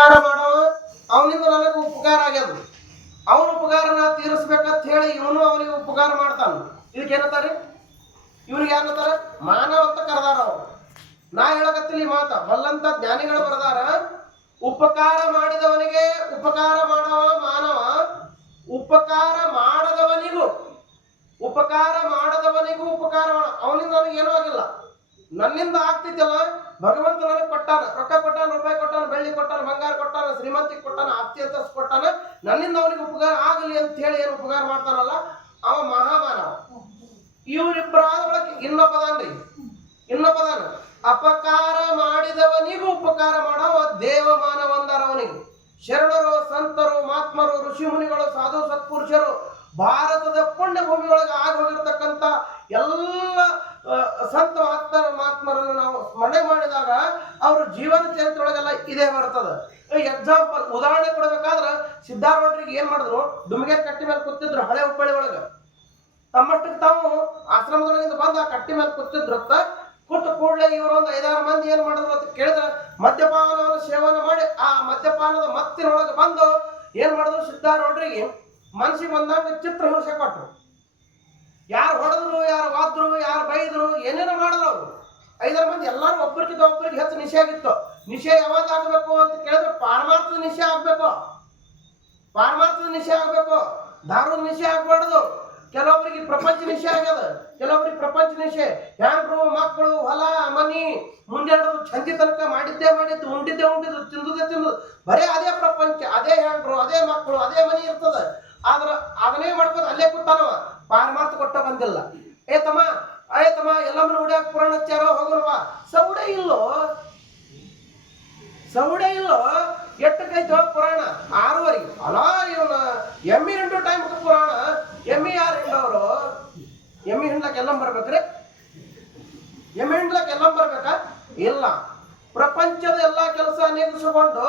ಉಪಕಾರ ಮಾಡವ ಅವನಿಂದ ನನಗೆ ಉಪಕಾರ ಆಗ್ಯದ, ಅವನ ಉಪಕಾರನ ತೀರಿಸ್ಬೇಕಂತ ಹೇಳಿ ಇವನು ಅವನಿಗೆ ಉಪಕಾರ ಮಾಡ್ತಾನ. ಇದಕ್ಕೆ ಏನಂತಾರೆ? ಇವನಿಗೆ ಏನಂತಾರ? ಮಾನವ ಅಂತ ಕರೆದಾರ ಅವ್ರು. ನಾ ಹೇಳಕತ್ತಿಲ್ಲ ಈ ಮಾತ, ಬಲ್ಲಂತ ಜ್ಞಾನಿಗಳು ಬರೆದಾರ. ಉಪಕಾರ ಮಾಡಿದವನಿಗೆ ಉಪಕಾರ ಮಾಡವ ಮಾನವ, ಉಪಕಾರ ಮಾಡದವನಿಗೂ ಉಪಕಾರ ಉಪಕಾರ ಮಾಡ. ಅವನಿಂದ ನನಗೆ ಏನೂ ಆಗಿಲ್ಲ, ನನ್ನಿಂದ ಆಗ್ತಿದ್ದಲ್ಲ. ಭಗವಂತ ನನಗೆ ಕೊಟ್ಟಾನ, ರೊಕ್ಕ ಕೊಟ್ಟಾನ, ರೂಪಾಯಿ ಕೊಟ್ಟಾನ, ಬೆಳ್ಳಿ ಕೊಟ್ಟಾನ, ಬಂಗಾರ ಕೊಟ್ಟಾನ, ಶ್ರೀಮಂತಿಗೆ ಕೊಟ್ಟಾನ, ಆಸ್ತಿ ಅಂತಸ್ತು ಕೊಟ್ಟಾನ. ನನ್ನಿಂದ ಅವನಿಗೆ ಉಪಕಾರ ಆಗಲಿ ಅಂತ ಹೇಳಿ ಏನು ಉಪಕಾರ ಮಾಡ್ತಾನಲ್ಲ ಅವ ಮಹಾಮಾನವ. ಇವರಿಬ್ಬರಾದ ಒಳಗೆ ಇನ್ನೊಬ್ಬದಾನ ಅಪಕಾರ ಮಾಡಿದವನಿಗೂ ಉಪಕಾರ ಮಾಡವ ದೇವಮಾನವ ಅಂದಾರ ಅವನಿಗೆ. ಶರಣರು, ಸಂತರು, ಮಹಾತ್ಮರು, ಋಷಿ ಮುನಿಗಳು, ಸಾಧು ಸತ್ಪುರುಷರು, ಭಾರತದ ಪುಣ್ಯ ಭೂಮಿಯೊಳಗೆ ಆಗಿ ಹೋಗಿರ್ತಕ್ಕಂಥ ಎಲ್ಲ ಸಂತ ಮಹಾತ್ಮರನ್ನು ನಾವು ಸ್ಮರಣೆ ಮಾಡಿದಾಗ ಅವ್ರ ಜೀವನ ಚರಿತ್ರೆಯೊಳಗೆಲ್ಲ ಇದೇ ಬರ್ತದೆ. ಎಕ್ಸಾಂಪಲ್ ಉದಾಹರಣೆ ಕೊಡಬೇಕಾದ್ರೆ ಸಿದ್ಧಾರೂಢರಿಗೆ ಏನ್ ಮಾಡಿದ್ರು? ಡುಮ್ಗೇರ್ ಕಟ್ಟಿ ಮೇಲೆ ಕೂತಿದ್ರು ಹಳೆ ಹುಬ್ಬಳ್ಳಿ ಒಳಗೆ. ತಮ್ಮಷ್ಟಕ್ಕೆ ತಾವು ಆಶ್ರಮದೊಳಗಿಂದ ಬಂದು ಆ ಕಟ್ಟಿ ಮೇಲೆ ಕೂತಿದ್ರತ್ತ. ಕೂತ ಕೂಡಲೇ ಇವರು ಒಂದು 5-6 ಮಂದಿ ಏನ್ ಮಾಡಿದ್ರು ಅಂತ ಕೇಳಿದ್ರೆ ಮದ್ಯಪಾನವನ್ನು ಸೇವನೆ ಮಾಡಿ ಆ ಮದ್ಯಪಾನದ ಮತ್ತಿನೊಳಗೆ ಬಂದು ಏನ್ ಮಾಡಿದ್ರು? ಸಿದ್ಧಾರೂಢರಿಗೆ ಮನಸ್ಸಿಗೆ ಬಂದಾಗ ಚಿತ್ರ ಹಿಂಸೆ ಕೊಟ್ಟರು. ಯಾರು ಹೊಡೆದ್ರು, ಯಾರು ವಾದ್ರು, ಯಾರು ಬೈದ್ರು, ಏನೇನೋ ಮಾಡಿದ್ರು ಅವರು. 5-6 ಮಂದಿ ಎಲ್ಲರೂ ಒಬ್ಬರಿಗಿಂತ ಒಬ್ಬರಿಗೆ ಹೆಚ್ಚು ನಿಶೆ ಆಗಿತ್ತು. ನಿಶೆ ಯಾವಾಗ ಆಗ್ಬೇಕು ಅಂತ ಕೇಳಿದ್ರೆ ಪಾರಮಾರ್ಥದ ನಿಶೆ ಆಗ್ಬೇಕು, ದಾರುದ ನಿಶೆ ಆಗ್ಬಾರ್ದು. ಕೆಲವೊಬ್ಬರಿಗೆ ಪ್ರಪಂಚ ನಿಶೆ ಆಗ್ಯದ, ಕೆಲವೊಬ್ಬರಿಗೆ ಪ್ರಪಂಚ ನಿಶೆ. ಹೆಂಡ್ರು, ಮಕ್ಕಳು, ಹೊಲ ಮನಿ ಮುಂಜಾನೆ ಸಂಜೆ ತನಕ ಮಾಡಿದ್ದೇ ಉಂಡಿದ್ದೆ ತಿಂದುದು ಬರೇ ಅದೇ ಪ್ರಪಂಚ, ಅದೇ ಹೆಂಡ್ರು, ಅದೇ ಮಕ್ಕಳು, ಅದೇ ಮನಿ ಇರ್ತದ. ಆದ್ರ ಅದನ್ನೇ ಮಾಡ್ಬೋದು, ಅಲ್ಲೇ ಕೂತಾನವ. ಪಾರಮಾರ್ಥ ಕೊಟ್ಟ ಬಂದಿಲ್ಲ. ಏ ತಮ್ಮ ಎಲ್ಲಮ್ಮನ ಉಡ್ಯಾಕ ಪುರಾಣ ಹಚ್ಚಾರ, ಹೋಗೋಣವಾ? ಸೌಡೆ ಇಲ್ಲೋ ಎಟ್ಟಕೈತೋ ಪುರಾಣ? 6:30. ಅಲ್ಲ ಇವನ ಎಮ್ಮಿ ಹಿಂಡು ಟೈಮ್ ಪುರಾಣ. ಎಮ್ಮಿ ಯಾರು ಹಿಂಡವ್ರು? ಎಮ್ಮಿ ಹಿಂಡ್ಲಕ್ ಎಲ್ಲಮ್ಮ ಬರ್ಬೇಕ್ರಿ? ಎಮ್ಮಿ ಹಿಂಡ್ಲಕ್ ಎಲ್ಲಮ್ಮ ಬರ್ಬೇಕಾ? ಇಲ್ಲ. ಪ್ರಪಂಚದ ಎಲ್ಲಾ ಕೆಲಸ ನಿಲ್ಲಿಸಿಕೊಂಡು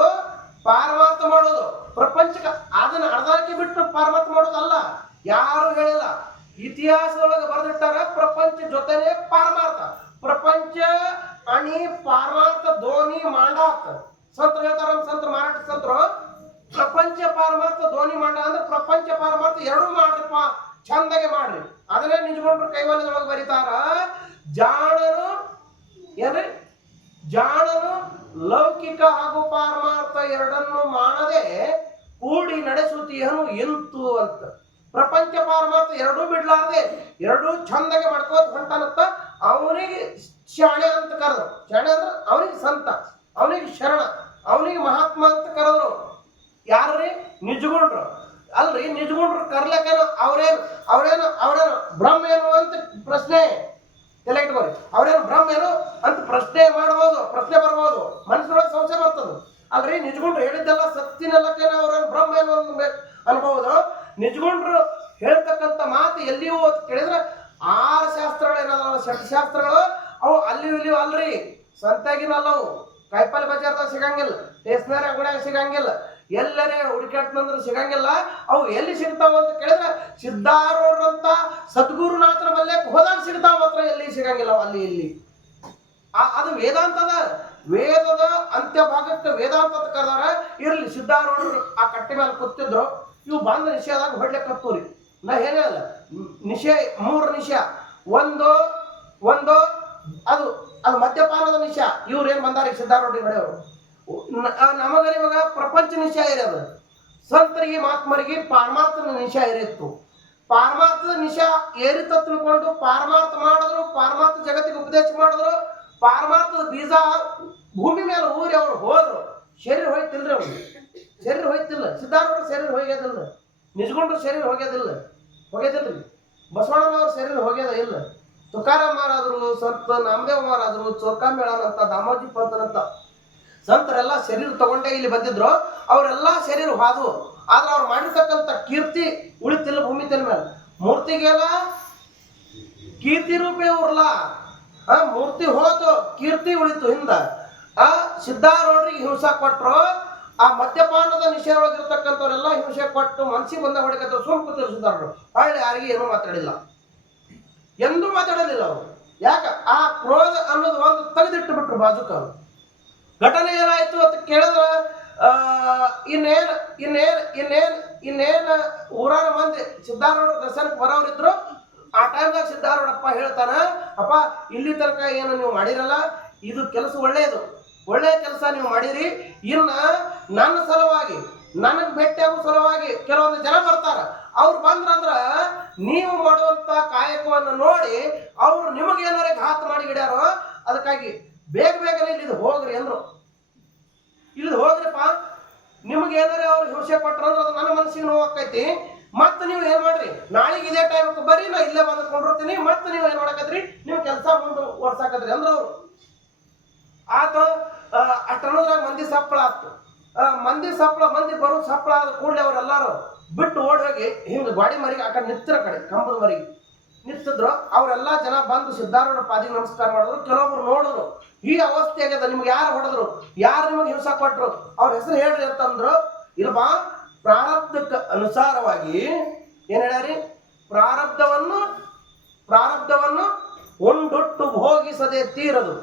ಪಾರಮಾರ್ಥ ಮಾಡೋದು. ಪ್ರಪಂಚಕ್ಕೆ ಅದನ್ನ ಅರ್ಧಕ್ಕೆ ಬಿಟ್ಟು ಪಾರಮಾರ್ಥ ಮಾಡೋದಲ್ಲ. ಯಾರು ಹೇಳಿಲ್ಲ, ಇತಿಹಾಸದೊಳಗೆ ಬರೆದಿಟ್ಟಾರ ಪ್ರಪಂಚ ಜೊತೆನೆ ಪಾರಮಾರ್ಥ. ಪ್ರಪಂಚ ಅಣಿ ಪಾರಮಾರ್ಥ ಧೋನಿ ಮಾಂಡಾತ್ ಸಂತರು ಹೇಳ್ತಾರ. ಸಂತರು, ಮಾರಾಟ ಸಂತರು, ಪ್ರಪಂಚ ಪಾರಮಾರ್ಥ ಧೋನಿ ಮಾಂಡ ಅಂದ್ರೆ ಪ್ರಪಂಚ ಪಾರಮಾರ್ಥ ಎರಡೂ ಮಾಡ್ರಿಪ್ಪ, ಚಂದಾಗೆ ಮಾಡ್ರಿ. ಅದನ್ನೇ ನಿಜಗೊಂಡ್ರು ಕೈವಲ್ಯದೊಳಗೆ ಬರೀತಾರ. ಜಾಣನು ಲೌಕಿಕ ಹಾಗೂ ಪಾರಮಾರ್ಥ ಎರಡನ್ನು ಮಾಡದೆ ಕೂಡಿ ನಡೆಸುತ್ತೀಯನು ಎಂತು ಅಂತ. ಪ್ರಪಂಚ ಪಾರಮಾರ್ಥ ಎರಡೂ ಬಿಡ್ಲಾರ್ದೆ ಎರಡೂ ಚಂದಾಗೆ ಮಾಡ್ಕೋತ ಹೊಂಟಾನತ್ತ. ಅವನಿಗೆ ಶಾಣೆ ಅಂತ ಕರೆದ್ರು. ಶಾಣೆ ಅಂದ್ರೆ ಅವನಿಗೆ ಸಂತ, ಅವನಿಗೆ ಶರಣ, ಅವನಿಗೆ ಮಹಾತ್ಮ ಅಂತ ಕರೆದ್ರು. ಯಾರ್ರಿ? ನಿಜಗೊಂಡ್ರು. ಅಲ್ರಿ, ನಿಜಗೊಂಡ್ರು ಕರ್ಲಕ್ಕೇನು ಅವ್ರೇನು ಬ್ರಹ್ಮ ಏನು ಅಂತ ಪ್ರಶ್ನೆ ತಲೆ ಇಟ್ಕೋರಿ. ಅವ್ರೇನು ಬ್ರಹ್ಮ ಏನು ಅಂತ ಪ್ರಶ್ನೆ ಮಾಡ್ಬೋದು, ಪ್ರಶ್ನೆ ಬರ್ಬೋದು, ಮನಸ್ಸಿನೊಳಗೆ ಸಂಶಯ ಬರ್ತದೆ. ಅಲ್ರಿ, ನಿಜಗೊಂಡ್ರು ಹೇಳಿದ್ದೆಲ್ಲ ಸತ್ತಿನೆಲ್ಲಕ್ಕೇನ ಅವ್ರೇನು ಬ್ರಹ್ಮ ಏನು ಅನ್ಬಹುದು. ನಿಜಗೊಂಡ್ರು ಹೇಳ್ತಕ್ಕಂಥ ಮಾತು ಎಲ್ಲಿಯೂ ಕೇಳಿದ್ರೆ 6 ಶಾಸ್ತ್ರಗಳು ಏನಲ್ಲ, ಷಟ್ಶಾಸ್ತ್ರಗಳು ಅವು ಅಲ್ಲಿಯೂ ಇಲ್ಲಿಯೂ ಅಲ್ರಿ. ಸಂತಾಗಿನಲ್ಲವು ಕಾಯಿಪಲ್ಲೆ ಬಜಾರ್ದಾಗ ಸಿಗಂಗಿಲ್ಲ, ಸ್ಟೇಷನರಿ ಅಂಗಡಿಯಾಗ ಸಿಗಂಗಿಲ್ಲ, ಎಲ್ಲರೇ ಹುಡುಕಾಡ್ತಂದ್ರೆ ಸಿಗಂಗಿಲ್ಲ. ಅವು ಎಲ್ಲಿ ಸಿಗ್ತಾವ ಅಂತ ಕೇಳಿದ್ರೆ ಸಿದ್ಧಾರೂಢರಂತ ಸದ್ಗುರುನಾಥನ ಮಲ್ಯಕ್ಕೆ ಹೋದಾಗ ಸಿಗ್ತಾವ, ಮಾತ್ರ ಎಲ್ಲಿ ಸಿಗಂಗಿಲ್ಲ ಅಲ್ಲಿ ಇಲ್ಲಿ. ಅದು ವೇದದ ಅಂತ್ಯ ಭಾಗಕ್ಕೆ ವೇದಾಂತ ಅಂತ ಕರೆದಾರ. ಇರ್ಲಿ, ಸಿದ್ಧಾರೂಢರು ಆ ಕಟ್ಟೆ ಮೇಲೆ ಕೂತಿದ್ರು. ಇವು ಬಂದ ನಿಷೇಧಾಗ ಹೊಡ್ಲಿಕ್ಕತ್ತೂರಿ. ನಾ ಹೇಳಲ್ಲ, ನಿಷೇ 3 ನಿಷೇಧ. ಒಂದು ಅದು ಮದ್ಯಪಾನದ ನಿಷೇಧ. ಇವ್ರು ಏನ್ ಬಂದಾರ ಸಿದ್ಧಾರೂಢರಿಗೆ ಹೊಡೆಯವರು. ನಮಗ ಇವಾಗ ಪ್ರಪಂಚ ನಿಷೇಧ ಇರೋದು. ಸಂತರಿಗೆ ಮಹಾತ್ಮರಿಗೆ ಪಾರಮಾರ್ಥದ ನಿಷೇಧ ಇರಿತ್ತು. ಪಾರಮಾರ್ಥದ ನಿಷೇಧ ಏರಿತ ತಿಳ್ಕೊಂಡು ಪಾರಮಾರ್ಥ ಮಾಡಿದ್ರು, ಪಾರಮಾರ್ಥ ಜಗತ್ತಿಗೆ ಉಪದೇಶ ಮಾಡಿದ್ರು. ಪಾರಮಾರ್ಥದ ಬೀಜ ಭೂಮಿ ಮೇಲೆ ಊರಿ ಅವ್ರು ಹೋದ್ರು. ಶರೀರ ಹೋಯ್ತಿಲ್ರಿ, ಅವ್ರು ಶರೀರ ಹೋಯ್ತಿಲ್ಲ. ಸಿದ್ಧಾರೂಢ ಶರೀರ ಹೋಗ್ಯದಿಲ್ಲ, ನಿಜಗೊಂಡ್ರು ಶರೀರ ಹೋಗ್ಯದಿಲ್ರಿ. ಬಸವಣ್ಣನವ್ರ ಶರೀರ ಹೋಗ್ಯದ ಇಲ್ಲ. ತುಕಾರಾಮ್ ಮಹಾರಾಜರು, ಸಂತ ನಾಮದೇವ್ ಮಹಾರಾಜರು, ಚೋರ್ಕಾಮೇಳನಂತ, ದಾಮೋಜಿ ಪಂತನಂತ ಸಂತರೆಲ್ಲ ಶರೀರ ತಗೊಂಡೇ ಇಲ್ಲಿ ಬಂದಿದ್ರು. ಅವರೆಲ್ಲ ಶರೀರ ಹಾದು. ಆದ್ರೆ ಅವ್ರು ಮಾಡಿರ್ತಕ್ಕಂಥ ಕೀರ್ತಿ ಉಳಿತಿಲ್ಲ ಭೂಮಿ ತಲೆ ಮೇಲೆ. ಮೂರ್ತಿಗೆಲ್ಲ ಕೀರ್ತಿ ರೂಪೇ ಉರ್ಲ. ಮೂರ್ತಿ ಹೋತು, ಕೀರ್ತಿ ಉಳಿತು ಹಿಂದ. ಸಿದ್ಧಾರೂಢರಿಗೆ ಹಿಂಸಾ ಕೊಟ್ಟರು. ಆ ಮದ್ಯಪಾನದ ನಿಷೇಧ ಒಳಗಿರ್ತಕ್ಕಂಥವ್ರೆಲ್ಲ ಹಿಂಸೆ ಕೊಟ್ಟು ಮನ್ಸಿಗೆ ಬಂದ ಹೊಡಿಕತ್ತ ಸುಮ್ ಕೂತಿರು ಸಿದ್ಧಾರೂಢರು. ಹೊಳ್ಳಿ ಯಾರಿಗೆ ಏನೂ ಮಾತಾಡಿಲ್ಲ, ಎಂದೂ ಮಾತಾಡಲಿಲ್ಲ ಅವರು. ಯಾಕ? ಆ ಕ್ರೋಧ ಅನ್ನೋದು ಒಂದು ತೆಗೆದಿಟ್ಟು ಬಿಟ್ರು ಬಾಜುಕ. ಘಟನೆ ಏನಾಯ್ತು ಅಂತ ಕೇಳಿದ್ರೆ ಇನ್ನೇನ್ ಇನ್ನೇನ್ ಇನ್ನೇನ್ ಇನ್ನೇನ್ ಊರಾನ ಮಂದಿ ಸಿದ್ದಾರೂಢ ದರ್ಶನಕ್ಕೆ ಬರೋರಿದ್ರು. ಆ ಟೈಮ್ದಾಗ ಸಿದ್ದಾರೂಢಪ್ಪ ಹೇಳ್ತಾನ, ಅಪ್ಪ ಇಲ್ಲಿ ತನಕ ಏನು ನೀವು ಮಾಡಿರಲ್ಲ, ಇದು ಕೆಲಸ ಒಳ್ಳೆಯ ಕೆಲಸ ನೀವು ಮಾಡಿರಿ. ಇನ್ನ ನನ್ನ ಸಲುವಾಗಿ ನನಗ್ ಭೇಟಿಯಾಗೋ ಸಲುವಾಗಿ ಕೆಲವೊಂದು ಜನ ಬರ್ತಾರ. ಅವ್ರು ಬಂದ್ರಂದ್ರ ನೀವು ಮಾಡುವಂತ ಕಾಯಕವನ್ನು ನೋಡಿ ಅವ್ರು ನಿಮಗೇನಾರ ಘಾತ ಮಾಡಿ ಗಿಡ್ಯಾರೋ, ಅದಕ್ಕಾಗಿ ಬೇಗನೆ ಇಲ್ಲಿದು ಹೋಗ್ರಿ ಅಂದ್ರು. ಇಲ್ಲಿದು ಹೋಗ್ರಿಪ್ಪ, ನಿಮ್ಗೆ ಏನಾರ ಅವ್ರು ಹಿಂಸೆ ಕೊಟ್ರಂದ್ರೆ ಅದು ನನ್ನ ಮನಸ್ಸಿಗೆ ನೋವಾಕೈತಿ. ಮತ್ತೆ ನೀವು ಏನ್ ಮಾಡ್ರಿ, ನಾಳೆಗೆ ಇದೇ ಟೈಮಕ್ಕೆ ಬರ್ರಿ, ನಾ ಇಲ್ಲೇ ಬಂದ್ಕೊಂಡಿರ್ತೀನಿ, ಮತ್ತೆ ನೀವು ಏನ್ ಮಾಡಕತ್ರಿ, ನೀವು ಕೆಲಸ ಮುಂದೆ ಓಡ್ಸಾಕತ್ರಿ ಅಂದ್ರ ಅವ್ರು. ಆತ ಅಷ್ಟರೊಳಗ ಮಂದಿ ಸಪ್ಪಳ ಆತು. ಮಂದಿ ಬರೋ ಸಪ್ಪಳ ಆದ ಕೂಡಲೇ ಅವರೆಲ್ಲಾರು ಬಿಟ್ಟು ಓಡಿ ಹೋಗಿ ಹಿಂಗ ಗಾಡಿ ಮರಿಗೆ ಆ ಕಡೆ ನಿತ್ರ ಕಡೆ ಕಂಬದ ಮರಿಗೆ ನಿಂತಿದ್ರು. ಅವರೆಲ್ಲಾ ಜನ ಬಂದು ಸಿದ್ದಾರೂಢ ಪಾದಿಗೆ ನಮಸ್ಕಾರ ಮಾಡಿದ್ರು. ಕೆಲವೊಬ್ರು ನೋಡಿದ್ರು, ಈ ಅವಸ್ಥೆ ಆಗ್ಯದ, ನಿಮ್ಗೆ ಯಾರು ಹೊಡೆದ್ರು, ಯಾರು ನಿಮಗೆ ಹಿಂಸಾ ಕೊಟ್ರು, ಅವ್ರ ಹೆಸರು ಹೇಳ್ರಿ ಅಂತಂದ್ರು. ಇಲ್ವಾ, ಪ್ರಾರಬ್ಧಕ್ಕೆ ಅನುಸಾರವಾಗಿ ಏನ್ ಹೇಳ್ಯಾರಿ, ಪ್ರಾರಬ್ಧವನ್ನು ಒಂದೊಟ್ಟು ಭೋಗಿಸದೆ ತೀರದು.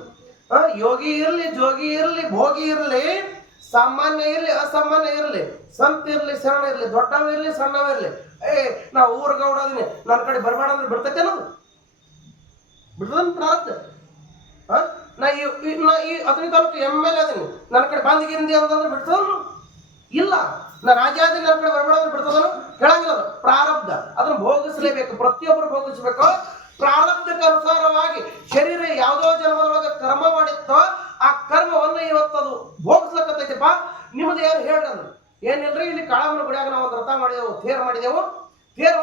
ಯೋಗಿ ಇರ್ಲಿ, ಜೋಗಿ ಇರ್ಲಿ, ಭೋಗಿ ಇರ್ಲಿ, ಸಾಮಾನ್ಯ ಇರ್ಲಿ, ಅಸಾಮಾನ್ಯ ಇರ್ಲಿ, ಸಂತ ಇರ್ಲಿ, ಶರಣ ಇರ್ಲಿ, ದೊಡ್ಡವ ಇರ್ಲಿ, ಸಣ್ಣವ ಇರ್ಲಿ, ನಾ ಊರ್ ಗೌಡ ಅದೀನಿ, ನನ್ನ ಕಡೆ ಬರಬೇಡ ಅಂದ್ರೆ ಬಿಡ್ತೈತೆ ಅನ್ನೋದು ಬಿಡ್ತದನ್ ಪ್ರಾರಬ್ಧ. ನಾ ಈ ಅತನಿ ತಾಲೂಕು MLA ಅದೀನಿ, ನನ್ನ ಕಡೆ ಬಂದಿಗಿಂದಿ ಅಂತಂದ್ರೆ ಬಿಡ್ತದನು? ಇಲ್ಲ. ನಾ ರಾಜ್ಯ ಅದೀನಿ, ನನ್ನ ಕಡೆ ಬರಬೇಡ ಅಂದ್ರೆ ಬಿಡ್ತದನು? ಹೇಳಂಗಿಲ್ಲ. ಅದು ಪ್ರಾರಬ್ಧ, ಅದನ್ನ ಭೋಗಿಸಲೇಬೇಕು, ಪ್ರತಿಯೊಬ್ಬರು ಭೋಗಿಸ್ಬೇಕು. ಪ್ರಾರಬ್ಧಕ್ಕೆ ಅನುಸಾರವಾಗಿ ಶರೀರ ಯಾವುದೋ ಜನ್ಮದೊಳಗೆ ಕರ್ಮ ಮಾಡಿತ್ತೋ ಆ ಕರ್ಮವನ್ನು ಇವತ್ತದು ಭೋಗಿಸ್ಲಕ್ಕತ್ತೈತಿಪ್ಪ. ನಿಮ್ದು ಏನು ಹೇಳ್ರಿ, ಏನಿಲ್ರಿ, ಇಲ್ಲಿ ಕಾಳಮ್ಮನ ಗುಡಿಯಾಗ ನಾವು ಒಂದು ರಥ ಮಾಡಿದೆವು, ತೇರು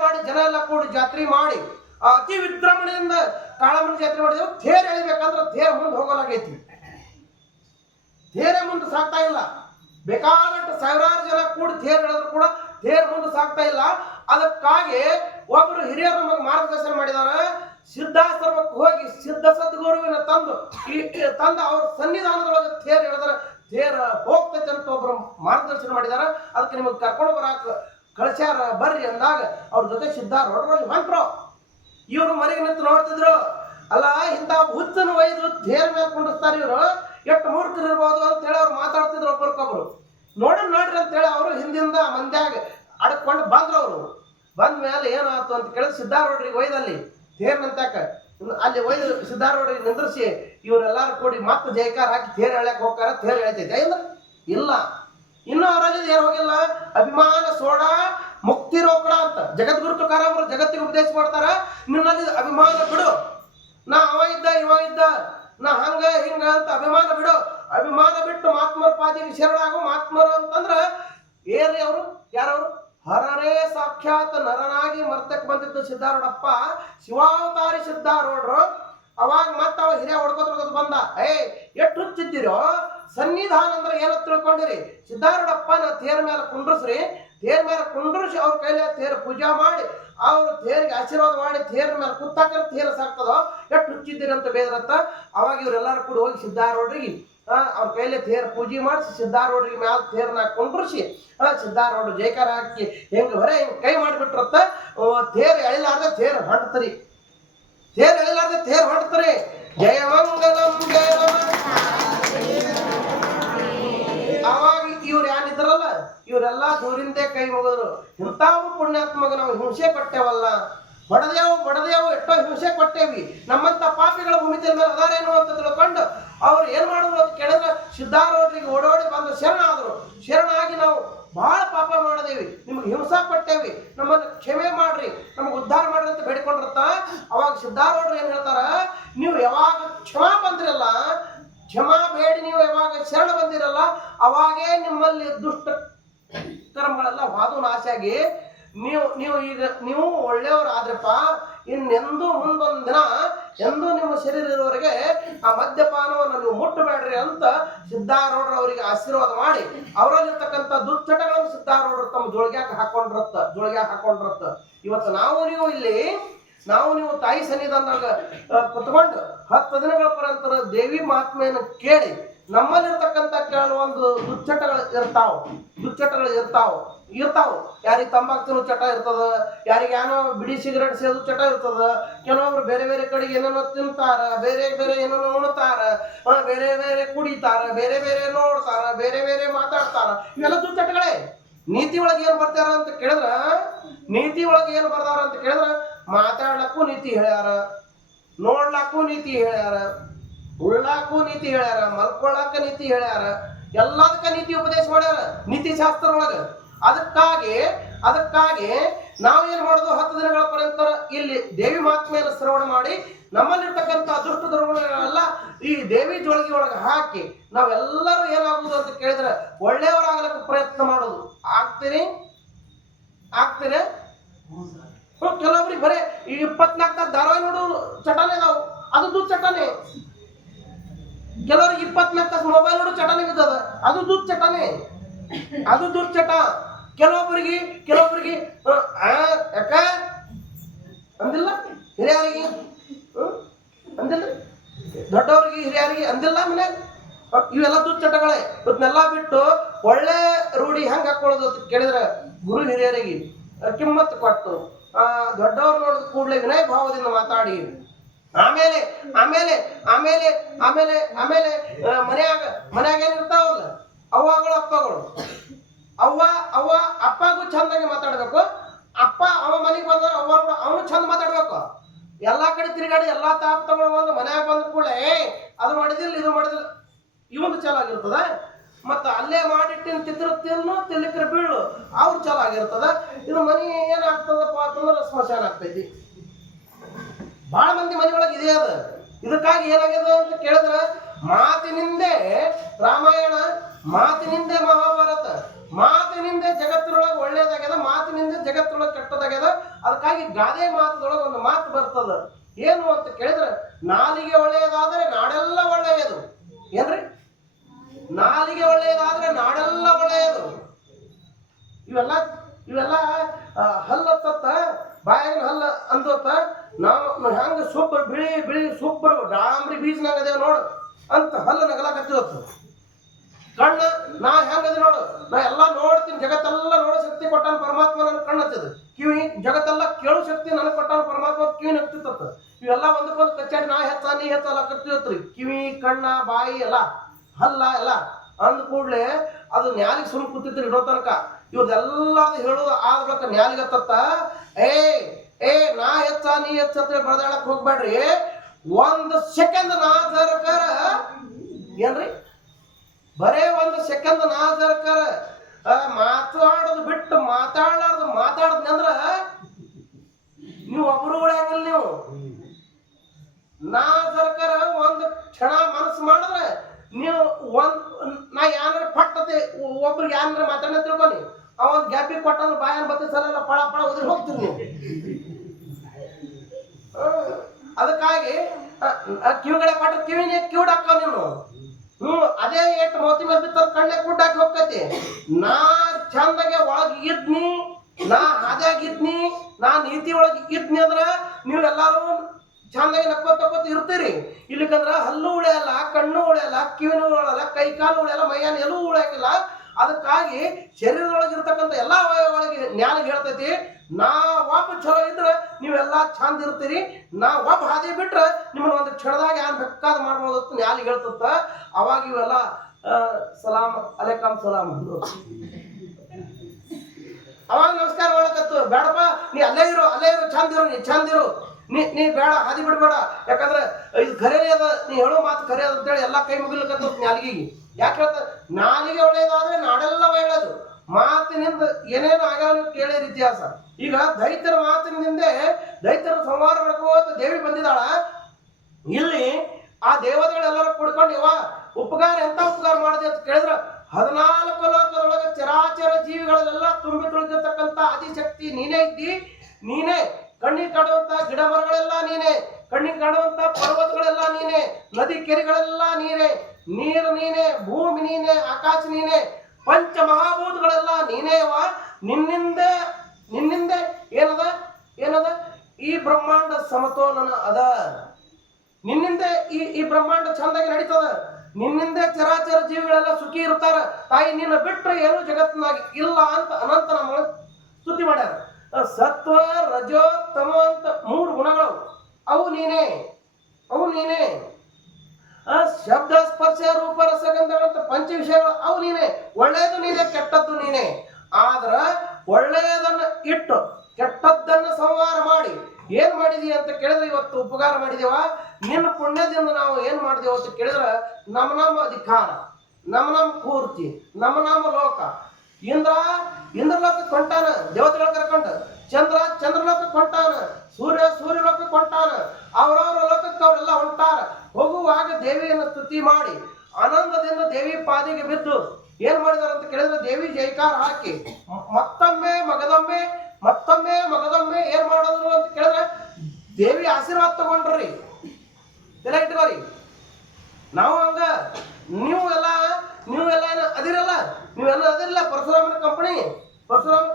ಮಾಡಿ ಜನ ಎಲ್ಲ ಕೂಡಿ ಜಾತ್ರೆ ಮಾಡಿ ಅತಿ ವಿಜೃಂಭಣೆಯಿಂದ ಕಾಳಮ್ಮನ ಜಾತ್ರೆ ಮಾಡಿದೆವು. ತೇರು ಎಳಿಬೇಕಂದ್ರೆ ತೇರು ಮುಂದೆ ಹೋಗಲಾಗೈತಿ, ತೇರೇ ಮುಂದೆ ಸಾಕ್ತಾ ಇಲ್ಲ. ಬೇಕಾದಷ್ಟು ಸಾವಿರಾರು ಜನ ಕೂಡಿ ತೇರು ಎಳೆದ್ರು ಕೂಡ ತೇರು ಮುಂದೆ ಸಾಕ್ತಾ ಇಲ್ಲ. ಅದಕ್ಕಾಗಿ ಒಬ್ಬರು ಹಿರಿಯರು ನಮಗೆ ಮಾರ್ಗದರ್ಶನ ಮಾಡಿದಾರೆ. ಸಿದ್ಧಾಶ್ರಮಕ್ಕೆ ಹೋಗಿ ಸಿದ್ಧ ಸದ್ಗುರುವಿನ ತಂದು ಅವ್ರ ಸನ್ನಿಧಾನದೊಳಗೆ ತೇರು ಎಳೆದ್ರೆ ತೇರು ಹೋಗ್ತೈತೆ ಅಂತ ಒಬ್ರು ಮಾರ್ಗದರ್ಶನ ಮಾಡಿದಾರೆ. ಅದಕ್ಕೆ ನಿಮಗೆ ಕರ್ಕೊಂಡು ಬರಾಕ ಕಳಿಸ್ಯಾರ ಬರ್ರಿ ಅಂದಾಗ ಅವ್ರ ಜೊತೆ ಸಿದ್ಧಾರೂಢರಲ್ಲಿ ಹೊಂಟ್ರು. ಇವರು ಮನೆಗೆ ನಿಂತು ನೋಡ್ತಿದ್ರು. ಅಲ್ಲ, ಇಂಥ ಹುಚ್ಚನ ಒಯ್ದು ತೇರ್ ಮೇಲೆ ಕುಂಡಿಸ್ತಾರೆ ಇವರು, ಎಷ್ಟು ಮೂರ್ಖರು ಇರ್ಬೋದು ಅಂತ ಹೇಳಿ ಅವ್ರು ಮಾತಾಡ್ತಿದ್ರು ಒಬ್ಬರಿಗೊಬ್ರು. ನೋಡ್ರಿ ಅಂತ ಹೇಳಿ ಅವರು ಹಿಂದಿಂದ ಮಂದ್ಯಾಗ ಅಡ್ಕೊಂಡು ಬಂದ್ರು. ಅವರು ಬಂದ ಮೇಲೆ ಏನಾಯ್ತು ಅಂತ ಕೇಳಿದ್ರೆ ಸಿದ್ಧಾರೂಢರಿಗೆ ಒಯ್ದಲ್ಲಿ ತೇರ್ ನಿಂತಾಕ ಅಲ್ಲಿ ಒಯ್ದು ಸಿದ್ಧಾರೂಢರಿಗೆ ನಿಂದ್ರಿಸಿ ಇವರೆಲ್ಲಾರು ಕೂಡಿ ಮತ್ತೆ ಜೈಕಾರ ಹಾಕಿ ತೇರ್ ಎಳ್ಯಾಕ ಹೋಗ್ತಾರ. ತೇರ್ ಎಳಿತೈತೆ ಅಂದ್ರೆ ಇಲ್ಲ, ಇನ್ನು ಅವರಲ್ಲಿ ಏನು ಹೋಗಿಲ್ಲ. ಅಭಿಮಾನ ಸೋಡ ಮುಕ್ತಿ ರೋಕಡ ಅಂತ ಜಗದ್ಗುರು ತುಕಾರಾಮರು ಜಗತ್ತಿಗೆ ಉಪದೇಶ ಮಾಡ್ತಾರ. ನಿನ್ನಲ್ಲಿ ಅಭಿಮಾನ ಬಿಡು, ನಾ ಅವ ಇದ್ದ ಇವ ಇದ್ದ, ನಾ ಹಂಗ ಹಿಂಗ ಅಂತ ಅಭಿಮಾನ ಬಿಡು. ಅಭಿಮಾನ ಬಿಟ್ಟು ಮಹಾತ್ಮರ ಪಾದಿಗೆ ಶರಣಾಗು. ಮಹಾತ್ಮರು ಅಂತಂದ್ರ ಏನ್ರಿ ಅವರು, ಯಾರವರು? ಹರರೇ ಸಾಕ್ಷಾತ್ ನರನಾಗಿ ಮರ್ತಕ್ಕೆ ಬಂದಿದ್ದು ಸಿದ್ಧಾರೂಢಪ್ಪ, ಶಿವಾವತಾರಿ ಸಿದ್ಧಾರೂಢರು. ಅವಾಗ ಮತ್ತ ಅವ ಹಿರಿಯ ಹೊಡ್ಕೋತ ಬಂದ. ಎಷ್ಟು ಹುಚ್ಚಿದ್ದೀರೋ, ಸನ್ನಿಧಾನ ಅಂದ್ರೆ ಏನಂತ ತಿಳ್ಕೊಂಡಿರಿ? ಸಿದ್ಧಾರೂಢಪ್ಪನ ತೇರ ಮೇಲೆ ಕುಂಡ್ರಸ್ರಿ, ತೇರ್ ಮೇಲೆ ಕುಂಡ್ರಿಸಿ ಅವ್ರ ಕೈಲಿ ತೇರು ಪೂಜಾ ಮಾಡಿ ಅವ್ರು ತೇರಿಗೆ ಆಶೀರ್ವಾದ ಮಾಡಿ ತೇರ ಮೇಲೆ ಕುತ್ತಾಕ ತೇರು ಸಾಕ್ತದೋ, ಎಷ್ಟು ಹುಚ್ಚಿದ್ದೀರಿ ಅಂತ ಬೇದ್ರತ್ತ. ಅವಾಗ ಇವರೆಲ್ಲರೂ ಕೂಡ ಹೋಗಿ ಸಿದ್ಧಾರೂಢರಿಗೆ ಅವ್ರ ಕೈಲಿ ತೇರು ಪೂಜೆ ಮಾಡಿಸಿ ಸಿದ್ಧಾರೂಢರಿಗೆ ಮ್ಯಾಲ ತೇರ್ನ ಕುಂಡ್ರಿಸಿ ಸಿದ್ಧಾರೂಢ ಜೈಕಾರ ಹಾಕಿ ಹೆಂಗ ಹೊರೆ ಹಿಂಗ್ ಕೈ ಮಾಡಿಬಿಟ್ರತ್ತ. ತೇರು ಎಳಿಲಾರ್ದೆ ತೇರು ಹೊಂಟ್ತರಿ, ತೇರು ಎಳಿಲಾರ್ದೆ ತೇರು ಹೊಂಟ್ತರಿ. ಜಯ ಮಂಗಲಂ ಜಯ. ಅವಾಗ ಇವ್ರು ಏನಿದ್ರಲ್ಲ ಇವರೆಲ್ಲಾ ದೂರಿಂದೇ ಕೈ ಮುಗಿದ್ರು. ಇಂಥವು ಪುಣ್ಯಾತ್ಮಗ ನಾವು ಹಿಂಸೆ ಕೊಟ್ಟೇವಲ್ಲ, ಬಡದೇವು ಎಷ್ಟೋ ಹಿಂಸೆ ಕೊಟ್ಟೇವಿ, ನಮ್ಮಂತ ಪಾಪಿಗಳ ಭೂಮಿತಿಯ ಮೇಲೆ ಅದಾರೇನು ಅಂತ ತಿಳ್ಕೊಂಡು ಅವ್ರು ಏನ್ ಮಾಡಿದ್ರು ಅಂತ ಕೇಳಿದ್ರೆ ಸಿದ್ಧಾರೂಢರಿಗೆ ಓಡೋಡಿ ಬಂದು ಶರಣಾಗಿ ನಾವು ಬಹಳ ಪಾಪ ಮಾಡದೇವಿ, ನಿಮ್ಗೆ ಹಿಂಸಾ ಕೊಟ್ಟೇವಿ, ನಮ್ಮನ್ನು ಕ್ಷಮೆ ಮಾಡ್ರಿ, ನಮ್ಗೆ ಉದ್ಧಾರ ಮಾಡ್ರಿ ಅಂತ ಬೇಡಿಕೊಂಡಿರ್ತ. ಅವಾಗ ಸಿದ್ಧಾರೂಢರು ಏನ್ ಹೇಳ್ತಾರ, ನೀವು ಯಾವಾಗ ಕ್ಷಮಾ ಬೇಡಿ ನೀವು ಯಾವಾಗ ಶರಣ ಬಂದಿರಲ್ಲ ಅವಾಗೇ ನಿಮ್ಮಲ್ಲಿ ದುಷ್ಟ ಕರ್ಮಗಳೆಲ್ಲ ವಾದು ನಾಶಾಗಿ ನೀವು ಒಳ್ಳೆಯವರಾದ್ರಪ್ಪ ಇನ್ನೆಂದೂ ಮುಂದೊಂದು ದಿನ ಎಂದೂ ನಿಮ್ಮ ಶರೀರ ಇರುವವರೆಗೆ ಆ ಮದ್ಯಪಾನವನ್ನು ನೀವು ಮುಟ್ಟಬೇಡ್ರಿ ಅಂತ ಸಿದ್ಧಾರೂಢರು ಅವರಿಗೆ ಆಶೀರ್ವಾದ ಮಾಡಿ ಅವರಲ್ಲಿರ್ತಕ್ಕಂಥ ದುಶ್ಚಟಗಳನ್ನು ಸಿದ್ಧಾರೂಢರು ತಮ್ಮ ಜೋಳಿಗ್ಯಾಗ ಹಾಕೊಂಡ್ರತ್ತ. ಇವತ್ತು ನಾವು ನೀವು ತಾಯಿ ಸನ್ನಿಧಾನದಾಗ ಕುತ್ಕೊಂಡು 10 ದಿನಗಳ ಪರಂತರ ದೇವಿ ಮಹಾತ್ಮೆಯನ್ನು ಕೇಳಿ ನಮ್ಮಲ್ಲಿರ್ತಕ್ಕಂಥ ಕೆಲವೊಂದು ದುಶ್ಚಟಗಳು ಇರ್ತಾವ. ಯಾರಿಗೆ ತಂಬಾಕು ತಿನ್ನೋ ಚಟ ಇರ್ತದ, ಯಾರಿಗೆ ಏನೋ ಬಿಡಿ ಸಿಗರೇಟ್ ಸೇದು ಚಟ ಇರ್ತದ, ಕೆಲವೊಬ್ರು ಬೇರೆ ಬೇರೆ ಕಡೆಗೆ ಏನೇನೋ ತಿಂತಾರ, ಬೇರೆ ಬೇರೆ ಏನೇನೋ ಉಣ್ತಾರ, ಬೇರೆ ಬೇರೆ ಕುಡಿತಾರ, ಬೇರೆ ಬೇರೆ ನೋಡ್ತಾರ, ಬೇರೆ ಬೇರೆ ಮಾತಾಡ್ತಾರ. ಇವೆಲ್ಲ ದುಶ್ಚಟಗಳೇ. ನೀತಿ ಒಳಗೆ ಏನ್ ಬರ್ತಾರ ಅಂತ ಕೇಳಿದ್ರ ಮಾತಾಡ್ಲಕ್ಕೂ ನೀತಿ ಹೇಳ್ಯಾರ, ನೋಡ್ಲಕ್ಕೂ ನೀತಿ ಹೇಳ್ಯಾರ, ಉಳ್ಳಾಕು ನೀತಿ ಹೇಳ್ಯಾರ, ಮಲ್ಕೊಳ್ಳಾಕ ನೀತಿ ಹೇಳ್ಯಾರ, ಎಲ್ಲದಕ್ಕ ನೀತಿ ಉಪದೇಶ ಮಾಡ್ಯಾರ ನೀತಿ ಶಾಸ್ತ್ರ ಒಳಗ. ಅದಕ್ಕಾಗಿ ನಾವೇನ್ ಮಾಡೋದು 10 ದಿನಗಳ ಪರ್ಯಂತ ಇಲ್ಲಿ ದೇವಿ ಮಹಾತ್ಮೆಯನ್ನು ಶ್ರವಣ ಮಾಡಿ ನಮ್ಮಲ್ಲಿರ್ತಕ್ಕಂಥ ದುಷ್ಟ ದುರ್ಗುಣಗಳನ್ನೆಲ್ಲ ಈ ದೇವಿ ಜೋಳಿಗೆ ಒಳಗೆ ಹಾಕಿ ನಾವೆಲ್ಲರೂ ಏನಾಗುವುದು ಅಂತ ಕೇಳಿದ್ರೆ ಒಳ್ಳೆಯವರಾಗಲಿಕ್ಕೆ ಪ್ರಯತ್ನ ಮಾಡೋದು. ಆಗ್ತೀರಿ? ಕೆಲವೊಬ್ರಿಗೆ ಬರೀ ಈ 24 ತಾಸು ಧಾರಾವಾಹಿ ನೋಡೋದು ಚಟನೇ ನಾವು, ಅದು ದುಡ್ಡು ಚಟನೇ. ಕೆಲವರಿಗೆ 24 ತಾಸು ಮೊಬೈಲ್ ನೋಡೋ ಚಟನೇ ಬಿದ್ದದ, ಅದು ದುಡ್ಡು ಚಟನೇ, ಅದು ದುಶ್ಚಟ. ಕೆಲವೊಬ್ಬರಿಗೆ ಯಾಕ ಅಂದಿಲ್ಲ, ಹಿರಿಯರಿಗೆ ಅಂದಿಲ್ಲ, ದೊಡ್ಡವರಿಗೆ ಹಿರಿಯರಿಗೆ ಅಂದಿಲ್ಲ ಮನ್ಯಾಗ. ಇವೆಲ್ಲ ದುಶ್ಚಟಗಳೇ. ಇವನ್ನೆಲ್ಲ ಬಿಟ್ಟು ಒಳ್ಳೆ ರೂಢಿ ಹೆಂಗ್ ಹಾಕೊಳ್ಳೋದು ಅಂತ ಕೇಳಿದ್ರೆ ಗುರು ಹಿರಿಯರಿಗೆ ಕಿಮ್ಮತ್ತು ಕೊಟ್ಟು ದೊಡ್ಡವ್ರು ನೋಡಿದ ಕೂಡಲೇ ವಿನಯ ಭಾವದಿಂದ ಮಾತಾಡಿ ಆಮೇಲೆ ಆಮೇಲೆ ಆಮೇಲೆ ಆಮೇಲೆ ಆಮೇಲೆ ಮನ್ಯಾಗ ಏನಿರ್ತಾವಲ್ಲ ಅವ್ವಗಳು ಅಪ್ಪಗೂ ಚಂದಾಗಿ ಮಾತಾಡ್ಬೇಕು. ಅಪ್ಪ ಅವ ಮನೆಗೆ ಬಂದ್ರೆ ಅವನು ಚಂದ ಮಾತಾಡ್ಬೇಕು. ಎಲ್ಲಾ ಕಡೆ ತಿರುಗಾಡಿ ಎಲ್ಲಾ ತಾಪ್ ತಗೊಂಡು ಮನ್ಯಾಗ ಬಂದ ಕೂಡಲೇ ಅದು ಮಾಡಿದಿಲ್ಲ ಇದು ಮಾಡಿದಿಲ್ಲ ಇವಂದು ಚಲೋ ಆಗಿರ್ತದ. ಮತ್ತ ಅಲ್ಲೇ ಮಾಡಿಟ್ಟಿನ ತಿಲ್ಲಿಕ್ರ ಬೀಳು ಅವ್ರು ಚಲೋ ಆಗಿರ್ತದ. ಇದು ಮನಿ ಏನಾಗ್ತದಪ್ಪ ಅಂತಂದ್ರೆ ಸ್ಮಶಾನ ಆಗ್ತೈತಿ. ಬಹಳ ಮಂದಿ ಮನೆ ಒಳಗೆ ಇದೆ ಅದ. ಇದಕ್ಕಾಗಿ ಏನಾಗ್ಯದ ಅಂತ ಕೇಳಿದ್ರೆ ಮಾತಿನಿಂದೆ ರಾಮಾಯಣ, ಮಾತಿನಿಂದೆ ಮಹಾಭಾರತ, ಮಾತಿನಿಂದ ಜಗತ್ತಿನೊಳಗೆ ಒಳ್ಳೇದಾಗ್ಯದ, ಮಾತಿನಿಂದ ಜಗತ್ತಿನೊಳಗೆ ಕೆಟ್ಟದಾಗ್ಯದ. ಅದಕ್ಕಾಗಿ ಗಾದೆ ಮಾತದೊಳಗೆ ಒಂದು ಮಾತು ಬರ್ತದ. ಏನು ಅಂತ ಕೇಳಿದ್ರೆ ನಾಲಿಗೆ ಒಳ್ಳೆಯದಾದ್ರೆ ನಾಡೆಲ್ಲ ಒಳ್ಳೆಯದು. ಏನ್ರಿ? ನಾಲಿಗೆ ಒಳ್ಳೆಯದಾದ್ರೆ ನಾಡೆಲ್ಲ ಒಳ್ಳೆಯದು. ಇವೆಲ್ಲ ಹಲ್ಲತ್ತ ಬಾಯಾಗಿನ ಹಲ್ಲ ಅಂದೋತ್ತ ನಾವು ಹೆಂಗ ಸೂಪರ್ ಬಿಳಿ ಸೂಪರ್ ಡಾಂಬ್ರಿ ಬೀಜನಾಗ ಅದೇವ ನೋಡು ಅಂತ ಹಲ್ಲು ನಗಲಾಕತ್ತಿವತ್ತು. ಕಣ್ಣ ನಾ ಹೆಂಗದ ನೋಡು, ನಾ ಎಲ್ಲಾ ನೋಡ್ತೀನಿ, ಜಗತ್ತೆಲ್ಲ ನೋಡೋ ಶಕ್ತಿ ಕೊಟ್ಟಾನ ಪರಮಾತ್ಮ, ನನ್ನ ಕಣ್ಣು ಹತ್ತಿದ. ಕಿವಿ ಜಗತ್ತೆಲ್ಲ ಕೇಳೋ ಶಕ್ತಿ ನನಗೆ ಕೊಟ್ಟಾನ ಪರಮಾತ್ಮ, ಕಿವಿ ನಗ್ತಿತ್ತ. ಇವೆಲ್ಲ ಒಂದಕ್ಕೊಂದು ಕಚ್ಚಾಡಿ ನಾ ಹೆಚ್ಚ ನೀ ಹೆಚ್ಚಲ್ಲ ಕತ್ತಿವತ್ರಿ. ಕಿವಿ ಕಣ್ಣ ಬಾಯಿ ಎಲ್ಲ ಹಲ್ಲ ಎಲ್ಲ ಅಂದ ಕೂಡ್ಲೆ ಅದು ನ್ಯಾಲಿಗೆ ಸುಮ್ ಕೂತಿತ್ರಿ ಇಡೋ ತನಕ. ಇವ್ರದೆಲ್ಲ ಹೇಳೋದು ಆದ ಬಳಿಕ ನ್ಯಾಲಿಗತ್ತ ಏ ನಾ ಹೆಚ್ಚ ನೀ ಹೆಚ್ಚ ಅಂತ ಬಡದಾಳಕ್ ಹೋಗ್ಬೇಡ್ರಿ. 1 ಸೆಕೆಂಡ್ ನಾ ಜರಕರ ಏನ್ರಿ, ಬರೇ 1 ಸೆಕೆಂಡ್ ನಾ ಜರಕರ ಮಾತಾಡೋದು ಬಿಟ್ಟು ಮಾತಾಡದ್ನಿ ಅಂದ್ರ ನೀವು ಒಬ್ರು ಉಳಿಯಂಗಿಲ್ಲ. ನೀವು ನಾ ಜರಕರ 1 ಕ್ಷಣ ಮನಸ್ಸು ಮಾಡಿದ್ರೆ ನೀವು ನಾ ಏನಾರ ಪಟ್ಟತೆ ಒಬ್ರಿಗೆ ಏನಾರ ಮಾತಾಡ ತಿಳ್ಕೊನಿ, ಅವನ್ ಗ್ಯಾಪಿಗೆ ಕೊಟ್ಟಂದ್ರೆ ಬಾಯನ್ ಬತ್ತೆ ಸಲ ಪಳ ಉದ್ರಿ ಹೋಗ್ತೀರಿ ನೀವು. ಅದಕ್ಕಾಗಿ ಕಿವಿಗಡೆ ಕೊಟ್ಟ ಕಿವಿನೇ ಕಿವಿಡಾಕ ನೀನು. ಅದೇ ಏಟ್ ಮೋತಿ ಮೇಲೆ ಬಿತ್ತ ಕಣ್ಣೆ ಕುಡ್ಡಾಕಿ ಹೋಗ್ತೈತಿ. ನಾ ಚಂದಾಗೆ ಒಳಗೆ ಇದ್ನಿ, ನಾ ಹಾದ್ಯಾಗಿದ್ನಿ, ನಾ ನೀತಿ ಒಳಗೆ ಇದ್ನಿ ಅಂದ್ರ ನೀವು ಎಲ್ಲಾರು ಚಂದಾಗಿ ನಕ್ಕೋತ ಇರ್ತೀರಿ. ಇಲ್ಲಿಕಂದ್ರ ಹಲ್ಲು ಉಳಿಯಲ್ಲ, ಕಣ್ಣು ಉಳಿಯಲ್ಲ, ಕಿವಿನೂ ಉಳಿಯಲ್ಲ, ಕೈ ಕಾಲು ಉಳಿಯಲ್ಲ, ಮೈಯಾನ ಎಲ್ಲೂ ಉಳಿಯಂಗಿಲ್ಲ. ಅದಕ್ಕಾಗಿ ಶರೀರದೊಳಗಿರ್ತಕ್ಕಂಥ ಎಲ್ಲಾ ಅವಯವಗಳಿಗೆ ಜ್ಞಾನ ಹೇಳ್ತೈತಿ. ನಾ ಒಬ್ಬ ಚಲೋ ಇದ್ರೆ ನೀವೆಲ್ಲಾ ಚಂದ ಇರ್ತೀರಿ, ನಾ ಒಬ್ಬ ಹಾದಿ ಬಿಟ್ರೆ ನಿಮ್ಮನ್ನ ಒಂದು ಕ್ಷಣದಾಗ ಯಾರು ಬೇಕಾದ ಮಾಡ್ಬೋದು ಅಂತ ಜ್ಞಾನ ಹೇಳ್ತತ್ತ. ಅವಾಗ ಇವೆಲ್ಲ ಸಲಾಮ್ ಅಲೈಕಮ್ ಸಲಾಮ್ ಅವಾಗ ನಮಸ್ಕಾರ ಮಾಡಕತ್ತು. ಬೇಡಪ್ಪ ನೀ ಅಲ್ಲೇ ಇರು ಚಂದ ಇರು ನೀ ಬೇಡ ಹಾದಿ ಬಿಡ್ಬೇಡ. ಯಾಕಂದ್ರೆ ಇದು ಖರೇನೇ ಅದ, ನೀ ಹೇಳೋ ಮಾತು ಖರೆ ಅದ ಅಂತೇಳಿ ಎಲ್ಲಾ ಕೈ ಮುಗಿಲಿಕತ್ತ ನಾಲಿಗೆಗೆ. ಯಾಕೆ ಹೇಳ್ತ ನಾಲಿಗೆ ಒಳ್ಳೆಯದಾದ್ರೆ ನಾಡೆಲ್ಲ ಒಳ್ಳೆಯದು. ಮಾತಿನಿಂದ ಏನೇನು ಆಗ್ಯಾವ ನೀವು ಕೇಳಿದ ಇತಿಹಾಸ. ಈಗ ದೈತ್ಯರ ಮಾತಿನಿಂದೆ ದೈತ್ಯರ ಸಂಹಾರ ಮಾಡ್ಕೋತ ದೇವಿ ಬಂದಿದ್ದಾಳ. ಇಲ್ಲಿ ಆ ದೇವತೆಗಳೆಲ್ಲರೂ ಕುಡ್ಕೊಂಡು ಇವ ಉಪಕಾರ ಎಂತ ಉಪಕಾರ ಮಾಡಿದೆ ಅಂತ ಕೇಳಿದ್ರ 14 ಲೋಕದೊಳಗೆ ಚರಾಚರ ಜೀವಿಗಳೆಲ್ಲ ತುಂಬಿ ತುಳಿದಿರ್ತಕ್ಕಂಥ ಆದಿಶಕ್ತಿ ನೀನೇ ಇದ್ದಿ. ನೀನೇ ಕಣ್ಣಿಗೆ ಕಾಣುವಂತ ಗಿಡ ಮರಗಳೆಲ್ಲ ನೀನೆ, ಕಣ್ಣಿಗೆ ಕಾಣುವಂತ ಪರ್ವತಗಳೆಲ್ಲ ನೀನೆ, ನದಿ ಕೆರೆಗಳೆಲ್ಲ ನೀನೆ, ನೀರು ನೀನೆ, ಭೂಮಿ ನೀನೆ, ಆಕಾಶ ನೀನೆ, ಪಂಚ ಮಹಾಭೂತಗಳೆಲ್ಲ ನೀನೇವ. ನಿನ್ನಿಂದ ಏನದ ಈ ಬ್ರಹ್ಮಾಂಡ ಸಮತೋಲನ ಅದ. ನಿನ್ನಿಂದ ಈ ಬ್ರಹ್ಮಾಂಡ ಚಂದಾಗಿ ನಡೀತದ. ನಿನ್ನಿಂದ ಚರಾಚರ ಜೀವಿಗಳೆಲ್ಲ ಸುಖಿ ಇರ್ತಾರ. ತಾಯಿ ನಿನ್ನ ಬಿಟ್ರೆ ಏನು ಜಗತ್ತಿನಾಗಿ ಇಲ್ಲ ಅಂತ ಅನಂತ ನಮ್ಮ ಸ್ತುತಿ ಮಾಡ್ಯಾರ. ಸತ್ವ ರಜೋ ತಮ ಅಂತ 3 ಗುಣಗಳು ಅವು ನೀನೇ, ಅವು ನೀನೇ. ಶಬ್ದ ಸ್ಪರ್ಶ ರೂಪ ರಸಗಂಧಗಳಂತ 5 ವಿಷಯಗಳು ಅವು ನೀನೇ. ಒಳ್ಳೆಯದು ನೀನೇ, ಕೆಟ್ಟದ್ದು ನೀನೇ. ಆದ್ರ ಒಳ್ಳೆಯದನ್ನ ಇಟ್ಟು ಕೆಟ್ಟದ್ದನ್ನ ಸಂಹಾರ ಮಾಡಿ ಏನ್ ಮಾಡಿದೀವಿ ಅಂತ ಕೇಳಿದ್ರೆ ಇವತ್ತು ಉಪಕಾರ ಮಾಡಿದೇವ. ನಿನ್ನ ಪುಣ್ಯದಿಂದ ನಾವು ಏನ್ ಮಾಡಿದೆವು ಅಂತ ಕೇಳಿದ್ರೆ ನಮ್ಮ ಅಧಿಕಾರ, ನಮ್ಮ ಪೂರ್ತಿ, ನಮ್ಮ ಲೋಕ. ಇಂದ್ರಲೋಕಕ್ಕೆ ಹೊಂಟಾನ, ದೇವತೆಗಳ ಕರ್ಕೊಂಡ. ಚಂದ್ರಲೋಕಕ್ಕೆ ಹೊಂಟಾನ, ಸೂರ್ಯಲೋಕಕ್ಕೆ ಹೊಂಟಾನ. ಅವ್ರವ್ರ ಲೋಕಕ್ಕೆ ಅವರೆಲ್ಲ ಹೊಂಟಾರ. ಹೋಗುವಾಗ ದೇವಿಯನ್ನು ಸ್ತುತಿ ಮಾಡಿ ಆನಂದದಿಂದ ದೇವಿ ಪಾದಿಗೆ ಬಿದ್ದು ಏನ್ ಮಾಡಿದಾರ ಅಂತ ಕೇಳಿದ್ರೆ ದೇವಿ ಜೈಕಾರ ಹಾಕಿ ಮತ್ತೊಮ್ಮೆ ಮಗದೊಮ್ಮೆ ಏನ್ ಮಾಡೋದು ಅಂತ ಕೇಳಿದ್ರೆ ದೇವಿ ಆಶೀರ್ವಾದ ತಗೊಂಡ್ರಿ. ತಲೆ ಇಟ್ಕೋರಿ. ನಾವು ಹಂಗ ನೀವೆಲ್ಲ ಅದಿರಲ್ಲ, ನೀವೆಲ್ಲ ಅದಿರಲ್ಲ. ಪರಶುರಾಮನ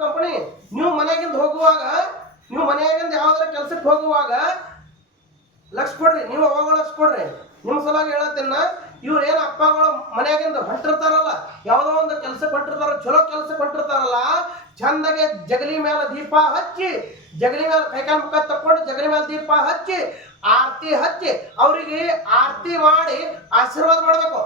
ಕಂಪನಿ ನೀವು ಮನೆಯಾಗಿಂದ ಹೋಗುವಾಗ, ನೀವು ಮನೆಯಾಗಿಂದ ಯಾವ್ದಾರ ಕೆಲ್ಸಕ್ಕೆ ಹೋಗುವಾಗ ಲಕ್ಷ ಕೊಡ್ರಿ. ನೀವು ಅವಾಗ ಲಕ್ಷ ಕೊಡ್ರಿ. ನಿಮ್ಮ ಸಲುವಾಗಿ ಹೇಳತ್ತೇನ, ಇವ್ರು ಏನು ಅಪ್ಪಗಳು ಮನೆಯಾಗಿಂದ ಹೊಂಟಿರ್ತಾರಲ್ಲ, ಯಾವುದೋ ಒಂದು ಕೆಲ್ಸಕ್ಕೆ ಹೊಂಟಿರ್ತಾರ, ಚಲೋ ಕೆಲ್ಸಕ್ಕೆ ಹೊಂಟಿರ್ತಾರಲ್ಲ, ಚಂದಾಗೆ ಜಗಲಿ ಮೇಲೆ ದೀಪ ಹಚ್ಚಿ, ಜಗಲಿ ಮೇಲೆ ಕೈಕಾಲು ಮುಖ ತಕ್ಕೊಂಡು ಜಗಲಿ ಮೇಲೆ ದೀಪ ಹಚ್ಚಿ ಆರತಿ ಹಚ್ಚಿ ಅವರಿಗೆ ಆರತಿ ಮಾಡಿ ಆಶೀರ್ವಾದ ಮಾಡಬೇಕು.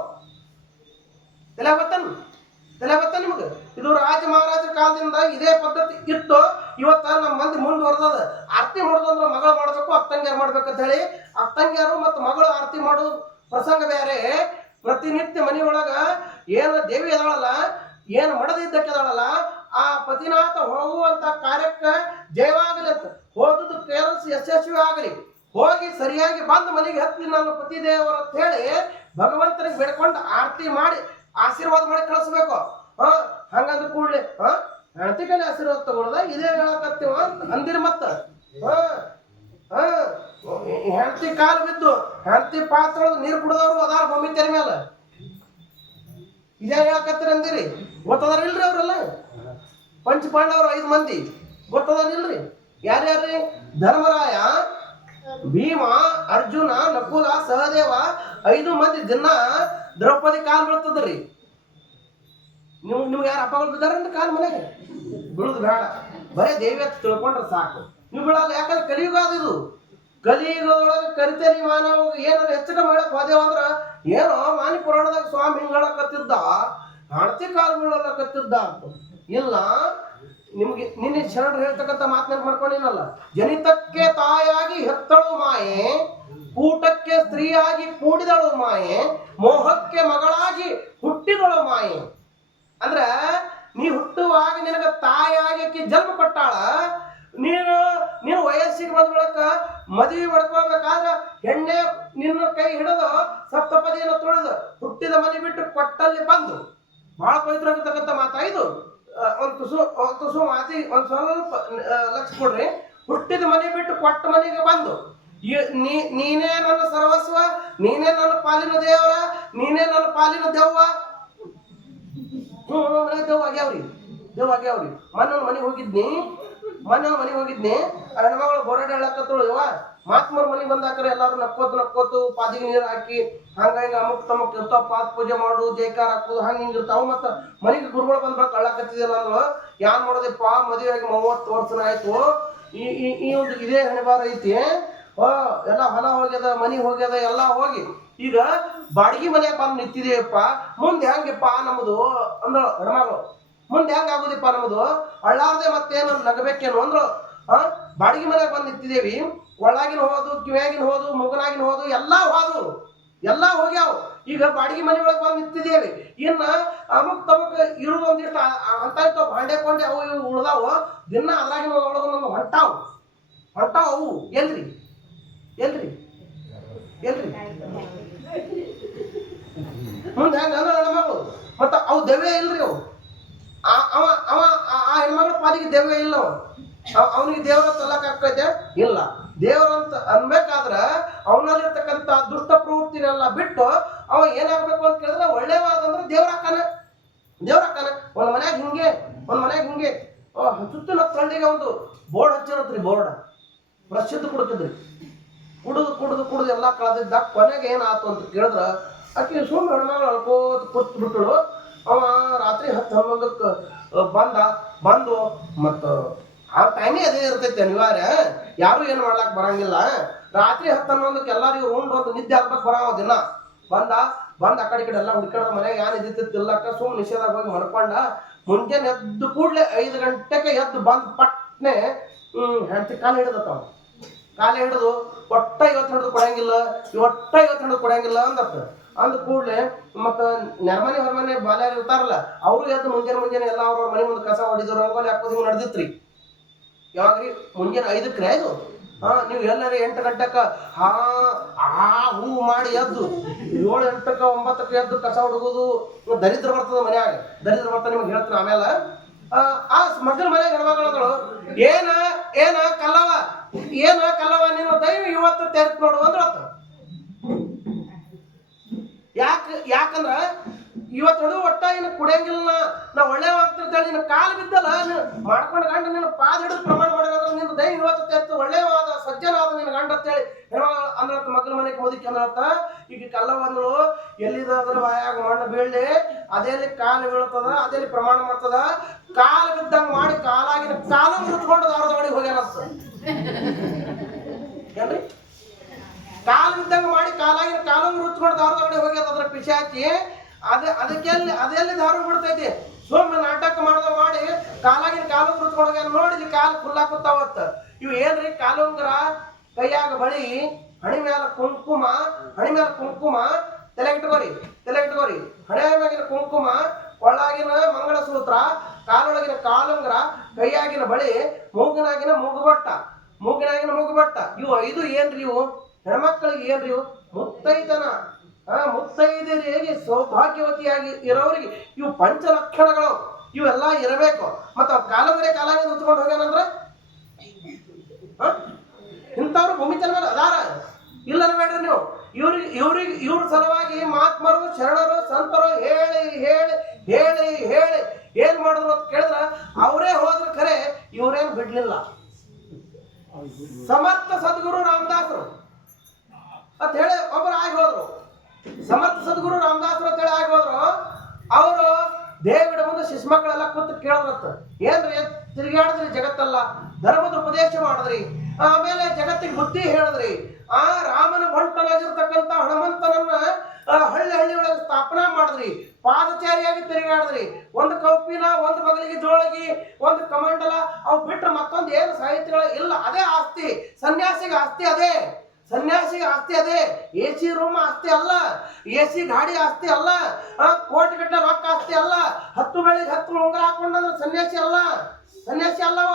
ತಲೆ ಬತ್ತ ನಿಮ್ಗೆ. ಇದು ರಾಜ ಮಹಾರಾಜರ ಕಾಲದಿಂದ ಇದೇ ಪದ್ಧತಿ ಇತ್ತು. ಇವತ್ತ ನಮ್ಮ ಮಂದಿ ಮುಂದುವರೆದ. ಆರತಿ ಮಾಡೋದಂದ್ರೆ ಮಗಳು ಮಾಡಬೇಕು, ಅಕ್ಕಂಗ್ಯಾರು ಮಾಡ್ಬೇಕಂತ ಹೇಳಿ ಅಕ್ಕಂಗ್ಯಾರು ಮತ್ತು ಮಗಳು ಆರತಿ ಮಾಡೋದು ಪ್ರಸಂಗ ಬೇರೆ. ಪ್ರತಿನಿತ್ಯ ಮನೆಯೊಳಗ ಏನು ದೇವಿ ಅದಾಳಲ್ಲ, ಏನು ಮಡದಿದ್ದಕ್ಕೆ ಅದಾಳಲ್ಲ, ಆ ಪತಿನಾಥ ಹೋಗುವಂತ ಕಾರ್ಯಕ್ಕೆ ಜಯವಾಗಲಿ ಅಂತ ಹೋದದ್ದು ಕೆಲಸ ಯಶಸ್ವಿ ಆಗಲಿ, ಹೋಗಿ ಸರಿಯಾಗಿ ಬಂದು ಮನೆಗೆ ಹತ್ಲಿ ನನ್ನ ಪತಿ ದೇವರು ಅಂತ ಹೇಳಿ ಭಗವಂತನಿಗೆ ಬೇಡ್ಕೊಂಡು ಆರತಿ ಮಾಡಿ ಆಶೀರ್ವಾದ ಮಾಡಿ ಕಳಿಸ್ಬೇಕು. ಹಂಗಂದ ಕೂಡ್ಲೆ ಹೆಂಡತಿ ಕೈಲಿ ಆಶೀರ್ವಾದ ತಗೊಳ್ದ ಇದೇ ಹೇಳಕತ್ತೀವ ಅಂದಿರ. ಮತ್ತ ಹೆಂಡತಿ ಕಾಲು ಬಿದ್ದು ಹೆಂಡತಿ ಪಾತ್ರ ನೀರು ಕುಡಿದವ್ರು ಅದಾರ ಭೂಮಿ ತೆರೆ ಮೇಲೆ. ಇದೇ ಹೇಳಕತ್ತೀರ ಅಂದಿರಿ. ಗೊತ್ತದಾರ ಇಲ್ರಿ ಅವ್ರೆಲ್ಲ? ಪಂಚಪಾಂಡವರು 5 ಮಂದಿ ಗೊತ್ತದಾರ ಇಲ್ರಿ? ಯಾರ್ಯಾರ್ರಿ? ಧರ್ಮರಾಯ, ಭೀಮ, ಅರ್ಜುನ, ನಕುಲ, ಸಹದೇವ 5 ಮಂದಿ ದಿನ ದ್ರೌಪದಿ ಕಾಲು ಬೀಳ್ತದ್ರಿ. ನಿಮ್ಗೆ ಯಾರು ಅಪ್ಪಗಳು ಬಿದ್ದಾರ ಕಾಲು ಮನೆಗೆ? ಬೀಳುದು ಬೇಡ, ಬರೇ ದೇವಿ ಅಂತ ತಿಳ್ಕೊಂಡ್ರೆ ಸಾಕು. ನೀವು ಬೀಳಲ್ಲ. ಯಾಕಂದ್ರೆ ಕಲಿಯುಗ ಅದು. ಇದು ಕಲಿಯುಗದೊಳಗೆ ಕರಿತೇರಿ ಮಾನವ ಏನಾದ್ರು ಹೆಚ್ಚಿನ ಹೇಳಕ್ ಹೋದೇವ ಅಂದ್ರ ಏನೋ ಮಾನಿ ಪುರಾಣದಾಗ ಸ್ವಾಮಿ ಹಿಂಗ್ ಹೇಳಕತ್ತಿದ್ದ, ಹಣತಿ ಕಾಲು ಬೀಳಕತ್ತಿದ್ದ ಅಂತ ಇಲ್ಲ. ನಿಮ್ಗೆ ನಿನ್ನೆ ಶರಣರು ಹೇಳ್ತಕ್ಕಂಥ ಮಾತನಾಡಿ ಮಾಡ್ಕೊಂಡಿನಲ್ಲ, ಜನಿತಕ್ಕೆ ತಾಯಾಗಿ ಹೆತ್ತಳು ಮಾಯೆ, ಕೂಟಕ್ಕೆ ಸ್ತ್ರೀಯಾಗಿ ಕೂಡಿದಳು ಮಾಯೆ, ಮೋಹಕ್ಕೆ ಮಗಳಾಗಿ ಹುಟ್ಟಿದಳು ಮಾಯೆ. ಅಂದ್ರ ನೀ ಹುಟ್ಟುವಾಗ ನಿನಗ ತಾಯಾಗಿ ಜನ್ಮ ಕೊಟ್ಟಾಳ. ನೀನು ವಯಸ್ಸಿಗೆ ಬಂದ ಬಳಕ ಮದುವೆ ಮಾಡ್ಕೊಳ್ಬೇಕಾದ್ರ ಹೆಣ್ಣೆ ನಿನ್ನ ಕೈ ಹಿಡಿದು ಸಪ್ತಪದಿಯನ್ನು ತೊಳೆದು ಹುಟ್ಟಿದ ಮನೆ ಬಿಟ್ಟು ಕೊಟ್ಟಲ್ಲಿ ಬಂದು. ಬಹಳ ಪವಿತ್ರ ಆಗಿರ್ತಕ್ಕಂಥ ಮಾತಾಯ್ದು. ಒಂದು ತುಸು ಮಾತಿ ಒಂದು ಸ್ವಲ್ಪ ಲಕ್ಷ ಕೊಡ್ರಿ. ಹುಟ್ಟಿದ ಮನೆ ಬಿಟ್ಟು ಕೊಟ್ಟ ಮನೆಗೆ ಬಂದು ನೀನೇ ನನ್ನ ಸರ್ವಸ್ವ, ನೀನೇ ನನ್ನ ಪಾಲಿನ ದೇವರ, ನೀನೇ ನನ್ನ ಪಾಲಿನ ದೆವ್ವ. ದೆವ್ವ ಆಗ್ಯಾವ್ರಿ. ಮೊನ್ನೆ ಮನೆಗೆ ಹೋಗಿದ್ನಿ. ಆ ಹೆಣ್ಮಗಳು ಬೋರಾಟ ಹೇಳಕತ್ತಳು. ಯವ್ವ ಮಾತ್ಮರ್ ಮನೆಗೆ ಬಂದಾಕ್ರೆ ಎಲ್ಲಾರು ನಕ್ಕೋತು ಪಾದಿಗೆ ನೀರು ಹಾಕಿ ಹಂಗ ಹಿಂಗ ಅಮುಕ್ ತಮಕ್ ಇರ್ತಾವ, ಪಾದ ಪೂಜೆ ಮಾಡು, ಜೈಕಾರ ಹಾಕೋದು ಹಂಗ ಹಿಂಗ ಇರ್ತಾವ. ಮತ್ತ ಮನೆಗೆ ಗುರುಗಳು ಬಂದ್ಬೇಕು ಕಳ್ಳಾಕತ್ತಿದಿಲ್ಲ ಅಂದ್ಲು. ಯಾನ್ ಮಾಡೋದಪ್ಪ, ಮದುವೆ ಆಗಿ 30 ವರ್ಷ ಆಯ್ತು. ಈ ಒಂದು ಇದೇ ಹಣೆಬಾರ ಐತಿ. ಎಲ್ಲ ಹೊಲ ಹೋಗ್ಯದ, ಮನಿ ಹೋಗ್ಯದ, ಎಲ್ಲ ಹೋಗಿ ಈಗ ಬಾಡಿಗೆ ಮನೆಯಾಗ ಬಂದು ನಿಂತಿದೇವಪ್ಪ. ಮುಂದೆ ಹೆಂಗಪ್ಪ ನಮ್ಮದು ಅಂದಳು ಹೆಣ್ಮಗಳು. ಮುಂದೆ ಹೆಂಗ ಆಗುದಿಪ್ಪ ನಮ್ಮದು? ಅಳ್ಳಾರ್ದೆ ಮತ್ತೇನು ನಗಬೇಕೇನು ಅಂದ್ರು. ಬಾಡಿಗೆ ಮನೆಯಾಗ ಬಂದು ನಿಂತಿದ್ದೇವಿ. ಒಳಗಿನ ಹೋದು, ಕಿವ್ಯಾಗಿನ ಹೋದು, ಮುಗನಾಗಿನ ಹೋದು, ಎಲ್ಲ ಹೋಗ್ಯಾವ. ಈಗ ಬಾಡಿಗೆ ಮನೆಯೊಳಗೆ ಬಂದು ನಿಂತಿದ್ದೇವೆ. ಇನ್ನ ಅಮುಕ್ ತಮಕ್ ಇರುದು ಒಂದಿಷ್ಟು ಅಂತ ಇರ್ತಾವ, ಭಾಂಡೆ ಕೊಂಡೆ ಅವು ಇವು ಉಳ್ದಾವು. ದಿನ ಅದ್ರಾಗಿನ ಒಳಗೊಂದು ಹೊಂಟಾವು ಅವು. ಎಲ್ರಿ ಮುಂದೆ ಹೆಂಗ ಹೆಣ್ಮಗಳು ಮತ್ತ ಅವು ದೆವ್ವ ಇಲ್ರಿ. ಅವು ಆ ಹೆಣ್ಮಗಳ ಪಾಲಿಗೆ ದೆವ್ವ ಇಲ್ಲ. ಅವನಿಗೆ ದೇವ್ರ ತಲ್ಲಕ್ ಆಗ್ತೈತೆ ಇಲ್ಲ. ದೇವ್ರಂತ ಅನ್ಬೇಕಾದ್ರ ಅವನಲ್ಲಿರ್ತಕ್ಕಂಥ ದುಷ್ಟ ಪ್ರವೃತ್ತಿನೆಲ್ಲ ಬಿಟ್ಟು ಅವ ಏನಾಗ್ಬೇಕು ಅಂತ ಕೇಳಿದ್ರೆ ಒಳ್ಳೆಯವಾದಂದ್ರೆ ದೇವ್ರಾಕನ. ಒಂದ್ ಮನ್ಯಾಗ ಹಿಂಗೆ ಸುತ್ತಿನ ತೊಂಡಿಗೆ ಒಂದು ಬೋರ್ಡ್ ಹಚ್ಚಿರತ್ರಿ. ಬೋರ್ಡ್ ಪ್ರಸಿದ್ಧ ಕುಡ್ತಿದ್ರಿ. ಕುಡಿದು ಎಲ್ಲ ಕಳೆದಿದ್ದ ಕೊನೆಗೆ ಏನಾಯ್ತು ಅಂತ ಕೇಳಿದ್ರ ಆಕೆ ಸುಮ್ಮನೆ ಹೆಣ್ಮಗಳು ಅಳ್ಕೋತ ಕೂತ್ ಬಿಟ್ಟಳು. ಅವ ರಾತ್ರಿ 10-11ಕ್ಕೆ ಬಂದು ಮತ್ತು ಆ ಟೈಮೇ ಅದೇ ಇರ್ತೈತೆ ಅನಿವಾರ್ಯ, ಯಾರು ಏನು ಮಾಡ್ಲಾಕ್ ಬರಂಗಿಲ್ಲ. ರಾತ್ರಿ 10-11ಕ್ಕೆ ಎಲ್ಲರಿಗೂ ಉಂಡು ಒಂದು ನಿದ್ದೆ ಆಗ್ಬೇಕು ಬರೋ ದಿನ ಬಂದ ಆ ಕಡೆ ಎಲ್ಲ ಹುಡ್ಕಾಡ ಮನೆಗೆ ಯಾರು ಇದ್ದಿತ್ತಿಲ್ಲಕ್ಕ ಸುಮ್ಮನೆ ನಿಷೇಧಾಗ ಹೋಗಿ ಮಲ್ಕೊಂಡ. ಮುಂಜಾನೆ ಎದ್ದು ಕೂಡಲೇ 5 ಗಂಟೆಗೆ ಎದ್ದು ಬಂದು ಪಟ್ನೆ ಹೆಂಡತಿ ಕಾಲು ಹಿಡಿದತ್ತವ. ಕಾಲು ಹಿಡಿದು ಒಟ್ಟ 50 ಹಿಡಿದು ಕೊಡಂಗಿಲ್ಲ ಅಂದ ಕೂಡಲೇ ಮತ್ತು ನೆರಮನೆ ಹೊರಮನೆ ಬಾಲ್ಯಾರು ಇರ್ತಾರಲ್ಲ ಅವರು ಎದ್ದು ಮುಂಜಾನೆ ಎಲ್ಲ ಅವ್ರವ್ರ ಮನೆ ಮುಂದೆ ಕಸ ಹೊಡಿದ್ರು, ರಂಗೋಲಿ ಹಾಕೋದು ಹಿಂಗೆ ನಡೆದಿತ್ರಿ. ಯಾವಾಗ್ರಿ ಮುಂಜಾನೆ 5ಕ್ಕೆ ಇದು ನೀವು ಎಲ್ಲರೂ 8 ಗಂಟೆಗೆ ಹೂ ಮಾಡಿ ಎದ್ದು 7-8ಕ್ಕೆ 9ಕ್ಕೆ ಎದ್ದು ಕಸ ಹುಡುಗೋದು ದರಿದ್ರ ಬರ್ತದ ಮನ್ಯಾಗ. ದರಿದ್ರ ಬರ್ತದೆ ನಿಮ್ಗೆ ಹೇಳ್ತೀನಿ ಆಮೇಲೆ. ಆ ಮಕ್ಕಳ ಮನೆ ಹೆಣ್ಮಗಳು ಏನ ಕಲ್ಲವ ನಿನ್ನ ದೈವ ಇವತ್ತು ತೆರೆದು ನೋಡು ಅಂದ್ರತ್ತ. ಯಾಕಂದ್ರ ಇವತ್ತು ಹಿಡಿದು ಒಟ್ಟ ಇನ್ನು ಕುಡಿಯಂಗಿಲ್ಲ, ನಾ ಒಳ್ಳೆವಾಗ್ತಿರ್ತೇಳಿ ನಿನ್ನ ಕಾಲು ಬಿದ್ದಲ್ಲ ಮಾಡ್ಕೊಂಡು ಗಂಡ ನಿನ್ನ ಪಾದ ಹಿಡಿದು ಪ್ರಮಾಣ ಮಾಡಿದ್ರೆ ನಿನ್ನ ದೈ ಇವತ್ತು ತೆರೆದು ಒಳ್ಳೆಯವಾದ ಸಜ್ಜನಾದ ನಿನ್ನ ಗಂಡ ಅಂತೇಳಿ ಅಂದ್ರತ್ತ. ಮಕ್ಕಳ ಮನೆಗೆ ಮುದುಕಿ ಅಂದ್ರತ್ತ. ಈಗ ಕಲ್ಲವ ಅಂದಳು ಎಲ್ಲಿದಾದ್ರೆ ಬಾಯಾಗ ಮಣ್ಣು ಬೀಳಲಿ, ಅದೇಲಿ ಕಾಲು ಬೀಳ್ತದ, ಅದೇಲಿ ಪ್ರಮಾಣ ಮಾಡ್ತದ. ಕಾಲು ಬಿದ್ದಂಗೆ ಮಾಡಿ ಕಾಲಾಗಿನ ಕಾಲು ಮುಚ್ಕೊಂಡು ದಾರದೊಳಗೆ ಹೋಗ್ಯಾನಂತ. ಏನ್ರಿ ಕಾಲು ಬಿದ್ದಂಗೆ ಮಾಡಿ ಕಾಲಾಗಿನ ಕಾಲು ಮುಚ್ಕೊಂಡು ದಾರದೊಳಗೆ ಹೋಗ್ಯದ. ಅದ್ರ ಪಿಶಾಚಿ ಅದೆಲ್ಲಿ ದಾರು ಬಿಡ್ತೈತಿ. ಸುಮ್ಮನೆ ನಾಟಕ ಮಾಡಿ ಕಾಲಾಗಿನ ಕಾಲು ಮುಚ್ಕೊಂಡು ಹೋಗ್ಯಾನ. ನೋಡಿ ಕಾಲು ಕುಲ್ಲಾಕುತ್ತಾವತ್ತ. ಇವು ಏನ್ರಿ ಕಾಲುಂಗ್ರ, ಕೈಯಾಗ ಬಳಿ, ಹಣಿ ಮೇಲೆ ಕುಂಕುಮ, ತಲೆಗಿಟ್ಕೋರಿ, ಹಣೆ ಮ್ಯಾಗಿನ ಕುಂಕುಮ, ಕೊಳ್ಳಾಗಿನ ಮಂಗಳಸೂತ್ರ, ಕಾಲೊಳಗಿನ ಕಾಲುಂಗ್ರ, ಕೈಯಾಗಿನ ಬಳಿ, ಮೂಗಿನಾಗಿನ ಮೂಗುಬಟ್ಟ. ಇವು 5 ಏನ್ರಿ? ಇವು ಹೆಣ್ಮಕ್ಳಿಗೆ ಏನ್ರಿ? ಇವು ಮುತ್ತೈತನ, ಮುತ್ತೈದರಿಗೆ ಸೌಭಾಗ್ಯವತಿಯಾಗಿ ಇರೋರಿಗೆ ಇವು ಪಂಚಲಕ್ಷಣಗಳು ಇವೆಲ್ಲ ಇರಬೇಕು. ಮತ್ತು ಕಾಲಾಗಿ ಉತ್ಕೊಂಡು ಹೋಗ್ಯಾನಂದ್ರ ಇಂಥವ್ರು ಭೂಮಿ ತಲೆ ಮೇಲೆ ಅದಾರ ಇಲ್ಲ ಬೇಡ್ರಿ ನೀವು. ಇವ್ರ ಸಲುವಾಗಿ ಮಹಾತ್ಮರು, ಶರಣರು, ಸಂತರು ಹೇಳಿ ಏನ್ ಮಾಡಿದ್ರು ಅಂತ ಕೇಳಿದ್ರ ಅವರೇ ಹೋದ್ರ ಖರೆ ಇವ್ರೇನು ಬಿಡ್ಲಿಲ್ಲ. ಸಮರ್ಥ ಸದ್ಗುರು ರಾಮದಾಸರು ಅಂತ ಹೇಳಿ ಒಬ್ಬರು ಆಗಿ ಹೋದ್ರು. ಸಮರ್ಥ ಸದ್ಗುರು ರಾಮದಾಸರು ಅಂತ ಹೇಳಿ ಆಗಿ ಹೋದ್ರು. ಅವರು ದೇವಿಡ ಮುಂದೆ ಶಿಷ್ಮಕ್ಕಳೆಲ್ಲ ಕೂತು ಕೇಳಿದ್ರತ್ತ, ಏನ್ರಿ ತಿರುಗಾಡಿದ್ರಿ ಜಗತ್ತಲ್ಲ, ಧರ್ಮದ ಉಪದೇಶ ಮಾಡಿದ್ರಿ, ಆಮೇಲೆ ಜಗತ್ತಿಗೆ ಬುದ್ಧಿ ಹೇಳಿದ್ರಿ, ಆ ರಾಮನ ಬಂಟನಾಗಿರ್ತಕ್ಕಂಥ ಹನುಮಂತನನ್ನ ಹಳ್ಳಿ ಒಳಗೆ ಸ್ಥಾಪನಾ ಮಾಡಿದ್ರಿ, ಪಾದಚಾರಿಯಾಗಿ ತಿರುಗಾಡಿದ್ರಿ, ಒಂದು ಕೌಪಿನ, ಒಂದು ಬಗಲಿಗೆ ಜೋಳಗಿ, ಒಂದು ಕಮಂಡಲ, ಅವು ಬಿಟ್ರೆ ಮತ್ತೊಂದು ಏನು ಸಾಹಿತ್ಯಗಳ ಇಲ್ಲ. ಅದೇ ಆಸ್ತಿ. ಸನ್ಯಾಸಿಗೆ ಆಸ್ತಿ ಅದೇ. AC ರೂಮ್ ಆಸ್ತಿ ಅಲ್ಲ, AC ಗಾಡಿ ಆಸ್ತಿ ಅಲ್ಲ, ಕೋಟಿ ಗಟ್ಟಲೆ ರೊಕ್ಕ ಆಸ್ತಿ ಅಲ್ಲ, 10 ಬೆಳಿಗ್ಗೆ 10 ಉಂಗುರ ಹಾಕೊಂಡ್ರೆ ಸನ್ಯಾಸಿ ಅಲ್ಲವ.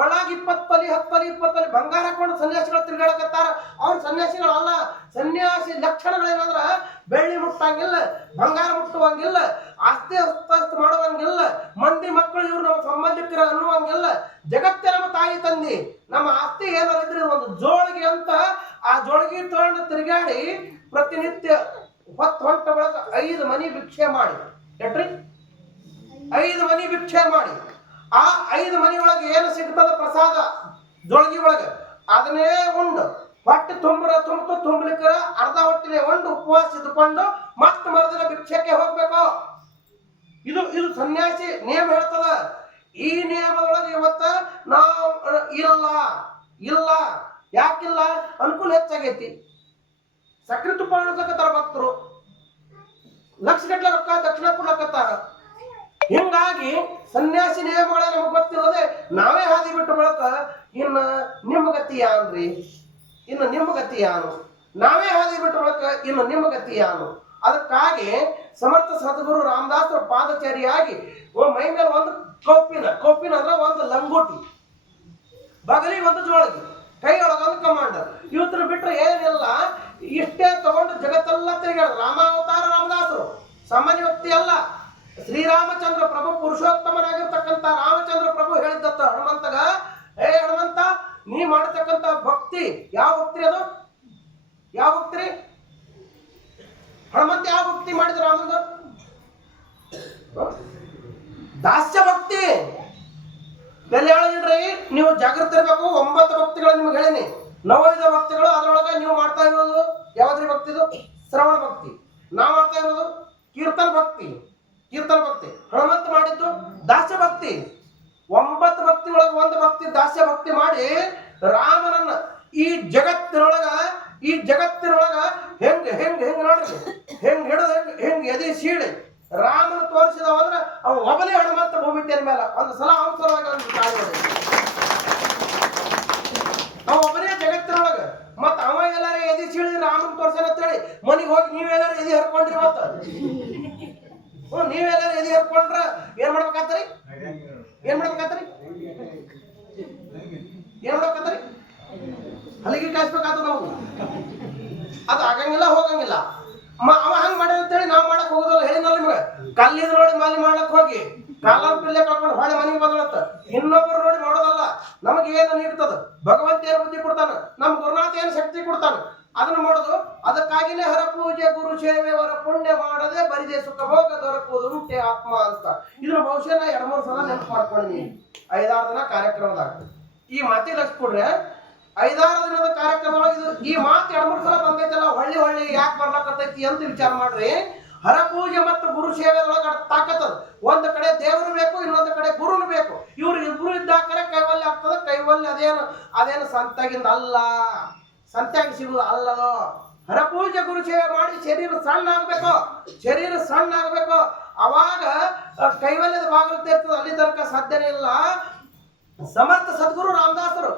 ಒಳಗ 20 ತೊಲಿ 10 ತೊಲಿ 20 ತೊಲಿ ಬಂಗಾರ ಹಾಕೊಂಡು ಸನ್ಯಾಸಿಗಳು ತಿರುಗಾಡಕತ್ತಾರ. ಅವ್ರು ಸನ್ಯಾಸಿಗಳಲ್ಲ. ಸನ್ಯಾಸಿ ಲಕ್ಷಣಗಳೇನಂದ್ರ ಬೆಳ್ಳಿ ಮುಟ್ಟಂಗಿಲ್ಲ, ಬಂಗಾರ ಮುಟ್ಟುವಂಗಿಲ್ಲ, ಆಸ್ತಿ ಹಸ್ತ ಮಾಡುವಂಗಿಲ್ಲ, ಮಂದಿ ಮಕ್ಕಳು ಇವ್ರು ನಮ್ಮ ಸಂಬಂಧಿಕರ ಅನ್ನುವಂಗಿಲ್ಲ. ಜಗತ್ತೇ ನಮ್ಮ ತಾಯಿ ತಂದಿ. ನಮ್ಮ ಆಸ್ತಿ ಏನಾರಿದ್ರೆ ಒಂದು ಜೋಳಿಗೆ ಅಂತ, ಆ ಜೋಳಿಗೆ ತಗೊಂಡು ತಿರುಗಾಡಿ ಪ್ರತಿನಿತ್ಯ ಹೊತ್ತ ಬಳಕ 5 ಮನಿ ಭಿಕ್ಷೆ ಮಾಡಿ, ಎಟ್ರಿ 5 ಮನಿ ಭಿಕ್ಷೆ ಮಾಡಿ, ಆ 5 ಮನಿ ಒಳಗೆ ಏನು ಸಿಗ್ತದ ಪ್ರಸಾದ ಜೋಳಿಗೆ ಒಳಗೆ ಅದನ್ನೇ ಉಂಡು ಹೊಟ್ಟೆ ತುಂಬಲಿಕ್ಕ ಅರ್ಧ ಹೊಟ್ಟಿನ ಉಂಡು ಉಪವಾಸ ಇದ್ದುಕೊಂಡು ಮತ್ತೆ ಮರದಿನ ಭಿಕ್ಷಕ್ಕೆ ಹೋಗ್ಬೇಕು. ಇದು ಸನ್ಯಾಸಿ ನಿಯಮ ಹೇಳ್ತದ. ಈ ನಿಯಮದೊಳಗೆ ಇವತ್ತ ನಾವು ಇಲ್ಲ. ಯಾಕಿಲ್ಲ? ಅನುಕೂಲ ಹೆಚ್ಚಾಗೈತಿ. ಸಕ್ರೆ ತುಪ್ಪ ಇಡ್ಸಕತ್ತಾರ ಭಕ್ತರು, ಲಕ್ಷಗಟ್ಟಲೆ ರೊಕ್ಕ ದಕ್ಷಿಣ ಕೊಡ್ಲಕತ್ತಾರ. ಹಿಂಗಾಗಿ ಸನ್ಯಾಸಿ ನಿಯಮಗಳ ನಮಗೆ ಗೊತ್ತಿಲ್ಲದೆ ನಾವೇ ಹಾದಿ ಬಿಟ್ಟು ಬಳಕ ಇನ್ನು ನಿಮ್ಮ ಗತಿ ಯಾನು? ನಾವೇ ಹಾದಿ ಬಿಟ್ಟು ಬಳಕ ಇನ್ನು ನಿಮ್ಮ ಗತಿ ಯಾನು? ಅದಕ್ಕಾಗಿ ಸಮರ್ಥ ಸದ್ಗುರು ರಾಮದಾಸರು ಪಾದಚಾರಿಯಾಗಿ ಮೈ ಮೇಲೆ ಒಂದು ಕೌಪಿನ ಅಂದ್ರೆ ಒಂದು ಲಂಗೋಟಿ, ಬಗಲಿಗೆ ಒಂದು ಜೋಳಿಗೆ, ಕೈ ಒಳಗೊಂದು ಕಮಾಂಡರ್, ಇವತ್ತನ್ನು ಬಿಟ್ಟರೆ ಏನಿಲ್ಲ. ಇಷ್ಟೇ ತಗೊಂಡು ಜಗತ್ತೆಲ್ಲ ತಿರುಗಾಡ. ರಾಮಾವತಾರ ರಾಮದಾಸರು ಸಾಮಾನ್ಯ ವ್ಯಕ್ತಿ ಅಲ್ಲ. ಶ್ರೀರಾಮಚಂದ್ರ ಪ್ರಭು ಪುರುಷೋತ್ತಮನಾಗಿರ್ತಕ್ಕಂಥ ರಾಮಚಂದ್ರ ಪ್ರಭು ಹೇಳಿದ್ದತ್ತ ಹನುಮಂತಗ, ಹನುಮಂತ ನೀ ಮಾಡತಕ್ಕಂಥ ಭಕ್ತಿ ಯಾವ ಭಕ್ತಿ? ಅದು ಯಾವ ಭಕ್ತಿ? ಹನುಮಂತ ಯಾವ ಭಕ್ತಿ ಮಾಡಿದ್ರು? ರಾಮಂದ ದಾಸ್ಯ ಭಕ್ತಿ. ಬೆಲೆ ಹೇಳಿದ್ರಿ, ನೀವು ಜಾಗೃತಿ ಇರಬೇಕು. 9 ಭಕ್ತಿಗಳು ನಿಮ್ಗೆ ಹೇಳಿನಿ. 9 ಭಕ್ತಿಗಳು. ಅದರೊಳಗೆ ನೀವು ಮಾಡ್ತಾ ಇರೋದು ಯಾವ್ದ್ರಿ ಭಕ್ತಿದು? ಶ್ರವಣ ಭಕ್ತಿ. ನಾವು ಮಾಡ್ತಾ ಇರೋದು ಕೀರ್ತನ ಭಕ್ತಿ. ಹನುಮಂತ ಮಾಡಿದ್ದು ದಾಸ್ಯ ಭಕ್ತಿ. 9 ಭಕ್ತಿ ಒಳಗೆ ಒಂದು ಭಕ್ತಿ ದಾಸ್ಯ ಭಕ್ತಿ ಮಾಡಿ ರಾಮನನ್ನ ಈ ಜಗತ್ತಿನೊಳಗ ಹೆಂಗ್ ನೋಡ್ರಿ, ಹೆಂಗ್ ಹಿಡಿದು ಹೆಂಗ್ ಎದಿ ಸೀಳಿ ರಾಮನ ತೋರಿಸಿದವಂದ್ರ ಅವ ಒಬ್ಬನೇ ಹನುಮಂತ ಭೂಮಿ ತೆರ ಮೇಲೆ ಒಂದು ಸಲ ಅವನ ಸಲುವಾಗಿ ಅವ ಒಬ್ಬನೇ ಜಗತ್ತಿನೊಳಗ. ಮತ್ತ ಅವ ಎಲ್ಲಾರ ಎದಿ ಸೀಳಿ ರಾಮನ್ ತೋರ್ಸನ ಅಂತೇಳಿ ಮನಿಗೆ ಹೋಗಿ ನೀವೆಲ್ಲಾರು ಎದಿ ಹರ್ಕೊಂಡ್ರಿ. ಮತ್ತ ನೀವೆಲ್ಲಾರು ಎದಿ ಹರ್ಕೊಂಡ್ರ ಏನ್ ಮಾಡ್ಬೇಕಾತ್ರಿ? ಹಲಿಗೆ ಕಾಯಿಸ್ಬೇಕಾಗ್ತದ ನಾವು. ಅದು ಆಗಂಗಿಲ್ಲ, ಹೋಗಂಗಿಲ್ಲ. ಅವ ಹಂಗ್ ಮಾಡ್ಯಾನ ಅಂತೇಳಿ ನಾವ್ ಮಾಡಕ್ ಹೋಗೋದಲ್ಲ. ಹೇಳಿನಲ್ಲ ನಿಮ್ಗೆ, ಕಲ್ಲಿದ್ ನೋಡಿ ಮಾಲಿ ಮಾಡ್ಲಕ್ ಹೋಗಿ ಕಾಲ ಪಿಲ್ಲೆ ಕಳ್ಕೊಂಡು ಹೊಳೆ ಮನೆಗೆ ಬಂದಳತ್ತ. ಇನ್ನೊಬ್ಬರು ನೋಡಿ ಮಾಡೋದಲ್ಲ. ನಮಗೆ ಏನು ನೀಡ್ತದ ಭಗವಂತ ಏನು ಬುದ್ಧಿ ಕೊಡ್ತಾನ, ನಮ್ ಗುರುನಾಥ ಏನು ಶಕ್ತಿ ಕೊಡ್ತಾನ, ಅದನ್ನ ಮಾಡೋದು. ಅದಕ್ಕಾಗಿನೇ ಹರ ಪೂಜೆ ಗುರು ಸೇವೆ ವರ ಪುಣ್ಯ ಮಾಡದೆ ಬರಿದೆ ಸುಖ ಭೋಗ ದೊರಕುವುದುಂಟೆ ಆತ್ಮ ಅಂತ. ಇದನ್ನ ಬಹುಶಃ ನಾ 2-3 ಸಲ ನೆನಪು ಮಾಡ್ಕೊಂಡಿನಿ 5-6 ದಿನ ಕಾರ್ಯಕ್ರಮದಾಗ. ಈ ಮಾತಿ ಲಕ್ಷ ಕೊಡ್ರೆ 5-6 ದಿನದ ಕಾರ್ಯಕ್ರಮದಾಗ ಈ ಮಾತು 2-3 ಸಲ ಬಂದೈತಲ್ಲ, ಹೊಳ್ಳಿ ಯಾಕೆ ಬರ್ಲಕತ್ತೈತಿ ಅಂತ ವಿಚಾರ ಮಾಡ್ರಿ. ಹರ ಪೂಜೆ ಮತ್ತು ಗುರು ಸೇವೆದೊಳಗ ತಾಕತ್ತದ. ಒಂದು ಕಡೆ ದೇವರು ಬೇಕು, ಇನ್ನೊಂದು ಕಡೆ ಗುರುನು ಬೇಕು. ಇವ್ರು ಇಬ್ರು ಇದ್ದಾಕರೆ ಕೈವಲ್ಯ ಆಗ್ತದ. ಕೈವಲ್ಯ ಅದೇನು ಸಂತಾಗಿಂದ ಅಲ್ಲ, ಸಂತ್ಯಾಗಿ ಸಿಗುದು ಅಲ್ಲದೋ. ಹರ ಪೂಜೆ ಗುರು ಸೇವೆ ಮಾಡಿ ಶರೀರ ಸಣ್ಣ ಆಗ್ಬೇಕು. ಅವಾಗ ಕೈವಲ್ಯದ ಬಾಗಿಲು ತೆರ್ತದ. ಅಲ್ಲಿ ತನಕ ಸಾಧ್ಯನೇ ಇಲ್ಲ. ಸಮರ್ಥ ಸದ್ಗುರು ರಾಮದಾಸರು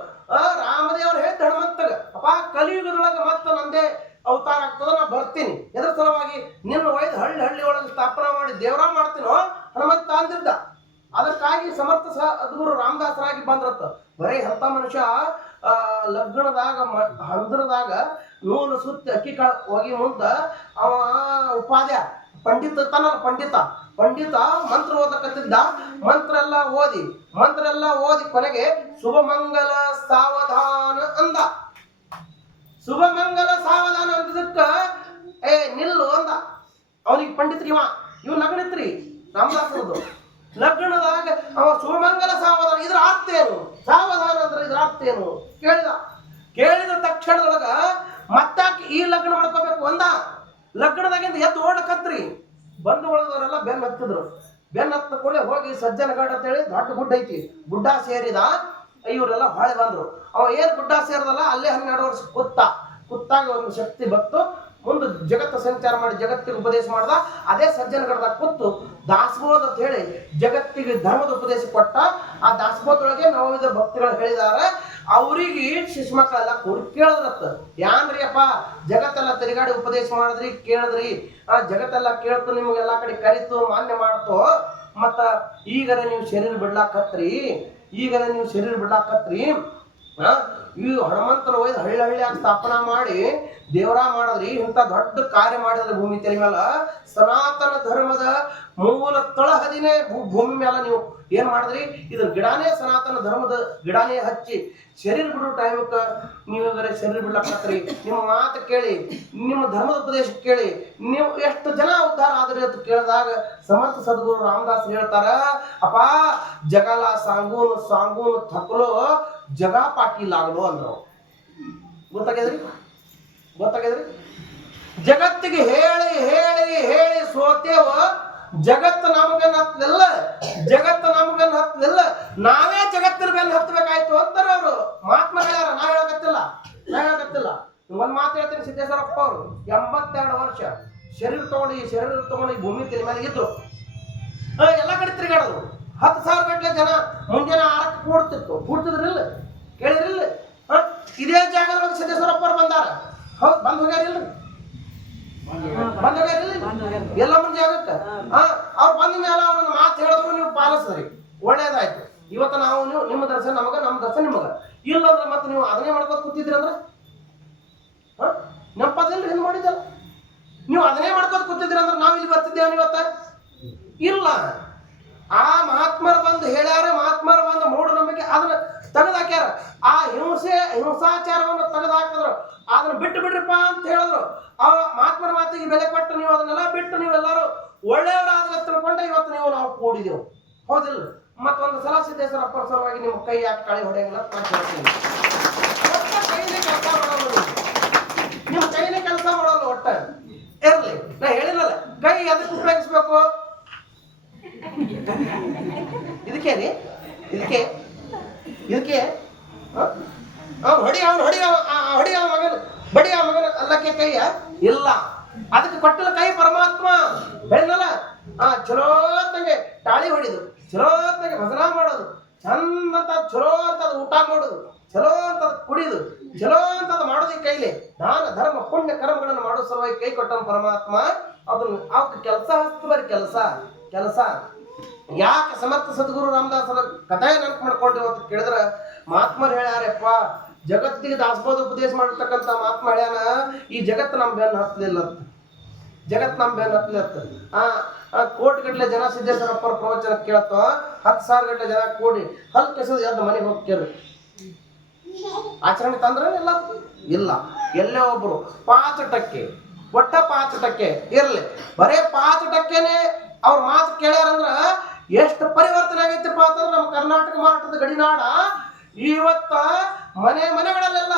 ರಾಮದೇವರು ಹೇಳ್ತ ಹನುಮಂತಗ, ಅಪ್ಪ ಕಲಿಯುಗದೊಳಗ ಮತ್ತ ನಂದೇ ಅವತಾರ ಆಗ್ತದ, ನಾ ಬರ್ತೀನಿ. ಎದ್ರ ಸಲುವಾಗಿ ನಿನ್ನ ಒಯ್ದು ಹಳ್ಳಿ ಒಳಗೆ ಸ್ಥಾಪನಾ ಮಾಡಿ ದೇವರ ಮಾಡ್ತೀನೋ ಹನುಮಂತ ಅಂದಿದ್ದ. ಅದಕ್ಕಾಗಿ ಸಮರ್ಥ ಸದ್ಗುರು ರಾಮದಾಸರಾಗಿ ಬಂದ್ರತ್ತ. ಬರೀ ಅಂತ ಮನುಷ್ಯ ಲಗ್ನದಾಗ ಹಂದ್ರದಾಗ ನೂಲು ಸುತ್ತಿ ಅಕ್ಕಿ ಕಾಳು ಹೋಗಿ ಮುಂದ ಅವ ಉಪಾಧ್ಯ ಪಂಡಿತ ಮಂತ್ರ ಓದಕತ್ತಿದ್ದ. ಮಂತ್ರ ಎಲ್ಲ ಓದಿ ಕೊನೆಗೆ ಶುಭಮಂಗಲ ಸಾವಧಾನ ಅಂದ. ಶುಭಮಂಗಲ ಸಾವಧಾನ ಅಂದದಕ್ಕ ನಿಲ್ಲು ಅಂದ. ಅವನಿಗೆ ಪಂಡಿತ್ರಿ ಇವ್ ಲಗ್ನತ್ರಿ ರಾಮದಾಸರದು. ಲಗ್ನದಾಗ ಅವ ಶುಭಮಂಗಲ ಸಾವಧಾನ ಇದ್ರ ಅರ್ಥ ಏನು, ಸಾವಧಾನ ಅಂದ್ರೆ ಇದ್ರ ಅರ್ಥ ಏನು ಕೇಳಿದ ತಕ್ಷಣದೊಳಗ ಮತ್ತಾಕಿ ಈ ಲಗ್ನ ಮಾಡ್ಕೋಬೇಕು ಅಂದ. ಲಗ್ನದಾಗಿಂದ ಎದ್ದು ಓಡಕತ್ರಿ. ಬಂದು ಒಳದವರೆಲ್ಲ ಬೆನ್ನ ಹತ್ತಿದ್ರು. ಬೆನ್ನ ಹತ್ತ ಕೂಡ ಹೋಗಿ ಸಜ್ಜನಗಡ ಅಂತೇಳಿ ದೊಡ್ಡ ಗುಡ್ಡ ಐತಿ, ಗುಡ್ಡ ಸೇರಿದ. ಇವರೆಲ್ಲ ಹೊಳೆ ಬಂದ್ರು. ಅವ ಏನ್ ಗುಡ್ಡ ಸೇರಿದಲ್ಲ ಅಲ್ಲೇ 12 ವರ್ಷ ಕುತ್ತಾಗ ಒಂದು ಶಕ್ತಿ ಬತ್ತು. ಮುಂದೆ ಜಗತ್ತು ಸಂಚಾರ ಮಾಡಿ ಜಗತ್ತಿಗೆ ಉಪದೇಶ ಮಾಡ್ದ. ಅದೇ ಸಜ್ಜನಗಡದಾಗ ಕೂತು ದಾಸಬೋಧ ಅಂತ ಹೇಳಿ ಜಗತ್ತಿಗೆ ಧರ್ಮದ ಉಪದೇಶ ಕೊಟ್ಟ. ಆ ದಾಸಬೋಧದೊಳಗೆ ನವವಿಧ ಭಕ್ತಿಗಳು ಹೇಳಿದಾರೆ. ಅವ್ರಿಗೆ ಶಿಶು ಮಕ್ಕಳೆಲ್ಲ ಕೂಡಿ ಕೇಳಿದ್ರತ್ತ, ಯಾನ್ರಿ ಅಪ್ಪ ಜಗತ್ತೆಲ್ಲ ತಿರುಗಾಡಿ ಉಪದೇಶ ಮಾಡಿದ್ರಿ, ಕೇಳಿದ್ರಿ, ಜಗತ್ತೆಲ್ಲ ಕೇಳ್ತು, ನಿಮ್ಗೆಲ್ಲಾ ಕಡೆ ಕರಿತು, ಮಾನ್ಯ ಮಾಡ್ತು, ಮತ್ತ ಈಗರ ನೀವು ಶರೀರ ಬಿಡ್ಲಾಕತ್ರಿ ಈ ಹನುಮಂತನ ಒಯ್ದು ಹಳ್ಳಿಯಾಗಿ ಸ್ಥಾಪನಾ ಮಾಡಿ ದೇವರ ಮಾಡಿದ್ರಿ. ಇಂಥ ದೊಡ್ಡ ಕಾರ್ಯ ಮಾಡಿದ್ರೆ ಭೂಮಿ ತೆರೆ ಮೇಲೆ ಸನಾತನ ಧರ್ಮದ ಮೂಲ ತಳಹದಿನೇ ಭೂಮಿ ಮೇಲೆ ನೀವು ಏನ್ ಮಾಡಿದ್ರಿ. ಇದ್ರ ಗಿಡಾನೇ ಸನಾತನ ಧರ್ಮದ ಗಿಡಾನೇ ಹಚ್ಚಿ ಶರೀರ ಬಿಡೋ ಟೈಮಕ್ಕ ನೀವು ಶರೀರ ಬಿಡ್ಲಕತ್ರಿ. ನಿಮ್ಮ ಮಾತು ಕೇಳಿ, ನಿಮ್ಮ ಧರ್ಮದ ಉಪದೇಶ ಕೇಳಿ ನೀವು ಎಷ್ಟು ಜನ ಉದ್ಧಾರ ಆದ್ರಿ ಅಂತ ಕೇಳಿದಾಗ ಸಮರ್ಥ ಸದ್ಗುರು ರಾಮದಾಸ್ ಹೇಳ್ತಾರ, ಅಪ್ಪ ಜಗಲ ಸಾಂಗೂನು ಥಕಲೋ ಜಗ ಪಾಟೀಲ್ ಆಗಲು ಅಂದ್ರು. ಗೊತ್ತಾಗ್ಯದ್ರಿ? ಜಗತ್ತಿಗೆ ಹೇಳಿ ಸೋತೇವ. ಜಗತ್ತು ನಮಗನ್ನ ಹತ್ತಲಿಲ್ಲ, ನಾವೇ ಜಗತ್ತಿನ ಬೆನ್ನು ಹತ್ತಬೇಕಾಯ್ತು ಅಂತಾರ ಅವರು. ಮಾತ್ಮ ಹೇಳ್ಯಾರ, ನಾ ಹೇಳಕತ್ತಿಲ್ಲ. ಒಂದ್ ಮಾತು ಹೇಳ್ತೀನಿ. ಸಿದ್ದೇಶ್ವರಪ್ಪ ಅವರು 82 ವರ್ಷ ಶರೀರ ತಗೊಂಡು ಭೂಮಿ ತೆರೆ ಮೇಲೆ ಇದ್ರು. ಎಲ್ಲ ಕಡೆ ತಿರುಗಾಡೋದು. 10,000 ಗಟ್ಟಲೆ ಜನ ಮುಂಜಾನೆ 6ಕ್ಕೆ ಕೂಡ್ತಿದ್ರಿಲ್ಲ, ಕೇಳಿದ್ರಿಲ್ಲ. ಇದೇ ಜಾಗದೊಳಗೆ ಸಿದ್ದೇಶ್ವರಪ್ಪ ಅವ್ರು ಬಂದಾರ. ಹೌದು, ಬಂದ್ ಹೋಗ್ಯಾರಿಲ್ರಿ? ಎಲ್ಲ ಮುಂದೆ ಜಾಗಕ್ಕೆ ಅವ್ರು ಬಂದ ಮೇಲೆ ಅವ್ರನ್ನ ಮಾತು ಹೇಳಿದ್ರು, ನೀವು ಪಾಲಿಸ್ರಿ, ಒಳ್ಳೇದಾಯ್ತು. ಇವತ್ತು ನಾವು ನಿಮ್ಮ ದರ್ಶನ ನಮಗ, ನಮ್ಮ ದರ್ಶನ ನಿಮಗ. ಇಲ್ಲಂದ್ರೆ ಮತ್ತೆ ನೀವು ಅದನ್ನೇ ಮಾಡ್ಕೊತ ಕೂತಿದ್ರಿ ಅಂದ್ರೆ ನೆನಪದಿಲ್ರಿ? ಏನ್ ಮಾಡಿದ್ದಲ್ಲ ನೀವು ಅದನ್ನೇ ಮಾಡ್ಕೊತ ಕೂತಿದ್ರಿ ಅಂದ್ರೆ ನಾವು ಇಲ್ಲಿ ಬರ್ತಿದ್ದೇವೆ ಇವತ್ತ? ಇಲ್ಲ. ಆ ಮಹಾತ್ಮರು ಬಂದು ಹೇಳ್ಯಾರ, ಮಹಾತ್ಮರು ಬಂದು ಮೂಢನಂಬಿಕೆ ಅದನ್ನ ತೆಗೆದಾಕ್ಯಾರ. ಆ ಹಿಂಸಾಚಾರವನ್ನು ತೆಗೆದಾಕಿದ್ರು. ಅದನ್ನ ಬಿಡ್ರಪ್ಪ ಅಂತ ಹೇಳಿದ್ರು. ಆ ಮಹಾತ್ಮರ ಮಾತಿಗೆ ಬೆಲೆ ಕೊಟ್ಟು ನೀವು ಅದನ್ನೆಲ್ಲ ಬಿಟ್ಟು ನೀವೆಲ್ಲರೂ ಒಳ್ಳೆಯವರಾದ್ರೆ ತಿಳ್ಕೊಂಡೆ ಇವತ್ತು ನಾವು ಕೂಡಿದೆವು. ಹೌದಿಲ್ಲ? ಮತ್ತೊಂದು ಸಲ ಸಿದ್ದೇಶ್ವರಪ್ಪರ ಸಲುವಾಗಿ ನಿಮ್ಮ ಕೈ ಯಾಕೆ ಕಳೆ ಹೊಡೆಯಂಗಿಲ್ಲ ಅಂತ ಹೇಳ್ತೀನಿ. ನಿಮ್ಮ ಕೈನೇ ಕೆಲಸ ಮಾಡಲ್ಲ ಒಟ್ಟ. ಇರ್ಲಿ, ನಾ ಹೇಳಿನಲ್ಲ ಕೈ ಅದಕ್ಕೆ ಉಪಯೋಗಿಸ್ಬೇಕು. ಇದಕ್ಕೆ ರೀ, ಇದಕ್ಕೆ ಇದಕ್ಕೆ ಅವ್ನು ಹೊಡಿ ಮಗನ ಬಡಿ ಆ ಮಗನ ಅಲ್ಲಕ್ಕೆ ಕೈಯ ಇಲ್ಲ, ಅದಕ್ಕೆ ಕೊಟ್ಟಲ ಕೈ ಪರಮಾತ್ಮ. ಹೇಳಿನಲ್ಲ ಚಲೋತ್ನಗೆ ತಾಳಿ ಹೊಡಿದು, ಚಲೋತ್ನಗೆ ಭಜನಾ ಮಾಡೋದು, ಚಂದ ಅಂತ ಚಲೋ ಅಂತದ ಊಟ ಮಾಡೋದು, ಚಲೋ ಅಂತದ ಕುಡಿದು, ಚಲೋ ಅಂತದ ಮಾಡೋದು. ಈ ಕೈಲಿ ದಾನ ಧರ್ಮ ಪುಣ್ಯ ಕರ್ಮಗಳನ್ನು ಮಾಡೋ ಸಲುವಾಗಿ ಕೈ ಕೊಟ್ಟನ ಪರಮಾತ್ಮ. ಅದನ್ನು ಅವಕ್ಕೆ ಕೆಲಸ ಹಸ್ತು ಬರೀ ಕೆಲಸ ಯಾಕೆ ಸಮರ್ಥ ಸದ್ಗುರು ರಾಮದಾಸರ ಕಥೆ ನೆನಪು ಮಾಡ್ಕೊಂಡ್ರಿ ಅಂತ ಕೇಳಿದ್ರ, ಮಹಾತ್ಮರು ಹೇಳ್ಯಾರಪ್ಪ, ಜಗತ್ತಿಗೆ ದಾಸಬೋಧ ಉಪದೇಶ ಮಾಡಿರ್ತಕ್ಕಂಥ ಮಹಾತ್ಮ ಹೇಳ್ಯಾನ, ಈ ಜಗತ್ತು ನಮ್ಮ ಬೆನ್ನು ಹತ್ತಲಿಲ್ಲ ಅಂತ. ಜಗತ್ ನಮ್ಮ ಬೆನ್ನು ಹತ್ತಲಿತ್ತ. ಕೋಟಿಗಟ್ಟಲೆ ಜನ ಸಿದ್ದೇಶ್ವರಪ್ಪರ ಪ್ರವಚನ ಕೇಳ್ತೋ, 10,000 ಗಟ್ಟಲೆ ಜನ ಕೂಡಿ ಹಲ್ ಕೆಸದ ಎದ್ದು ಮನೆಗೆ ಹೋಗ್ತೇವೆ. ಆಚರಣೆ ತಂದ್ರೆ ಇಲ್ಲ, ಎಲ್ಲೇ ಒಬ್ರು 5% ಒಟ್ಟ 5% ಇರ್ಲಿ, ಬರೇ 5%ನೇ ಅವ್ರ ಮಾತು ಕೇಳ್ಯಾರಂದ್ರ ಎಷ್ಟು ಪರಿವರ್ತನೆ ಆಗೈತಪ್ಪ ಅಂತಂದ್ರೆ ನಮ್ಮ ಕರ್ನಾಟಕ ಮಹಾರಾಷ್ಟ್ರದ ಗಡಿನಾಡ ಇವತ್ತ ಮನೆಗಳಲ್ಲೆಲ್ಲ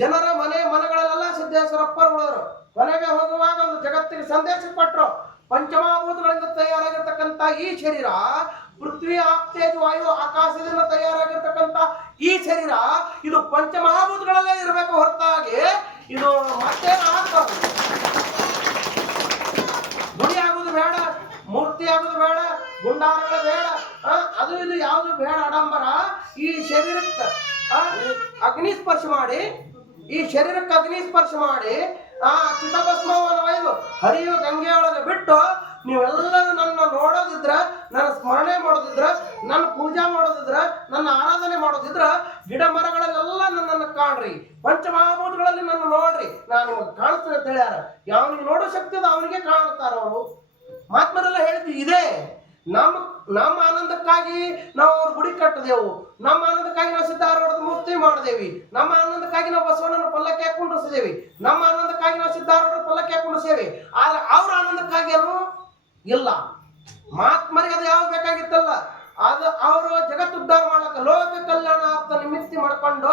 ಜನರ ಮನೆಗಳಲ್ಲೆಲ್ಲ ಸಿದ್ದೇಶ್ವರಪ್ಪರು ಉಳಿದ್ರು. ಕೊನೆಗೆ ಹೋಗುವಾಗ ಒಂದು ಜಗತ್ತಿಗೆ ಸಂದೇಶ ಕೊಟ್ಟರು, ಪಂಚಮಹಾಭೂತಗಳಿಂದ ತಯಾರಾಗಿರ್ತಕ್ಕಂಥ ಈ ಶರೀರ, ಪೃಥ್ವಿ ಆಪ್ತೇಜ್ ವಾಯು ಆಕಾಶದಿಂದ ತಯಾರಾಗಿರ್ತಕ್ಕಂಥ ಈ ಶರೀರ, ಇದು ಪಂಚಮಹಾಭೂತಗಳಲ್ಲೇ ಇರಬೇಕು ಹೊರತಾಗಿ ಇದು ಮತ್ತೆ ಗುಡಿ ಆಗುದು ಬೇಡ, ಮೂರ್ತಿ ಆಗುದು ಬೇಡ, ಗುಂಡಾರಗಳು ಬೇಡ, ಅದು ಇದು ಯಾವುದು ಬೇಡ ಆಡಂಬರ. ಈ ಶರೀರಕ್ಕೆ ಅಗ್ನಿ ಸ್ಪರ್ಶ ಮಾಡಿ, ಈ ಶರೀರಕ್ಕೆ ಅಗ್ನಿ ಸ್ಪರ್ಶ ಮಾಡಿ ಚಿತಭಸ್ಮವನ್ನು ಒಯ್ದು ಹರಿಯುವ ಗಂಗೆಯೊಳಗೆ ಬಿಟ್ಟು ನೀವೆಲ್ಲರೂ ನನ್ನ ನೋಡೋದಿದ್ರ, ನನ್ನ ಸ್ಮರಣೆ ಮಾಡೋದಿದ್ರ, ನನ್ನ ಪೂಜಾ ಮಾಡೋದಿದ್ರ, ನನ್ನ ಆರಾಧನೆ ಮಾಡೋದಿದ್ರ, ಗಿಡ ಮರಗಳಲ್ಲೆಲ್ಲ ನನ್ನನ್ನು ಕಾಣ್ರಿ, ಪಂಚಮಹಾಭೂತಗಳಲ್ಲಿ ನನ್ನ ನೋಡ್ರಿ, ನಾನು ನಿಮಗೆ ಕಾಣಿಸ್ತೇನೆ ಅಂತ ಹೇಳ್ಯಾರ. ಯಾವನಿಗೆ ನೋಡೋ ಶಕ್ತಿ ಅದ ಅವನಿಗೆ ಕಾಣ್ತಾರ ಅವರು. ಮಹಾತ್ಮರೆಲ್ಲ ಹೇಳಿದ್ವಿ ಇದೇ. ನಮ್ಮ ಆನಂದಕ್ಕಾಗಿ ನಾವು ಅವ್ರ ಗುಡಿ ಕಟ್ಟದೆವು, ನಮ್ಮ ಆನಂದಕ್ಕಾಗಿ ನಾವು ಸಿದ್ಧಾರೂಢದ ಮೂರ್ತಿ ಮಾಡಿದೇವಿ, ನಮ್ಮ ಆನಂದಕ್ಕಾಗಿ ನಾವು ಬಸವಣ್ಣನ ಪಲ್ಲಕ್ಕಿ ಹಾಕೊಂಡಿಸಿದೇವಿ, ನಮ್ಮ ಆನಂದಕ್ಕಾಗಿ ನಾವು ಸಿದ್ಧಾರೂಢರ ಪಲ್ಲಕ್ಕಿ ಹಾಕೊಂಡಿಸೇವಿ. ಆದ್ರೆ ಅವ್ರ ಆನಂದಕ್ಕಾಗಿ ಏನು ಇಲ್ಲ. ಮಹಾತ್ಮರಿಗೆ ಅದು ಯಾವ್ದು ಬೇಕಾಗಿತ್ತಲ್ಲ, ಅದು ಅವರು ಜಗತ್ತುದ್ಧಾರ ಮಾಡಕ ಲೋಕ ಕಲ್ಯಾಣಾರ್ಥ ನಿಮಿತ್ತಿ ಮಾಡ್ಕೊಂಡು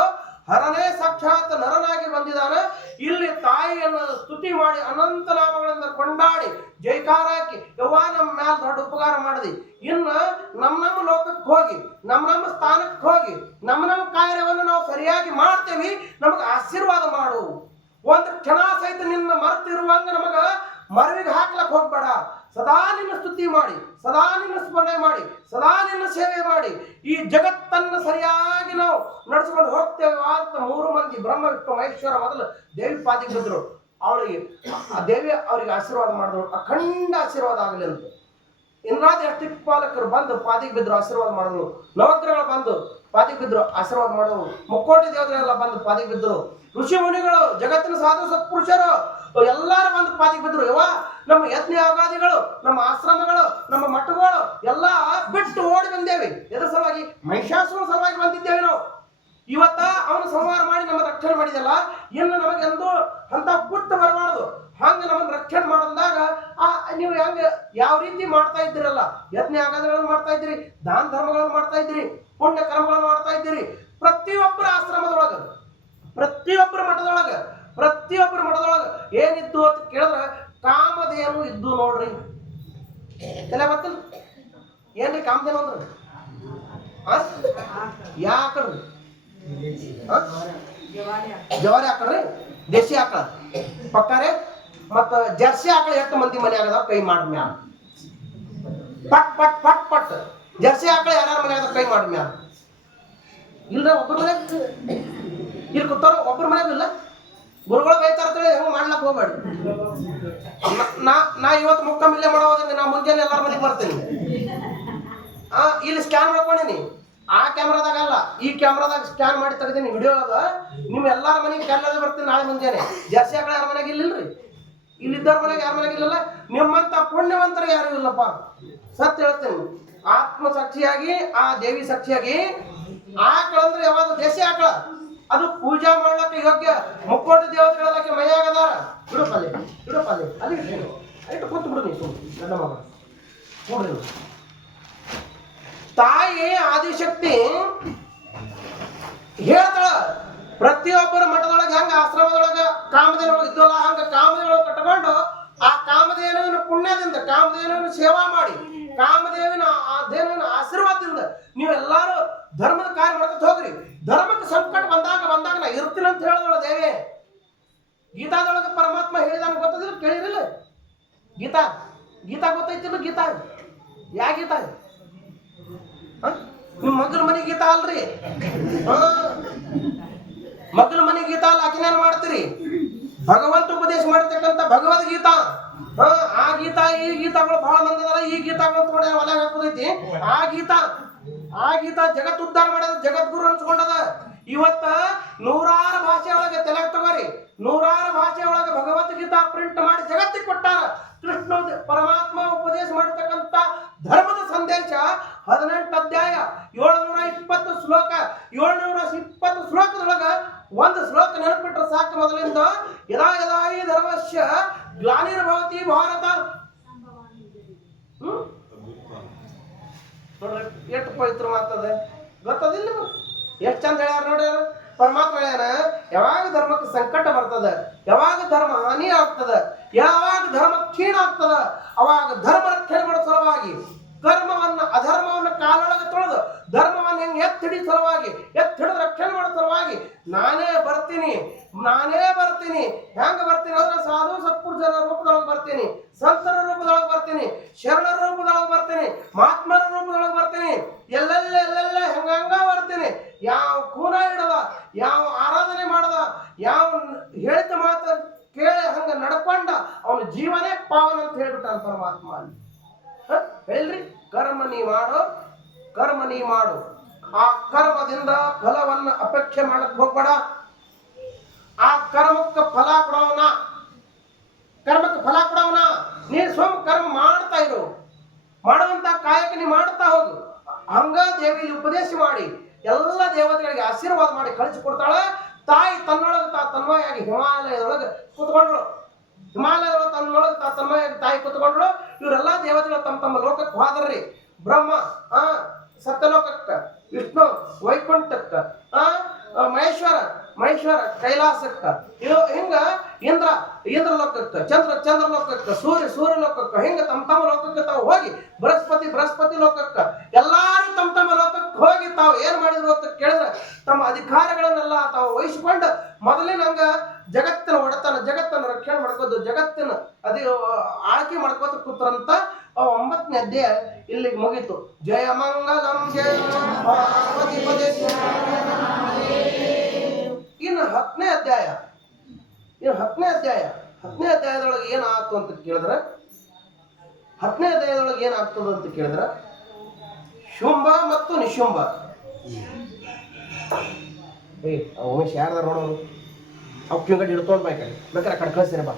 ಹರನೇ ಸಾಕ್ಷಾತ್ ನರನಾಗಿ ಬಂದಿದ್ದಾನೆ. ಇಲ್ಲಿ ತಾಯಿಯನ್ನು ಸ್ತುತಿ ಮಾಡಿ ಅನಂತ ನಾಮಗಳಿಂದ ಕೊಂಡಾಡಿ ಜೈಕಾರ ಹಾಕಿ, ಯವ್ವ ನಮ್ಮ ಮ್ಯಾಲ ದೊಡ್ಡ ಉಪಕಾರ ಮಾಡಿದಿ, ಇನ್ನು ನಮ್ಮ ಲೋಕಕ್ಕೆ ಹೋಗಿ, ನಮ್ಮ ಸ್ಥಾನಕ್ಕೆ ಹೋಗಿ, ನಮ್ಮ ಕಾರ್ಯವನ್ನು ನಾವು ಸರಿಯಾಗಿ ಮಾಡ್ತೇವಿ, ನಮಗೆ ಆಶೀರ್ವಾದ ಮಾಡು. ಒಂದು ಕ್ಷಣ ಸಹಿತ ನಿನ್ನ ಮರೆತಿರುವಂಗ ನಮಗ ಮರವಿಗೆ ಹಾಕ್ಲಕ್ ಹೋಗ್ಬೇಡ. ಸದಾ ನಿನ್ನ ಸ್ತುತಿ ಮಾಡಿ, ಸದಾ ನಿನ್ನ ಸ್ಮರಣೆ ಮಾಡಿ, ಸದಾ ನಿನ್ನ ಸೇವೆ ಮಾಡಿ ಈ ಜಗತ್ತನ್ನು ಸರಿಯಾಗಿ ನಾವು ನಡೆಸ್ಕೊಂಡು ಹೋಗ್ತೇವೆ ಅಂತ 3 ಮಂದಿ ಬ್ರಹ್ಮ ವಿಷ್ಣು ಮಹೇಶ್ವರ ಮೊದಲು ದೇವಿ ಪಾದಿಗೆ ಬಿದ್ರು. ಅವಳಿಗೆ ಆ ದೇವಿ ಅವರಿಗೆ ಆಶೀರ್ವಾದ ಮಾಡಿದ್ರು, ಅಖಂಡ ಆಶೀರ್ವಾದ ಆಗಲಿ ಅಂತ. ಇಂದ್ರಾದಿ ಅಷ್ಟಿಪಾಲಕರು ಬಂದು ಪಾದಿಗೆ ಬಿದ್ರು, ಆಶೀರ್ವಾದ ಮಾಡಿದ್ರು. ನವಗ್ರಹಗಳು ಬಂದು ಪಾದಿಗೆ ಬಿದ್ರು, ಆಶೀರ್ವಾದ ಮಾಡಿದ್ರು. ಮುಕ್ಕೋಟಿ ದೇವತೆಗಳೆಲ್ಲ ಬಂದು ಪಾದಿಗೆ ಬಿದ್ದರು. ಋಷಿ ಮುನಿಗಳು, ಜಗತ್ತಿನ ಸಾಧು ಸತ್ಪುರುಷರು ಎಲ್ಲಾರು ಬಂದು ಪಾದಿಗೆ ಬಿದ್ರು. ಯವ್ವ ನಮ್ಮ ಯಜ್ಞ ಯಾಗಾದಿಗಳು, ನಮ್ಮ ಆಶ್ರಮಗಳು, ನಮ್ಮ ಮಠಗಳು ಎಲ್ಲ ಬಿಟ್ಟು ಓಡಿ ಬಂದೇವಿ. ಎದ್ರ ಸಲುವಾಗಿ? ಮಹಿಷಾಸುರನ ಸಲುವಾಗಿ ಬಂದಿದ್ದೇವೆ ನಾವು. ಇವತ್ತ ಅವನು ಸಂಹಾರ ಮಾಡಿ ನಮ್ಮ ರಕ್ಷಣೆ ಮಾಡಿದಲ್ಲ, ಇನ್ನು ನಮಗೆಂದು ಅಂತ ಪುಟ್ಟ ಬರಬಾರ್ದು. ಹಂಗ ನಮ್ಮನ್ನು ರಕ್ಷಣೆ ಮಾಡಂದಾಗ ನೀವು ಹೆಂಗ ಯಾವ ರೀತಿ ಮಾಡ್ತಾ ಇದ್ದೀರಲ್ಲ, ಯಜ್ಞ ಯಾಗಾದಿಗಳನ್ನು ಮಾಡ್ತಾ ಇದ್ದೀರಿ, ದಾನ ಧರ್ಮಗಳನ್ನು ಮಾಡ್ತಾ ಇದ್ದೀರಿ, ಪುಣ್ಯ ಕರ್ಮಗಳನ್ನು ಮಾಡ್ತಾ ಇದ್ದೀರಿ. ಪ್ರತಿಯೊಬ್ಬರ ಆಶ್ರಮದೊಳಗ, ಪ್ರತಿಯೊಬ್ಬರ ಮಠದೊಳಗ ಏನಿದ್ದು ಅಂತ ಕೇಳಿದ್ರ ಕಾಮಧೇನು ಇದ್ದು ನೋಡ್ರಿ. ಎಲ್ಲ ಗೊತ್ತಿಲ್ಲ ಏನ್ರಿ ಕಾಮಧೇನು ಅಂದ್ರಿ? ಯಾಕಡ್ರಿ? ಜವಾರಿ ಆಕಳ್ರಿ, ದೇಶಿ ಆಕಳ ಪಕ್ಕಾರೆ ಮತ್ತ ಜರ್ಸಿ ಆಕಳ ಎಷ್ಟು ಮಂದಿ ಮನೆ ಆಗದ ಕೈ ಮಾಡಿ ಮ್ಯಾಲ ಪಟ್ ಪಟ್ ಪಟ್ ಪಟ್. ಜರ್ಸಿ ಆಕಳ ಯಾರ್ಯಾರ ಮನೆ ಆಗದ ಕೈ ಮಾಡಿ ಮ್ಯಾಲ ಇಲ್ರ? ಒಬ್ಬರ ಮನೆ ಇಲ್ಲಿ ಕೂತಾರ, ಒಬ್ಬರ ಮನೆಗೂ ಇಲ್ಲ. ಗುರುಗಳು ಬೈತಾರತೇಳಿ ಹೆಂಗ ಮಾಡ್ಲಕ್ ಹೋಗ್ಬೇಡಿ. ನಾ ಇವತ್ತು ಮುಕ್ಕಮಿಲ್ಲೆ ಮಾಡೋದ್ರಿಂದ ನಾ ಮುಂಜಾನೆ ಎಲ್ಲಾರ ಮನೆಗೆ ಬರ್ತೀನಿ. ಇಲ್ಲಿ ಸ್ಕ್ಯಾನ್ ಮಾಡ್ಕೊಂಡಿನಿ, ಆ ಕ್ಯಾಮ್ರಾದಾಗ ಅಲ್ಲ, ಈ ಕ್ಯಾಮ್ರಾದಾಗ ಸ್ಕ್ಯಾನ್ ಮಾಡಿ ತೆಗೆದೀನಿ ವಿಡಿಯೋ ಅದ. ನಿಮ್ ಎಲ್ಲಾರ ಮನೆಗೆ ಕಲ್ಲದೆ ಬರ್ತೀನಿ ನಾಳೆ ಮುಂಜಾನೆ. ಜರ್ಸಿ ಆಕಳ ಯಾರ ಮನೆಗೆ ಇಲ್ಲಿಲ್ರಿ, ಇಲ್ಲಿದ್ದವ್ರ ಮನೆಗೆ ಯಾರ ಮನೆಗೆ ಇಲ್ಲಲ್ಲ. ನಿಮ್ಮಂತ ಪುಣ್ಯವಂತರ ಯಾರು ಇಲ್ಲಪ್ಪ, ಸತ್ಯ ಹೇಳ್ತೇನೆ. ಆತ್ಮ ಸಾಕ್ಷಿಯಾಗಿ, ಆ ದೇವಿ ಸಾಕ್ಷಿಯಾಗಿ ಆಕಳ ಅಂದ್ರೆ ಯಾವಾಗ ದೇಶಿ ಆಕಳ, ಅದು ಪೂಜಾ ಮಾಡ್ಲಕ್ಕ ಯೋಗ್ಯ. ಮುಕ್ಕೋಟಿ ದೇವತೆಗಳಕ್ಕೆ ಮೈಯಾಗದಾರ. ಬಿಡುಪಲ್ಲಿ ಅಲ್ಲಿ ಇಟ್ಟು ಕೂತು ಬಿಡು ನೀ ನನ್ನ ಮಗ ನೋಡ್ರಿ. ತಾಯಿ ಆದಿಶಕ್ತಿ ಹೇಳ್ತಾಳ, ಪ್ರತಿಯೊಬ್ಬರ ಮಠದೊಳಗೆ ಹೆಂಗ ಆಶ್ರಮದೊಳಗ ಕಾಮಧೇನೊಳಗೆ ಇದ್ದಲ್ಲ, ಹಂಗ ಕಾಮಧೇನೊಳಗೆ ಕಟ್ಕೊಂಡು ಆ ಕಾಮಧೇನುವಿನ ಪುಣ್ಯದಿಂದ, ಕಾಮಧೇನುವಿನ ಸೇವಾ ಮಾಡಿ, ಕಾಮದೇವಿನ ಆ ದೇನುವಿನ ಆಶೀರ್ವಾದದಿಂದ ನೀವೆಲ್ಲಾರು ಧರ್ಮದ ಕಾರ್ಯ ಮಾಡ್ಕೊತ ಹೋಗ್ರಿ. ಧರ್ಮಕ್ಕೆ ಸಂಕಟ ಬಂದಾಗ ನಾ ಇರ್ತೀನಿ ಅಂತ ಹೇಳಿದಳ ದೇವಿ. ಗೀತಾದೊಳಗೆ ಪರಮಾತ್ಮ ಹೇಳಿದಾನ ಗೊತ್ತದಿಲ್ಲ, ಕೇಳಿರಿಲ್ಲ? ಗೀತಾ ಗೊತ್ತೈತಿಲ್ಲ? ಗೀತಾ ಯಾ ಗೀತಾ? ನಿಮ್ ಮಗನ ಮನೆ ಗೀತಾ ಅಲ್ರಿ? ಮಗನ ಮನೆ ಗೀತಾ ಅಲ್ಲ, ಆಕಿನೇನ್ ಮಾಡ್ತೀರಿ? ಭಗವಂತ ಉಪದೇಶ ಮಾಡಿರ್ತಕ್ಕಂಥ ಭಗವದ್ಗೀತಾ. ಆ ಗೀತಾ ಈ ಗೀತಾಗಳು ಬಹಳ ಮಂದಿ ಅದಾರ. ಈ ಗೀತಾಗಳು ನೋಡಿ ಹೊಲ ಹಾಕೋದೈತಿ. ಆ ಗೀತಾ ಜಗತ್ ಉದ್ಧಾರ ಮಾಡೋದು, ಜಗದ್ಗುರು ಅನ್ಸ್ಕೊಂಡದ. ಇವತ್ತ ನೂರಾರು ಭಾಷೆ ಒಳಗೆ ತಲೆಗೆ ತಗೋರಿ, ನೂರಾರು ಭಾಷೆ ಒಳಗೆ ಭಗವದ್ಗೀತಾ ಪ್ರಿಂಟ್ ಮಾಡಿ ಜಗತ್ತಿಗೆ ಕೊಟ್ಟಾರ. ಕೃಷ್ಣ ಪರಮಾತ್ಮ ಉಪದೇಶ ಮಾಡಿರ್ತಕ್ಕಂಥ ಧರ್ಮದ ಸಂದೇಶ 18 ಅಧ್ಯಾಯ 720 ಶ್ಲೋಕ, 720 ಶ್ಲೋಕದೊಳಗ ಒಂದು ಶ್ಲೋಕ ನೆನಪಿಟ್ರೆ ಸಾಕು. ಮೊದಲಿಂದ ಯದಾ ಯದಾ ಹಿ ಧರ್ಮಸ್ಯ ಗ್ಲಾನಿರ್ಭವತಿ ಭಾರತ. ನೋಡ್ರಿ ಎಷ್ಟು ಪವಿತ್ರ ಮಾತದ, ಗೊತ್ತದಿಲ್ಲ? ಎಷ್ಟು ಚಂದ ಹೇಳ್ಯಾರ ನೋಡ್ರಿ. ಪರಮಾತ್ಮ ಹೇಳ್ಯಾನ, ಯಾವಾಗ ಧರ್ಮಕ್ಕೆ ಸಂಕಟ ಬರ್ತದ, ಯಾವಾಗ ಧರ್ಮ ಹಾನಿ ಆಗ್ತದ, ಯಾವಾಗ ಧರ್ಮ ಕ್ಷೀಣ ಆಗ್ತದ, ಅವಾಗ ಧರ್ಮ ರಕ್ಷಣೆ ಮಾಡೋ ಸಲುವಾಗಿ ಕರ್ಮವನ್ನ ಅಧರ್ಮವನ್ನ ಕಾಲೊಳಗೆ ತೊಳೆದು ಧರ್ಮವನ್ನು ಹೆಂಗೆ ಎತ್ತಿಡಿ ಸಲುವಾಗಿ, ಎತ್ತಿಡಿದು ರಕ್ಷಣೆ ಮಾಡೋ ಸಲುವಾಗಿ ನಾನೇ ಬರ್ತೀನಿ. ಹೆಂಗ ಬರ್ತೀನಿ ಅಂದ್ರೆ ಸಾಧು ಸತ್ಪುರುಷರ ರೂಪದೊಳಗೆ ಬರ್ತೀನಿ, ಸಂತರ ರೂಪದೊಳಗೆ ಬರ್ತೀನಿ, ಶರಣರ ರೂಪದೊಳಗೆ ಬರ್ತೀನಿ, ಮಹಾತ್ಮರ ರೂಪದೊಳಗೆ ಬರ್ತೀನಿ. ಎಲ್ಲೆಲ್ಲ ಹೆಂಗ ಬರ್ತೀನಿ. ಯಾವ ಕೂನ ಇಡದ, ಯಾವ ಆರಾಧನೆ ಮಾಡದ, ಯಾವ ಹೇಳಿದ ಮಾತ ಕೇಳಿ ಹಂಗ ನಡ್ಕೊಂಡ ಅವನ ಜೀವನೇ ಪಾವನ ಅಂತ ಹೇಳ್ಬಿಟ್ಟಾನ ಪರಮಾತ್ಮ ಅಲ್ಲಿ. ಹೇಳ್ರಿ, ಕರ್ಮ ನೀ ಮಾಡು. ಆ ಕರ್ಮದಿಂದ ಫಲವನ್ನ ಅಪೇಕ್ಷೆ ಮಾಡಕ್ ಹೋಗ್ಬೇಡ. ಆ ಕರ್ಮಕ್ಕೆ ಫಲ ಕೊಡವನ ನೀ ಸ್ವಯಂ ಕರ್ಮ ಮಾಡ್ತಾ ಇರು. ಮಾಡುವಂತ ಕಾಯಕ ನೀ ಮಾಡ್ತಾ ಹೋಗು. ಹಂಗ ದೇವಿ ಉಪದೇಶ ಮಾಡಿ ಎಲ್ಲ ದೇವತೆಗಳಿಗೆ ಆಶೀರ್ವಾದ ಮಾಡಿ ಕಳಿಸಿಕೊಡ್ತಾಳೆ. ತಾಯಿ ತನ್ನೊಳಗೆ ತನ್ಮಯಾಗಿ ಹಿಮಾಲಯದೊಳಗೆ ಕೂತ್ಕೊಂಡ್ರು. ತನ್ಮಯಾಗಿ ತಾಯಿ ಕೂತ್ಕೊಂಡ್ರು. ಇವರೆಲ್ಲ ದೇವತೆಗಳು ತಮ್ಮ ಲೋಕಕ್ಕೆ ಹೋದ್ರಿ. ಬ್ರಹ್ಮ ಸತ್ಯಲೋಕಕ್ಕ, ವಿಷ್ಣು ವೈಕುಂಠಕ್ಕ, ಮಹೇಶ್ವರ ಕೈಲಾಸಕ್ಕ, ಹಿಂಗ ಇಂದ್ರ ಲೋಕಕ್ಕ, ಚಂದ್ರ ಲೋಕಕ್ಕ, ಸೂರ್ಯ ಲೋಕಕ್ಕ, ಹಿಂಗ ತಮ್ಮ ಲೋಕಕ್ಕೆ ತಾವು ಹೋಗಿ ಬೃಹಸ್ಪತಿ ಲೋಕಕ್ಕ, ಎಲ್ಲಾರು ತಮ್ಮ ಲೋಕಕ್ಕೆ ಹೋಗಿ ತಾವು ಏನ್ ಮಾಡಿದ್ರು ಅಂತ ಕೇಳಿದ್ರೆ ತಮ್ಮ ಅಧಿಕಾರಗಳನ್ನೆಲ್ಲ ತಾವು ವಹಿಸಿಕೊಂಡು ಮೊದಲಿನಂಗ ಜಗತ್ತಿನ ಒಡೆತನ, ಜಗತ್ತನ್ನು ರಕ್ಷಣೆ ಮಾಡ್ಕೋದು, ಜಗತ್ತಿನ ಆಳ್ಕೆ ಮಾಡ್ಕೋತ ಕೂತ್ರಂತ 9ನೇ ಅಧ್ಯಾಯ ಇಲ್ಲಿಗೆ ಮುಗೀತು. ಜಯ ಮಂಗಲಂ ಜಯ ಪಾರ್ವತಿ ಪದೇ. ಇನ್ನು 10ನೇ ಅಧ್ಯಾಯದೊಳಗೆ ಏನಾಗ್ತು ಅಂತ ಕೇಳಿದ್ರೆ, 10ನೇ ಅಧ್ಯಾಯದೊಳಗೆ ಏನಾಗ್ತದ ಅಂತ ಕೇಳಿದ್ರೆ, ಶುಂಭ ಮತ್ತು ನಿಶುಂಭ. ಉಮೇಶ್ ಯಾರ್ದಾರ ನೋಡೋರು, ಅವ್ಕೆ ಹಿಂಗಡಿ ಹಿಡ್ಕೊಂಡು ಬಾಯ್ಕಡಿ ಬೇಕಾರೆ ಕಡೆ ಕಳಿಸ್ತೀರ ಬಾ.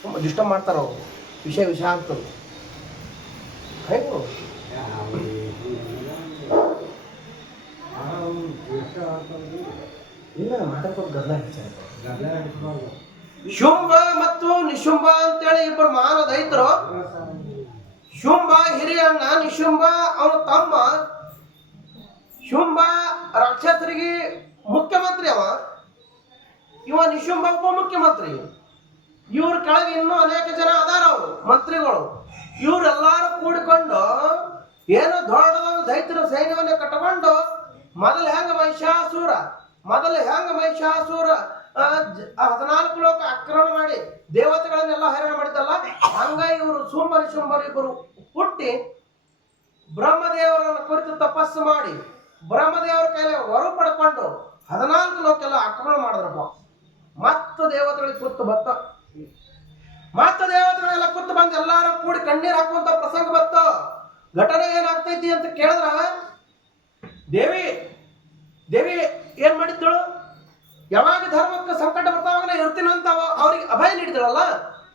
ತುಂಬ ಡಿಸ್ಟರ್ಬ್ ಮಾಡ್ತಾರ ಅವರು. ವಿಷಯ ಆಗ್ತದೆ. ಹೇಗೂ ಇಲ್ಲ ಮಾತಾಡ್ಕೊಂಡು ಗದ್ದಲ ಶುಂಭ ಮತ್ತು ನಿಶುಂಭ ಅಂತೇಳಿ ಇಬ್ಬರು ಮಹಾನ ದೈತರು. ಶುಂಭ ಹಿರಿಯಣ್ಣ, ನಿಶುಂಭ ಅವನ ತಮ್ಮ. ಶುಂಭ ರಾಕ್ಷಸರಿಗೆ ಮುಖ್ಯಮಂತ್ರಿ ಇವ ನಿಶುಂಭ ಉಪಮುಖ್ಯಮಂತ್ರಿ. ಇವ್ರ ಕೆಳಗೆ ಇನ್ನೂ ಅನೇಕ ಜನ ಅದಾರ, ಅವರು ಮಂತ್ರಿಗಳು. ಇವರೆಲ್ಲಾರು ಕೂಡಿಕೊಂಡು ಏನೋ ದೊಡ್ಡದ ದೈತ್ಯರ ಸೈನ್ಯವನ್ನೇ ಕಟ್ಟಿಕೊಂಡು ಮೊದಲು ಹೆಂಗ ಮಹಿಷಾಸುರ 14 ಲೋಕ ಆಕ್ರಮಣ ಮಾಡಿ ದೇವತೆಗಳನ್ನೆಲ್ಲ ಹೈರಾಣ ಮಾಡಿದ್ದಲ್ಲ, ಹಂಗ ಇವರು ಶುಂಭರ ಇಬ್ಬರು ಹುಟ್ಟಿ ಬ್ರಹ್ಮದೇವರನ್ನು ಕುರಿತು ತಪಸ್ಸು ಮಾಡಿ ಬ್ರಹ್ಮದೇವರ ಕೈಲಿ ವರ ಪಡ್ಕೊಂಡು 14 ಲೋಕ ಎಲ್ಲ ಆಕ್ರಮಣ ಮಾಡಿದ್ರಪ್ಪ. ಮತ್ತೆ ದೇವತೆಗಳಿಗೆ ಕುತ್ತು ಬಂದು ಎಲ್ಲಾರು ಕೂಡಿ ಕಣ್ಣೀರು ಹಾಕುವಂತ ಪ್ರಸಂಗ ಬತ್ತು. ಘಟನೆ ಏನಾಗ್ತೈತಿ ಅಂತ ಕೇಳಿದ್ರ, ದೇವಿ ಏನ್ ಮಾಡಿದ್ದಳು? ಯಾವಾಗ ಧರ್ಮಕ್ಕೆ ಸಂಕಟ ಬರ್ತಾವಾಗ ಇರ್ತೀನಿ ಅಂತ ಅವ್ರಿಗೆ ಅಭಯ ನೀಡಿದಳಲ್ಲ,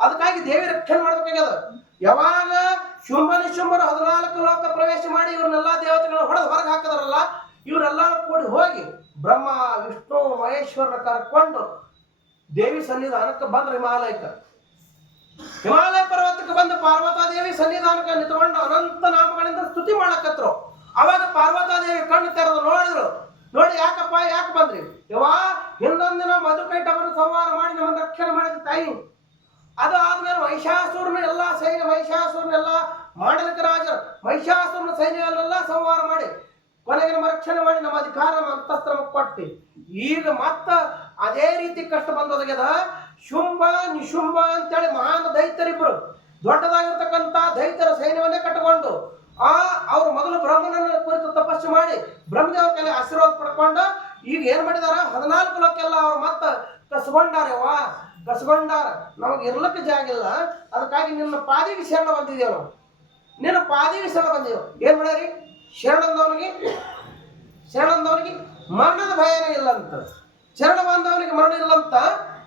ಅದಕ್ಕಾಗಿ ದೇವಿ ರಕ್ಷಣೆ ಮಾಡ್ಬೇಕಾಗ್ಯದ. ಯಾವಾಗ ಶುಂಭರು 14 ಲೋಕ ಪ್ರವೇಶ ಮಾಡಿ ಇವ್ರನ್ನೆಲ್ಲ ದೇವತೆಗಳನ್ನ ಹೊಡೆದು ಹೊರಗೆ ಹಾಕಿದಾರಲ್ಲ, ಇವರೆಲ್ಲರೂ ಕೂಡಿ ಹೋಗಿ ಬ್ರಹ್ಮ ವಿಷ್ಣು ಮಹೇಶ್ವರನ ಕರ್ಕೊಂಡು ದೇವಿ ಸನ್ನಿಧಾನಕ್ಕೆ ಬಂದ್ರೆ ಹಿಮಾಲಯ ಪರ್ವತಕ್ಕೆ ಬಂದು ಪಾರ್ವತಾದೇವಿ ಸನ್ನಿಧಾನಕ್ಕೆ ನಿಂತ್ಕೊಂಡು ಅನಂತ ನಾಮಗಳಿಂದ ಸ್ತುತಿ ಮಾಡಕತ್ರು. ಅವಾಗ ಪಾರ್ವತಾದೇವಿ ಕಣ್ಣು ತೆರೆದು ನೋಡಿದ್ರು. ನೋಡಿ, ಯಾಕೆ ಬಂದ್ರಿ? ಹಿಂದೊಂದಿನ ಮಧುಕೈಟವನ್ನು ಸಂಹಾರ ಮಾಡಿ ನಮ್ಮನ್ನು ರಕ್ಷಣೆ ಮಾಡಿದ ತಾಯಿ. ಅದು ಆದ್ಮೇಲೆ ರಕ್ಷಣೆ ಮಾಡಿ ನಮ್ಮ ಅಧಿಕಾರ ಅಂತಸ್ತ್ರ ನಮಗೆ ಕೊಟ್ಟಿ. ಈಗ ಮತ್ತ ಅದೇ ರೀತಿ ಕಷ್ಟ ಬಂದೊದಗ್ಯದ. ಶುಂಭ ನಿಶುಂಭ ಅಂತೇಳಿ ಮಹಾನ್ ದೈತ್ಯರಿಬ್ರು ದೊಡ್ಡದಾಗಿರ್ತಕ್ಕಂಥ ದೈತ್ಯರ ಸೈನ್ಯವನ್ನೇ ಕಟ್ಟಿಕೊಂಡು ಅವ್ರು ಮೊದಲು ಬ್ರಹ್ಮನನ್ನ ಕುರಿತು ತಪಸ್ಸು ಮಾಡಿ ಬ್ರಹ್ಮದೇವರ ಕೈಲಿ ಆಶೀರ್ವಾದ ಪಡ್ಕೊಂಡು ಈಗ ಏನ್ ಮಾಡಿದಾರ 14 ಲೋಕೆಲ್ಲ ಅವ್ರು ಮತ್ತ ಕಸ್ಕೊಂಡಾರ. ನಮಗೆ ಇರ್ಲಕ್ಕೆ ಜಾಗ ಇಲ್ಲ, ಅದಕ್ಕಾಗಿ ನಿನ್ನ ಪಾದಿಗೆ ಶರಣ ಬಂದಿದ್ದೇವೆ ನಾವು. ನಿನ್ನ ಪಾದಿಗೆ ಶರಣ ಬಂದಿದ್ದೇವೆ. ಏನ್ ಮಾಡ್ಯಾರಿ? ಶರಣಂದವನಿಗೆ ಮರಣದ ಭಯನೇ ಇಲ್ಲ ಅಂತ, ಶರಣ ಬಂದವನಿಗೆ ಮರಣ ಇಲ್ಲ ಅಂತ.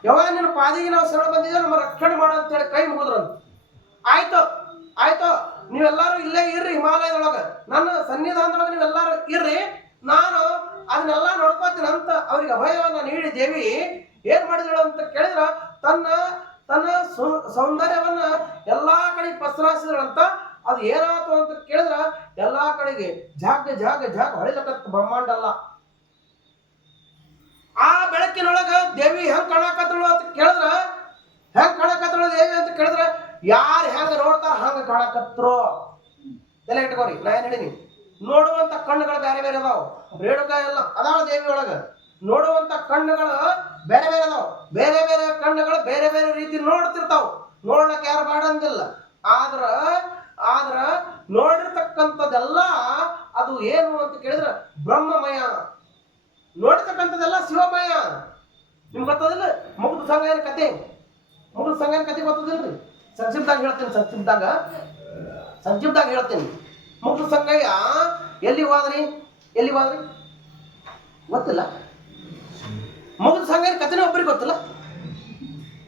ಯಾವಾಗ ನಿನ್ನ ಪಾದಿಗೆ ನಾವು ಶರಣ ಬಂದಿದ್ದೇವೆ, ನಮ್ಮ ರಕ್ಷಣೆ ಮಾಡ ಅಂತೇಳಿ ಕೈ ಮುಗಿದ್ರಂತ. ಆಯ್ತು ನೀವೆಲ್ಲಾರು ಇಲ್ಲೇ ಇರ್ರಿ, ಹಿಮಾಲಯದೊಳಗ ನನ್ನ ಸನ್ನಿಧಾನದೊಳಗೆ ನೀವೆಲ್ಲಾರು ಇರ್ರಿ, ನಾನು ಅದನ್ನೆಲ್ಲ ನೋಡ್ಕೋತೀನಿ ಅಂತ ಅವ್ರಿಗೆ ಅಭಯವನ್ನ ನೀಡಿ ದೇವಿ ಏನ್ ಮಾಡಿದಳು ಅಂತ ಕೇಳಿದ್ರ ತನ್ನ ಸೌಂದರ್ಯವನ್ನ ಎಲ್ಲಾ ಕಡೆ ಪಸರಾಸಿದಳಂತ. ಅದು ಏನಾಯ್ತು ಅಂತ ಕೇಳಿದ್ರ ಎಲ್ಲಾ ಕಡೆಗೆ ಜಾಗ ಹೊಳಿಲಕತ್ತ ಬ್ರಹ್ಮಾಂಡ ಅಲ್ಲ. ಆ ಬೆಳಕಿನೊಳಗ ದೇವಿ ಹೆಂಗ್ ಕಾಣಕತ್ತಳು ಅಂತ ಕೇಳಿದ್ರ, ಹೆಂಗ್ ಕಾಣಕತ್ತಳು ದೇವಿ ಅಂತ ಕೇಳಿದ್ರ ಯಾರು ಹೆಂಗ ನೋಡ್ತಾರ ಹಂಗ ಕಾಣಕತ್ರು. ತಲೆ ಇಟ್ಕೋರಿ, ನಾ ಏನ್ ಹೇಳಿನಿ, ನೋಡುವಂತ ಕಣ್ಣುಗಳು ಬೇರೆ ಬೇರೆ ಅದಾವ. ರೇಣುಕ ಎಲ್ಲ ಅದಾವ ದೇವಿ ಒಳಗ. ನೋಡುವಂತ ಕಣ್ಣುಗಳು ಬೇರೆ ಬೇರೆ ಅದಾವ. ಬೇರೆ ಬೇರೆ ಕಣ್ಣುಗಳು ಬೇರೆ ಬೇರೆ ರೀತಿ ನೋಡ್ತಿರ್ತಾವ. ನೋಡ್ಲಕ್ಕೆ ಯಾರು ಮಾಡಂಗಿಲ್ಲ. ಆದ್ರ ನೋಡಿರ್ತಕ್ಕಂಥದ್ದೆಲ್ಲ ಅದು ಏನು ಅಂತ ಕೇಳಿದ್ರ ಬ್ರಹ್ಮಮಯ. ನೋಡಿರ್ತಕ್ಕಂಥದ್ದೆಲ್ಲ ಶಿವಮಯ. ನಿಮ್ಗೆ ಗೊತ್ತದಿಲ್ಲ ಮುಗ್ಧ ಸಂಗಯನ ಕತೆ ಗೊತ್ತದಿಲ್ರಿ? ಸಂಕ್ಷಿಪ್ತದಾಗ ಹೇಳ್ತೀನಿ. ಮುಗ್ಧ ಸಂಗಯ್ಯ ಎಲ್ಲಿ ಹೋದ್ರಿ ಗೊತ್ತಿಲ್ಲ. ಮುಗ್ಧ ಸಂಗಯನ ಕಥೆನೇ ಒಬ್ಬರಿಗೆ ಗೊತ್ತಿಲ್ಲ.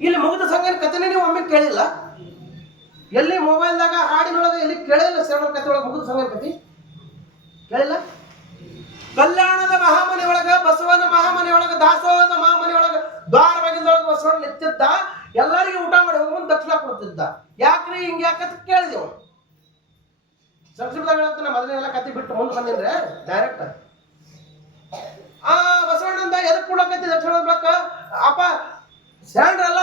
ಇಲ್ಲಿ ಮುಗ್ಧ ಸಂಗಯನ ಕಥೆನೇ ನೀವು ಒಮ್ಮೆ ಕೇಳಿಲ್ಲ. ಎಲ್ಲಿ ಮೊಬೈಲ್ದಾಗ ಹಾಡಿನೊಳಗೆ ಎಲ್ಲಿ ಕೇಳಿಲ್ಲ. ಶರಣ ಕಥೆ ಒಳಗೆ ಮುಗ್ಧ ಸಂಗಯನ ಕಥೆ ಕೇಳಿಲ್ಲ. ಕಲ್ಯಾಣದ ಮಹಾಮನೆ ಒಳಗ, ಬಸವನ ಮಹಾಮನೆ ಒಳಗ, ದಾಸೋಹದ ಮಹಾಮನೆ ಒಳಗ ದ್ವಾರ ಬಾಗಿಲೊಳಗೆ ಬಸವಣ್ಣ ನಿಂತಿದ್ದ. ಎಲ್ಲರಿಗೂ ಊಟ ಮಾಡಿ ಹೋಗುವಂತ ದಕ್ಷಿಣ ಕೊಡ್ತಿದ್ದ. ಯಾಕ್ರಿ ಹಿಂಗ ಯಾಕಂತ ಕೇಳಿದೆವು. ಸಂಸ್ಕೃತದಾಗ ಹೇಳ್ತಾನೆ, ಮೊದಲನೆಲ್ಲ ಕತೆ ಬಿಟ್ಟು ಮುಂದೆ ಬಂದಿನ್ರೆ ಡೈರೆಕ್ಟ್. ಬಸವಣ್ಣಂದ ಎದಕ್ ಕೊಡಕತ್ತಿ ದಕ್ಷಿಣ ಕೊಡ್ಬೇಕ? ಅಪ್ಪ ಶರಣರೆಲ್ಲ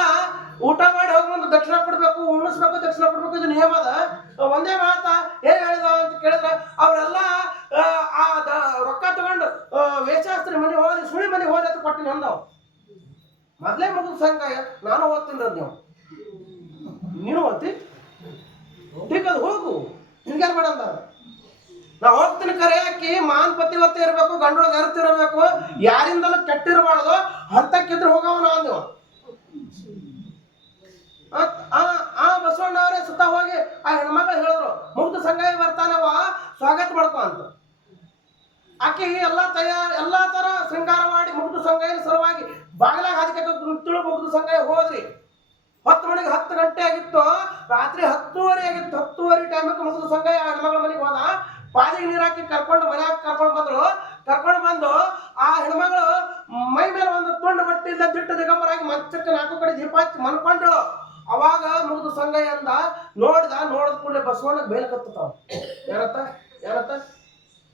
ಊಟ ಮಾಡಿ ಹೋಗುವಂತ ದಕ್ಷಿಣ ಕೊಡ್ಬೇಕು, ಉಣಿಸ್ಬೇಕು, ದಕ್ಷಿಣ ಕೊಡ್ಬೇಕು, ಇದು ನಿಯಮ ಅದ. ಒಂದೇ ಮಾತ ಏನ್ ಹೇಳಿದ ಅಂತ ಕೇಳಿದ್ರ ಅವರೆಲ್ಲ ರೊಕ್ಕ ತಗೊಂಡು ವೇಷಾಸ್ತ್ರಿ ಮನೆ ಹೋಗಿ ಸುಳಿ ಮನೆ ಹೋಗಿ ಅಂತ ಕೊಟ್ಟಿನಿ ಅಂದವ್. ಮೊದ್ಲೇ ಮುಗಿದ ಸಂಘ ನಾನು ಓದ್ತೀನಿ. ನೀನು ಓದ್ತಿ ठीक ಅದು ಹೋಗು, ಹಿಂಗೇನ್ ಮಾಡಂದ. ನಾ ಹೋಗ್ತೀನಿ ಕರೆ ಹಾಕಿ ಮಾನ್ ಪತಿವತ್ತೆ ಇರಬೇಕು, ಗಂಡೊಳಗೆ ಅರ್ತಿರಬೇಕು, ಯಾರಿಂದಲೂ ಕೆಟ್ಟಿರಬಾರ್ದು ಹಂತಕ್ಕಿದ್ರು ಹೋಗವನ ಅಂದವ. ಬಸವಣ್ಣವರೇ ಸುತ್ತ ಹೋಗಿ ಆ ಹೆಣ್ಮಗಳು ಹೇಳಿದ್ರು, ಮುಗ್ಧ ಸಂಘ ಬರ್ತಾನವ, ಸ್ವಾಗತ ಮಾಡ್ಕೊ ಅಂತ. ಆಕೆ ಎಲ್ಲಾ ತರ ಶೃಂಗಾರ ಮಾಡಿ ಮುಗ್ಧ ಸಂಘ ಸಲುವಾಗಿ ಬಾಗಿಲಾಗ ಹಾದಿಕೆ ಮುಗ್ಧ ಸಂಘ ಹೋದ್ರಿ. 10 ಮಣಿಗೆ 10 ಗಂಟೆ ಆಗಿತ್ತು, ರಾತ್ರಿ 10:30 ಆಗಿತ್ತು. 10:30 ಟೈಮಕ್ಕೆ ಮುಗ್ಧ ಸಂಘ ಹೆಣ್ಮಗಳ ಮನೆಗೆ ಹೋದ. ಪಾದಿಗೆ ನೀರು ಹಾಕಿ ಕರ್ಕೊಂಡು ಮನ್ಯಾಗ ಕರ್ಕೊಂಡು ಬಂದು ಆ ಹೆಣ್ಮಗಳು ಮೈ ಮೇಲೆ ಒಂದು ತುಂಡು ಬಟ್ಟೆಯಿಂದ ದಿಟ್ಟು ದಿಗಂಬರಾಗಿ ಮಂಚಕ್ಕೆ 4 ಕಡೆ ದೀಪ ಹಚ್ಚಿ ಮನ್ಕೊಂಡಳು. ಅವಾಗ ಮುಗ್ಧ ಸಂಘ ಅಂದ, ನೋಡಿದ ಕೂಡಲೇ ಬಸವಣ್ಣಗೆ ಬೇಲ್ ಕತ್ತಾವ. ಏನತ್ತ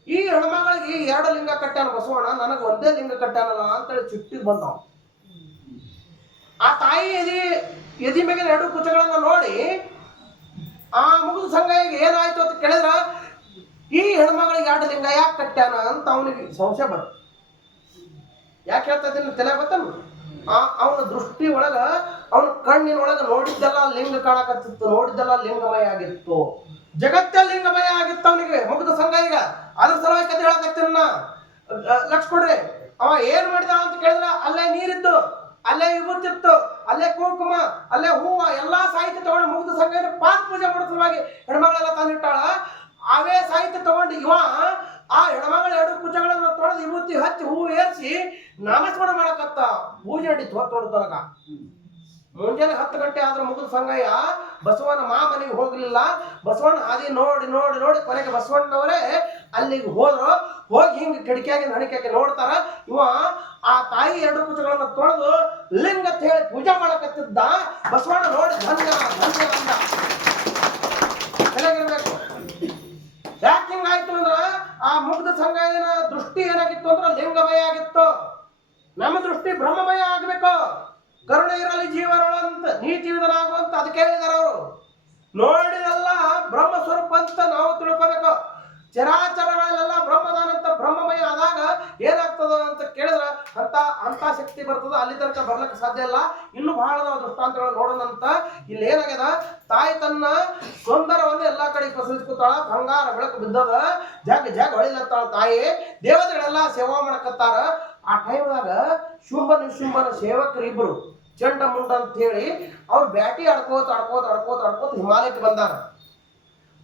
ಈ ಹೆಣ್ಮಗಳಿಗೆ 2 ಲಿಂಗ ಕಟ್ಟಾನ ಬಸವಣ್ಣ, ನನಗೆ ಒಂದೇ ಲಿಂಗ ಕಟ್ಟಾನಲ್ಲ ಅಂತೇಳಿ ಚಿಟ್ಟಿಗೆ ಬಂದವ. ಆ ತಾಯಿ ಎದಿ ಮೇಲೆ 2 ಕುಚಗಳನ್ನ ನೋಡಿ ಆ ಮುಗ್ಧ ಸಂಘಗೆ ಏನಾಯ್ತು ಅಂತ ಕೇಳಿದ್ರ, ಈ ಹೆಣ್ಮಗಳಿಗೆ 2 ಲಿಂಗ ಯಾಕೆ ಕಟ್ಟ್ಯಾನ ಅಂತ ಅವನಿಗೆ ಸಂಶಯ ಬಂತು. ಯಾಕೆ ಹೇಳ್ತಾ ಇದ್ದೀನಿ ತಲೆ ಗೊತ್ತನು? ಅವನ ದೃಷ್ಟಿ ಒಳಗ, ಅವನ ಕಣ್ಣಿನೊಳಗ ನೋಡಿದ್ದೆಲ್ಲ ಲಿಂಗ ಕಾಣಕತ್ತಿತ್ತು, ನೋಡಿದ್ದೆಲ್ಲ ಲಿಂಗಮಯ ಆಗಿತ್ತು, ಜಗತ್ತೇ ಲಿಂಗಮಯ ಆಗಿತ್ತು ಅವನಿಗೆ ಮುಗ್ಧ ಸಂಘ. ಈಗ ಅದ್ರ ಸಲುವಾಗಿ ಕತೆ ಹೇಳಕತ್ತೀನ, ಲಕ್ಷ ಕೊಡ್ರಿ. ಅವ ಏನ್ ಮಾಡಿದ ಅಂತ ಕೇಳಿದ್ರ, ಅಲ್ಲೇ ನೀರಿತ್ತು, ಅಲ್ಲೇ ವಿಭೂತಿತ್ತು, ಅಲ್ಲೇ ಕುಂಕುಮ, ಅಲ್ಲೇ ಹೂವ, ಎಲ್ಲಾ ಸಾಹಿತ್ಯ ತಗೊಂಡು ಮುಗ್ಧ ಸಂಘ ಪಾದ ಪೂಜೆ ಮಾಡೋ ಸಲುವಾಗಿ ಹೆಣ್ಮಗಳೆಲ್ಲ ತಂದಿಟ್ಟಾಳ. ಅವೇ ಸಾಹಿತ್ಯ ತಗೊಂಡು ಇವ ಆ ಹೆಣ್ಮಗಳ 2 ಕುಚಗಳನ್ನ ತೊಳೆದು ವಿಭೂತಿ ಹಚ್ಚಿ ಹೂವು ಏರಿಸಿ ನಾಮಸ್ಮರಣ ಮಾಡಕತ್ತ. ಪೂಜೆ ನಡೀತು ಹೊತ್ತೊಡ್ದೊಳಗ. ಮುಂಜಾನೆ 10 ಗಂಟೆ ಆದ್ರೆ ಮುಗ್ಧ ಸಂಘಯ್ಯ ಬಸವನ ಮನೆಗೆ ಹೋಗ್ಲಿಲ್ಲ. ಬಸವಣ್ಣ ಹಾದಿ ನೋಡಿ ಕೊನೆಗೆ ಬಸವಣ್ಣವರೇ ಅಲ್ಲಿಗೆ ಹೋದ್ರು. ಹೋಗಿ ಹಿಂಗ ಕಿಡಿಕಿಯಾಗಿ ನಡಿಕೆಯಾಗಿ ನೋಡ್ತಾರ. ಇವ ಆ ತಾಯಿ 2 ಕುಚಗಳನ್ನ ತೊಳೆದು ಲಿಂಗ ಅಂತ ಹೇಳಿ ಪೂಜೆ ಮಾಡಕತ್ತಿದ್ದ. ಬಸವಣ್ಣ ನೋಡಿ ಧನ್ಯ ಅಂದ. ಚೆನ್ನಾಗಿರ್ಬೇಕು. ಯಾಕೆ ಹಿಂಗಾಯ್ತು ಅಂದ್ರ ಆ ಮುಗ್ಧ ಸಂಘದ ದೃಷ್ಟಿ ಏನಾಗಿತ್ತು ಅಂದ್ರೆ ಲಿಂಗಮಯ ಆಗಿತ್ತು. ನಮ್ಮ ದೃಷ್ಟಿ ಬ್ರಹ್ಮಮಯ ಆಗ್ಬೇಕು. ಕರುಣೆ ಇರಲಿ ಜೀವನೊಳಂತ ನೀತಿ ವಿಧನಾಗುವಂತ ಅದಕ್ಕೆ ಹೇಳಿದಾರ ಅವರು. ನೋಡಿದೆಲ್ಲ ಬ್ರಹ್ಮ ಸ್ವರೂಪ ಅಂತ ನಾವು ತಿಳ್ಕೋಬೇಕು. ಚರಾಚರಗಳೆಲ್ಲ ಬ್ರಹ್ಮದಾನಂತ ಬ್ರಹ್ಮಮಯ ಅದ. ಅಂತ ಅಂತ ಶಕ್ತಿ ಬರ್ತದ, ಅಲ್ಲಿ ತನಕ ಬರ್ಲಕ್ಕೆ ಸಾಧ್ಯ ಇಲ್ಲ. ಇನ್ನು ಬಹಳ ನಾವು ದೃಷ್ಟಾಂತಗಳು ನೋಡೋಣಂತ. ಇಲ್ಲಿ ಏನಾಗ್ಯದ, ತಾಯಿ ತನ್ನ ಸುಂದರವನ್ನು ಎಲ್ಲಾ ಕಡೆ ಪ್ರಸರಿಸ್ಕೊತಾಳ, ಬಂಗಾರ ಬೆಳಕು ಬಿದ್ದದ, ಜಗ್ ಹೊಳಿಲತ್ತಾಳ ತಾಯಿ. ದೇವತೆಗಳೆಲ್ಲ ಸೇವಾ ಮಾಡಕತ್ತಾರ. ಆ ಟೈಮ್ದಾಗ ಶುಂಭ ನಿಶುಂಭನ ಸೇವಕರು ಇಬ್ರು ಚಂಡ ಮುಂಡ ಅಂತ ಹೇಳಿ ಅವ್ರು ಬ್ಯಾಟಿ ಆಡ್ಕೋತ ಹಿಮಾಲಯಕ್ಕೆ ಬಂದಾರ.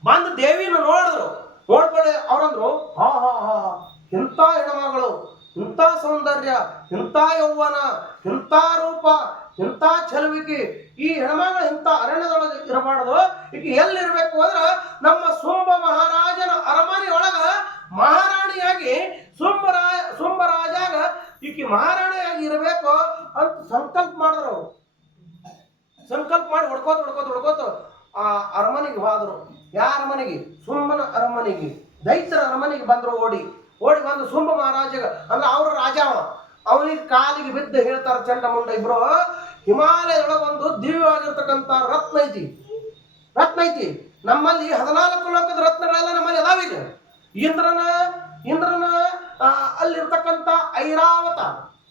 ಬಂದು ದೇವಿನ ನೋಡಿದ್ರು. ನೋಡ್ಕೊಳ್ಳಿ ಅವ್ರಂದ್ರು, ಹಾ ಹಾ ಹಾ, ಎಂಥ ಹೆಣ್ಮಗಳು, ಇಂಥ ಸೌಂದರ್ಯ, ಇಂಥ ಯೌವನ, ಇಂಥ ರೂಪ, ಇಂಥ ಚೆಲುವಿಕೆ, ಈ ಹೆಣ್ಮಗಳು ಇಂಥ ಅರಣ್ಯದೊಳಗೆ ಇರಬಾರ್ದು. ಈಗ ಎಲ್ಲಿರ್ಬೇಕು ಅಂದ್ರ ನಮ್ಮ ಸುಂಬ ಮಹಾರಾಜನ ಅರಮನೆ ಒಳಗ ಮಹಾರಾಣಿಯಾಗಿ ಸುಂಬರಾಜಾಗ ಈಕಿ ಮಹಾರಾಣಿಯಾಗಿ ಇರಬೇಕು ಅಂತ ಸಂಕಲ್ಪ ಮಾಡಿದ್ರು. ಅವರು ಸಂಕಲ್ಪ ಮಾಡಿ ಹೊಡ್ಕೋತ ಆ ಅರಮನೆಗೆ ಹೋದ್ರು. ಯಾವ ಅರಮನೆಗೆ? ಸುಂಬನ ಅರಮನೆಗೆ, ದೈತ್ಯರ ಅರಮನೆಗೆ ಬಂದ್ರು. ಓಡಿ ಬಂದು ಸುಂಬ ಮಹಾರಾಜಗ ಅಂದ್ರೆ ಅವ್ರ ರಾಜ, ಅವನಿಗೆ ಕಾಲಿಗೆ ಬಿದ್ದು ಹೇಳ್ತಾರ ಚಂಡ ಮುಂಡ ಇಬ್ರು, ಹಿಮಾಲಯದೊಳಗೆ ಒಂದು ದಿವ್ಯವಾಗಿರ್ತಕ್ಕಂಥ ರತ್ನ ಐತಿ. ನಮ್ಮಲ್ಲಿ 14 ಲೋಕದ ರತ್ನಗಳೆಲ್ಲ ನಮ್ಮಲ್ಲಿ ಅದಾವೀಗ. ಇಂದ್ರನ ಅಲ್ಲಿರ್ತಕ್ಕಂಥ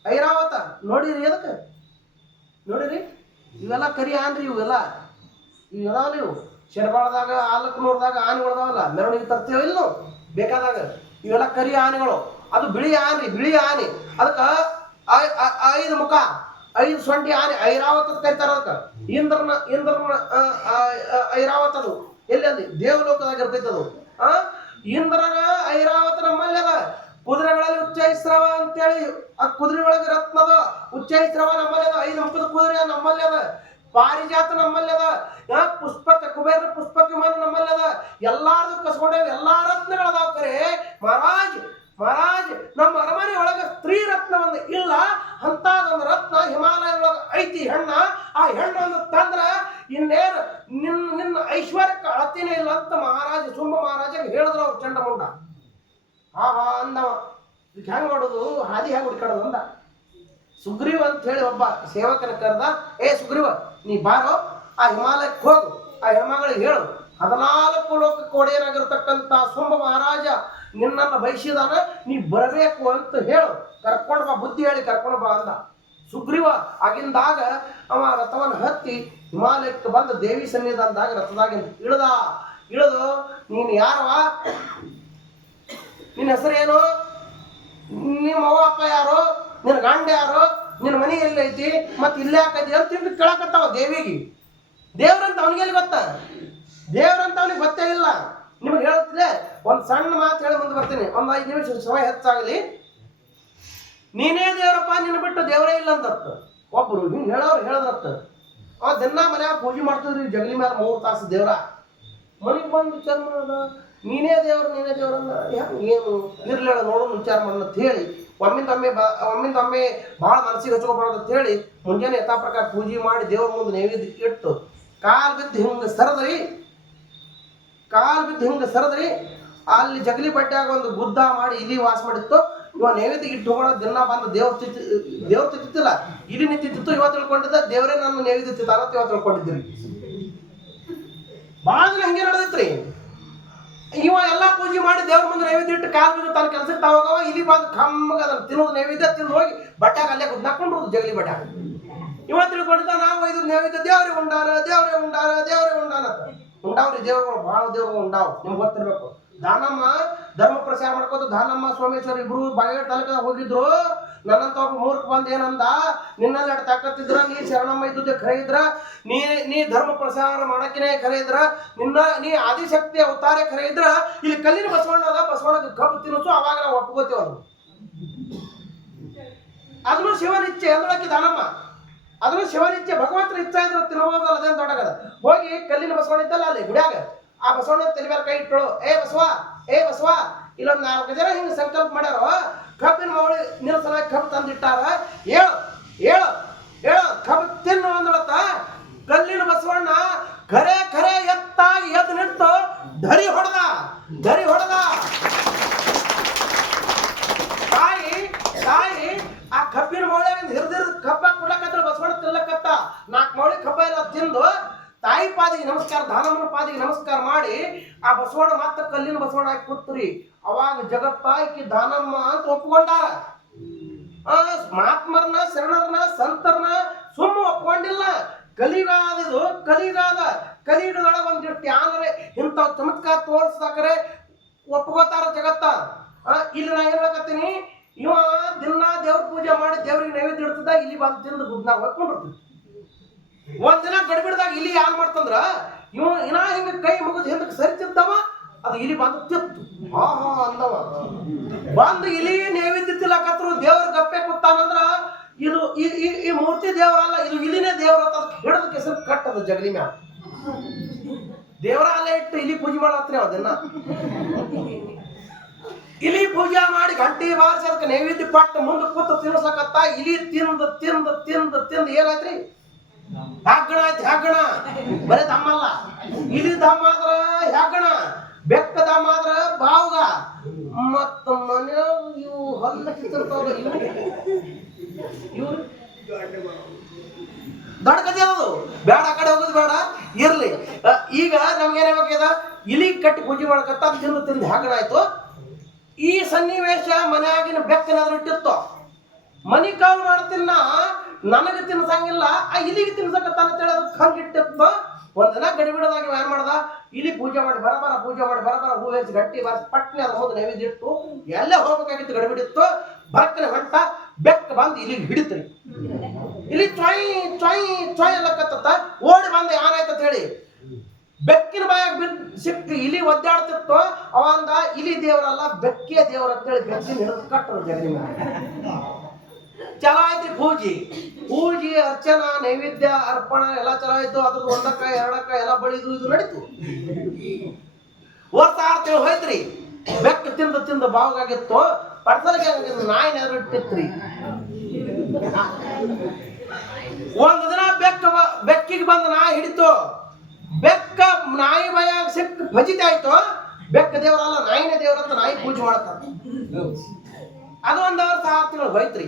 ಐರಾವತ ನೋಡಿರಿ. ಅದಕ್ಕೆ ನೋಡಿರಿ, ಇವೆಲ್ಲ ಕರಿ ಆನ್ರಿ, ಇವೆಲ್ಲ ನೀವು ಶೆರ್ಬಾಳದಾಗ ಆಲಕ್ನೂರ್ದಾಗ ಆನೆ ಉಳ್ದಾವಲ್ಲ, ಮೆರವಣಿಗೆ ತರ್ತೀವಿ ಇಲ್ಲ ನಾವು ಬೇಕಾದಾಗ. ಇವೆಲ್ಲ ಕರಿ ಆನೆಗಳು. ಅದು ಬಿಳಿ ಆನೆ. ಅದಕ್ಕೆ 5 ಮುಖ, 5 ಸೊಂಡಿ ಆನೆ, ಐರಾವತ ಕರಿತಾರ. ಅದಕ್ಕೆ ಇಂದ್ರನ ಐರಾವತ. ಅದು ಎಲ್ಲಿ ಅಲ್ಲಿ ದೇವಲೋಕದಾಗ ಇರ್ತೈತೆ ಅದು. ಇಂದ್ರನ ಐರಾವತ ನಮ್ಮಲ್ಲಿ ಅದ. ಕುದುರೆಗಳಲ್ಲಿ ಉಚ್ಚೈಸ್ರವ ಅಂತೇಳಿ ಆ ಕುದುರೆ ಒಳಗೆ ರತ್ನದ ಉಚ್ಚೈಸ್ರವ ನಮ್ಮಲ್ಲಿ ಅದ. 5 ಮುಖದ ಕುದುರೆ ನಮ್ಮಲ್ಲಿ ಅದ. ಪಾರಿಜಾತ ನಮ್ಮಲ್ಲಿ ಅದ. ಕುಬೇರ ಪುಷ್ಪಕ ವಿಮಾನ ನಮ್ಮಲ್ಲಿ ಅದ. ಎಲ್ಲಾರ್ದು ಕಸ್ಕೊಂಡೇವ್, ಎಲ್ಲಾ ರತ್ನಗಳದಾವ. ಕರೆ ಮಹಾರಾಜ್ ನಮ್ಮ ಅರಮನೆ ಒಳಗ ಸ್ತ್ರೀ ರತ್ನ ಒಂದು ಇಲ್ಲ. ಅಂತದೊಂದು ರತ್ನ ಹಿಮಾಲಯದೊಳಗ ಐತಿ ಹೆಣ್ಣ. ಆ ಹೆಣ್ಣನ್ನು ತಂದ್ರ ಇನ್ನೇನು ನಿನ್ನ ಐಶ್ವರ್ಯಕ್ಕೆ ಅಳತಿನೇ ಇಲ್ಲ ಅಂತ ಸುಂಬ ಮಹಾರಾಜಗೆ ಹೇಳಿದ್ರು ಅವ್ರು ಚಂಡ ಮುಂಡ. ಹಾ ಅಂದವ, ಇದಕ್ಕೆ ಹೆಂಗ್ ಮಾಡೋದು, ಹಾದಿ ಹೆಂಗ್ ಹುಡ್ಕಾಡೋದು ಅಂದ. ಸುಗ್ರೀವ ಅಂತ ಹೇಳಿ ಒಬ್ಬ ಸೇವಕನ ಕರೆದ. ಸುಗ್ರೀವ, ನೀ ಬಾರೋ, ಆ ಹಿಮಾಲಯಕ್ಕೆ ಹೋಗು, ಆ ಹೆಣ್ಮಗಳಿಗೆ ಹೇಳು, 14 ಲೋಕಕ್ಕೆ ಒಡೆಯನಾಗಿರ್ತಕ್ಕಂಥ ಸುಂಬ ಮಹಾರಾಜ ನಿನ್ನನ್ನು ಬಯಸಿದಾನ, ನೀ ಬರಬೇಕು ಅಂತ ಹೇಳು, ಕರ್ಕೊಂಡು ಬಾ, ಬುದ್ಧಿ ಹೇಳಿ ಕರ್ಕೊಂಡು ಬಾ ಅಂದ. ಸುಗ್ರೀವ ಆಗಿಂದಾಗ ಅವ ರಥವನ್ನು ಹತ್ತಿ ಹಿಮಾಲಯಕ್ಕೆ ಬಂದು ದೇವಿ ಸನ್ನಿಧಾನದಾಗ ರಥದಾಗ ಇಳಿದು, ನೀನು ಯಾರವ, ನಿನ್ನ ಹೆಸರೇನು, ನಿಮ್ಮ ಅವ್ವ ಅಪ್ಪ ಯಾರು, ನಿನ್ನ ಗಂಡ ಯಾರು, ನಿನ್ನ ಮನೆ ಎಲ್ಲೈತಿ, ಮತ್ತೆ ಇಲ್ಲೇ ಹಾಕೈತಿ ಅಂತ ತಿಂದು ಕೇಳಕತ್ತಾವ ದೇವಿಗೆ. ದೇವ್ರಂತ ಅವನಿಗೆಲ್ಲಿ ಗೊತ್ತ? ದೇವ್ರಂತ ಅವನಿಗೆ ಗೊತ್ತೇ ಇಲ್ಲ. ನಿಮ್ಗೆ ಹೇಳ್ತಿದ್ದೆ, ಒಂದು ಸಣ್ಣ ಮಾತು ಹೇಳಿ ಮುಂದೆ ಬರ್ತೀನಿ, ಒಂದು 5 ನಿಮಿಷ ಸಮಯ ಹೆಚ್ಚಾಗಲಿ. ನೀನೇ ದೇವರಪ್ಪ, ನಿನ್ನ ಬಿಟ್ಟು ದೇವರೇ ಇಲ್ಲ ಅಂತ ಒಬ್ರು ಹಿಂಗೆ ಹೇಳಿದ್ರತ್ತ. ಅವ ದಿನ ಮನ್ಯಾಗ ಪೂಜೆ ಮಾಡ್ತಿದ್ರಿ, ಜಗಲಿ ಮೇಲೆ 3 ತಾಸು ದೇವ್ರ. ಮನೆಗೆ ಬಂದು ವಿಚಾರ ಮಾಡೋದ, ನೀನೇ ದೇವ್ರನ್ನ ಏನು ಇರ್ಲಿ ನೋಡೋಣ ವಿಚಾರ ಮಾಡೋಣ ಅಂತ ಹೇಳಿ ಒಮ್ಮಿಂದೊಮ್ಮೆ ಭಾಳ ಮನಸ್ಸಿಗೆ ಹಚ್ಕೊಬಾರ್ದು ಅಂತ ಹೇಳಿ ಮುಂಜಾನೆ ಯಥಾ ಪ್ರಕಾರ ಪೂಜೆ ಮಾಡಿ ದೇವ್ರ ಮುಂದೆ ನೈವೇದ್ಯ ಇಟ್ಟು ಕಾಲು ಬಿದ್ದು ಹಿಂಗೆ ಸರದ್ರಿ. ಅಲ್ಲಿ ಜಗಲಿ ಬಡ್ಡ್ಯಾಗ ಒಂದು ಬುದ್ಧ ಮಾಡಿ ಇಲಿ ವಾಸ ಮಾಡಿತ್ತು. ಇವ ನೈವೇದ್ಯ ಇಟ್ಟು ಹೋಗೋಣ ದಿನ ಬಂದು ದೇವ್ರ ತಿತ್ತಿಲ್ಲ, ಇಲಿ ನಿಂತಿತ್ತು. ಇವ ತಿಳ್ಕೊಂಡಿದ್ದ ದೇವರೇ ನನ್ನ ನೈವೇದ್ಯ ತಿತ್ತಾನ ಅಂತ ಇವ ತಿಳ್ಕೊಂಡಿದ್ರಿ. ಭಾಳ ದಿನ ಹಂಗೆ ನಡೆದೈತ್ರಿ. ಇವ ಎಲ್ಲಾ ಪೂಜೆ ಮಾಡಿ ದೇವ್ರ ಮುಂದೆ ನೈವೇದ್ಯ ಇಟ್ಟು ಕಾಲು ಬಿದ್ದು ತನ್ನ ಕೆಲಸಕ್ಕೆ ತಾವಾಗ ಇಲ್ಲಿ ಬಂದು ಕಮ್ಮಗ ಅದನ್ನ ತಿನ್ನೋದು ನೈವೇದ್ಯ ತಿಂದು ಹೋಗಿ ಬಟ್ಟಾಗ ಅಲ್ಲೇ ಗುದ್ದಾಕೊಂಡ್ರು ಜಗಲಿ ಬಟ್ಟಾಗ. ಇವ ತಿಳ್ಕೊಂಡಿದ್ದ ನಾವು ಇದು ನೈವೇದ್ಯ ದೇವ್ರೇ ಉಂಡಾರ ಅಂತ. ಉಂಡಾವ್ರಿ ದೇವ್ರುಗಳು, ಭಾಳ ದೇವ್ರುಗಳು ಉಂಡಾವ್. ನಿಮ್ಗೆ ಗೊತ್ತಿರ್ಬೇಕು. ದಾನಮ್ಮ ಧರ್ಮ ಪ್ರಚಾರ ಮಾಡ್ಕೋತ ದಾನಮ್ಮ ಸೋಮೇಶ್ವರ ಇಬ್ರು ಬಾಗೇವಾಡಿ ತಾಲೂಕಾಗ ಹೋಗಿದ್ರು. ನನ್ನಂತ ಒಬ್ಬ ಮೂರ್ಖ ಬಂದು ಏನಂದ, ನಿನ್ನಲ್ಲಿ 2 ತಾಕತ್ತಿದ್ರ, ನೀ ಶರಣಮ್ಮ ಇದ್ದುದೇ ಖರೆ ಇದ್ರ, ನೀ ಧರ್ಮ ಪ್ರಚಾರ ಮಾಡಕ್ಕಿನೇ ಖರೆ ಇದ್ರ, ನೀ ಆದಿಶಕ್ತಿ ಅವತಾರ ಖರೆ ಇದ್ರ, ಇಲ್ಲಿ ಕಲ್ಲಿನ ಬಸವಣ್ಣ ಅದ, ಬಸವಣ್ಣಗೆ ಕಬ್ಬು ತಿನ್ನಿಸು, ಅವಾಗ ನಾವು ಒಪ್ಕೋತೀವಿ. ಅದನ್ನು ಶಿವನಿಚ್ಛೆ ಅಂದೊಳಕ್ಕೆ ದಾನಮ್ಮ, ಅದನ್ನು ಶಿವನಿಚ್ಛೆ, ಭಗವಂತನ ಇಚ್ಛೆ ಇದ್ರೆ ತಿನ್ನೋದಲ್ಲ, ಅದೇನು ದೊಡ್ಡಗದ. ಹೋಗಿ ಕಲ್ಲಿನ ಬಸವಣ್ಣ ಇದ್ದಲ್ಲ ಅಲ್ಲಿ ಗುಡಿಯಾಗ, ಆ ಬಸವಣ್ಣ ತಲೆ ಮೇಲೆ ಕೈ ಇಟ್ಟಳು. ಏ ಬಸವ ಇಲ್ಲೊಂದು 4 ಜನ ಹಿಂಗೆ ಸಂಕಲ್ಪ ಮಾಡ್ಯಾರ, ಕಬ್ಬಿನ ಮೌಳಿ ನಿಲ್ಸಲಾಗಿ ಕಬ್ಬು ತಂದಿಟ್ಟಾರ, ಹೇಳು ಕಬ್ಬು ತಿನ್ನು ಅಂದಳತ್ತ. ಕಲ್ಲಿನ ಬಸವಣ್ಣ ಖರೆ ಎತ್ತಾಗಿ ಎದ್ದು ನಿಂತು ಧರಿ ಹೊಡೆದ. ತಾಯಿ ಆ ಕಬ್ಬಿನ ಮೌಳಿ ಹಿರಿದಿರಿದು ಕಬ್ಬ ಕೊಡ್ಲಕತ್ತ, ಬಸವಣ್ಣ ತಿನ್ಲಕತ್ತ. 4 ಮೌಳಿ ಕಬ್ಬ ಎಲ್ಲ ತಿಂದು ತಾಯಿ ಪಾದಿಗೆ ನಮಸ್ಕಾರ, ದಾನಮ್ಮನ ಪಾದಿಗೆ ನಮಸ್ಕಾರ ಮಾಡಿ ಆ ಬಸವಣ್ಣ ಮತ್ತೆ ಕಲ್ಲಿನ ಬಸವಣ್ಣ ಹಾಕಿ ಕೂತ್ರಿ. ಅವಾಗ ಜಗತ್ತಾಕಿ ದಾನಮ್ಮ ಅಂತ ಒಪ್ಕೊಂಡಾರ. ಮಹಾತ್ಮರನ್ನ ಶರಣರನ್ನ ಸಂತರನ್ನ ಸುಮ್ಮ ಒಪ್ಕೊಂಡಿಲ್ಲ. ಕಲಿಗಾದ ಇದು ಕಲಿಗಾದ ಕಲಿಯುಗದೊಳಗೆ ಒಂದಿಷ್ಟು ಯಾನರೆ ಇಂಥ ಚಮತ್ಕಾರ ತೋರಿಸ್ದಾಕರೆ ಒಪ್ಕೋತಾರ ಜಗತ್ತ. ಇಲ್ಲಿ ನಾ ಏನ್ ಹೇಳಕತ್ತೀನಿ, ಇವ ದಿನ ದೇವ್ರ ಪೂಜೆ ಮಾಡಿ ದೇವ್ರಿಗೆ ನೈವೇದ್ಯ ಇಡ್ತದ, ಇಲ್ಲಿ ಬಂದು ತಿಂದು ಗುಡ್ನಾಗ ಹೋಗ್ಕೊಂಡಿರ್ತೀವಿ. ಒಂದಿನ ಗಡಿಬಿಡ್ದಾಗ ಇಲ್ಲಿ ಯಾರು ಮಾಡ್ತಂದ್ರ ಇವ ಇನ್ನ ಹಿಂಗ ಕೈ ಮುಗಿದು ಹಿಂದಕ್ಕೆ ಸರಿತಿದ್ದವ, ಅದು ಇಲ್ಲಿ ಬಂದು ತಿತ್ತು ಹಾ ಅಂದವ. ಬಂದು ಇಲ್ಲಿ ನೈವೇದ್ಯ ತಿಲ್ಲಕತ್ರು ದೇವ್ರ ಗಪ್ಪೆ ಕೂತಾನಂದ್ರ ಇದು ಈ ಮೂರ್ತಿ ದೇವರಲ್ಲ, ಇದು ಇಲ್ಲಿನೇ ದೇವ್ರ ಹಿಡಿದ ಕೆಸರು ಕಟ್ಟದ ಜಗಲಿ ಮ್ಯಾಲ ದೇವರ ಅಲ್ಲೇ ಇಟ್ಟು ಇಲ್ಲಿ ಪೂಜೆ ಮಾಡತ್ರಿ ಅದನ್ನ. ಇಲಿ ಪೂಜೆ ಮಾಡಿ ಗಂಟೆ ಬಾರಿಸಿ ಅದಕ್ಕೆ ನೈವೇದ್ಯ ಪಟ್ಟು ಮುಂದೆ ಕೂತು ತಿನ್ಸಕತ್ತ. ಇಲಿ ತಿಂದು ತಿಂದು ತಿಂದು ತಿಂದು ಏನಾಯ್ತ್ರಿ, ಹೆಗ್ಗಣ ಆಯ್ತು. ಹೆಗ್ಗಣ ಬರೀ ದಮ್ಮಲ್ಲ, ಇಲಿ ದಮ್ಮ ಆದ್ರ ಹೆಗ್ಗಣ, ಬೆಕ್ಕ ದಮ್ಮ ಆದ್ರ ಬಾವುಗ. ಮತ್ತ ಮನೆ ಇವು ಹೊಲ್ಲ ಕಿತ್ತಿರ್ತಾವ, ಇವ್ರು ದೊಡ್ಡ ಕಥೆ ಅದು. ಬೇಡ ಆ ಕಡೆ ಹೋಗೋದು ಬೇಡ, ಇರ್ಲಿ. ಈಗ ನಮ್ಗೇನಾಗ್ಬೇಕದ, ಇಲಿ ಕಟ್ಟಿ ಪೂಜೆ ಮಾಡಕತ್ತ ತಿಂದು ತಿಂದು ಹೆಗ್ಗಣ ಆಯ್ತು. ಈ ಸನ್ನಿವೇಶ ಮನೆಯಾಗಿನ ಬೆಕ್ಕನಾದ್ರೂ ಇಟ್ಟಿತ್ತು. ಮನಿ ಕಾಲ್ ಮಾಡ್ತಿನ್ನ ನನಗೆ ತಿನ್ಸಂಗಿಲ್ಲ, ಆ ಇಲಿಗೆ ತಿನ್ಸಕತ್ತಾನ ಅಂತೇಳಿ ಅದಕ್ಕೆ ಹಂಗಿಟ್ಟಿತ್ತು. ಒಂದಿನ ಗಡಿಬಿಡದಾಗ ಏನ್ ಮಾಡ್ದ, ಇಲಿ ಪೂಜೆ ಮಾಡಿ ಬರಬರ ಪೂಜೆ ಮಾಡಿ ಬರಬರ ಹೂ ಹೆಚ್ಚಿ ಗಟ್ಟಿ ಬಾರಿಸಿ ಪಟ್ನೆ ಅದ್ರ ಮುಂದೆ ನೈವೇದ್ಯ ಇಟ್ಟು ಎಲ್ಲೇ ಹೋಗ್ಬೇಕಾಗಿತ್ತು ಗಡಿಬಿಡಿತ್ತು. ಬರಕ್ಕನೆ ಹೊಂಟ ಬೆಕ್ಕ ಬಂದು ಇಲಿಗೆ ಹಿಡಿತ್ರಿ. ಇಲಿ ಚಾಯ್ ಚಾಯ್ ಚಾಯ್ ಎಲ್ಲಕತ್ತ ಓಡಿ ಬಂದ ಏನಾಯ್ತಂತ ಹೇಳಿ ಬೆಕ್ಕಿನ ಬಾಯಾಗ ಬಿದ್ದು ಸಿಕ್ಕು ಇಲಿ ಒದ್ದಾಡ್ತಿತ್ತು. ಅವಂದ ಇಲಿ ದೇವರಲ್ಲ ಬೆಕ್ಕೆ ದೇವ್ರ ಅಂತೇಳಿ ಬೆಕ್ಕಿನ ಹಿಡಿದು ಕಟ್ಟರು ಜಗಲಿ ಮೇಲೆ. ಚಲೋ ಆಯ್ತು ಪೂಜೆ ಅರ್ಚನಾ ನೈವೇದ್ಯ ಅರ್ಪಣ ಎಲ್ಲ ಚಲೋ ಆಯ್ತು. ಅದ್ರದ್ದು ಒಂದಕ್ಕ ಎರಡಕ್ಕ ಎಲ್ಲ ಬಳಿದು ಇದು ನಡೀತು. ವರ್ಷ 6 ತಿಂಗಳು ಹೋಯ್ತ್ರಿ. ಬೆಕ್ಕ ತಿಂದು ತಿಂದು ಬಾವಾಗಿತ್ತು. ಪಡ್ಸಲ್ಗೆ ನಾಯಿ ನೆರಟ್ಟಿತ್ರಿ. ಒಂದು ದಿನ ಬೆಕ್ಕಿಗೆ ಬಂದು ನಾಯಿ ಹಿಡಿತು. ಬೆಕ್ಕ ನಾಯಿ ಬಾಯಾಗ ಸಿಕ್ಕ ಭಜಿತ ಆಯ್ತು. ಬೆಕ್ಕ ದೇವರಲ್ಲ ನಾಯಿನೇ ದೇವ್ರಂತ ನಾಯಿ ಪೂಜೆ ಮಾಡ್ತಾರ. ಅದು 1 ವರ್ಷ 6 ತಿಂಗಳು ಹೋಯ್ತ್ರಿ.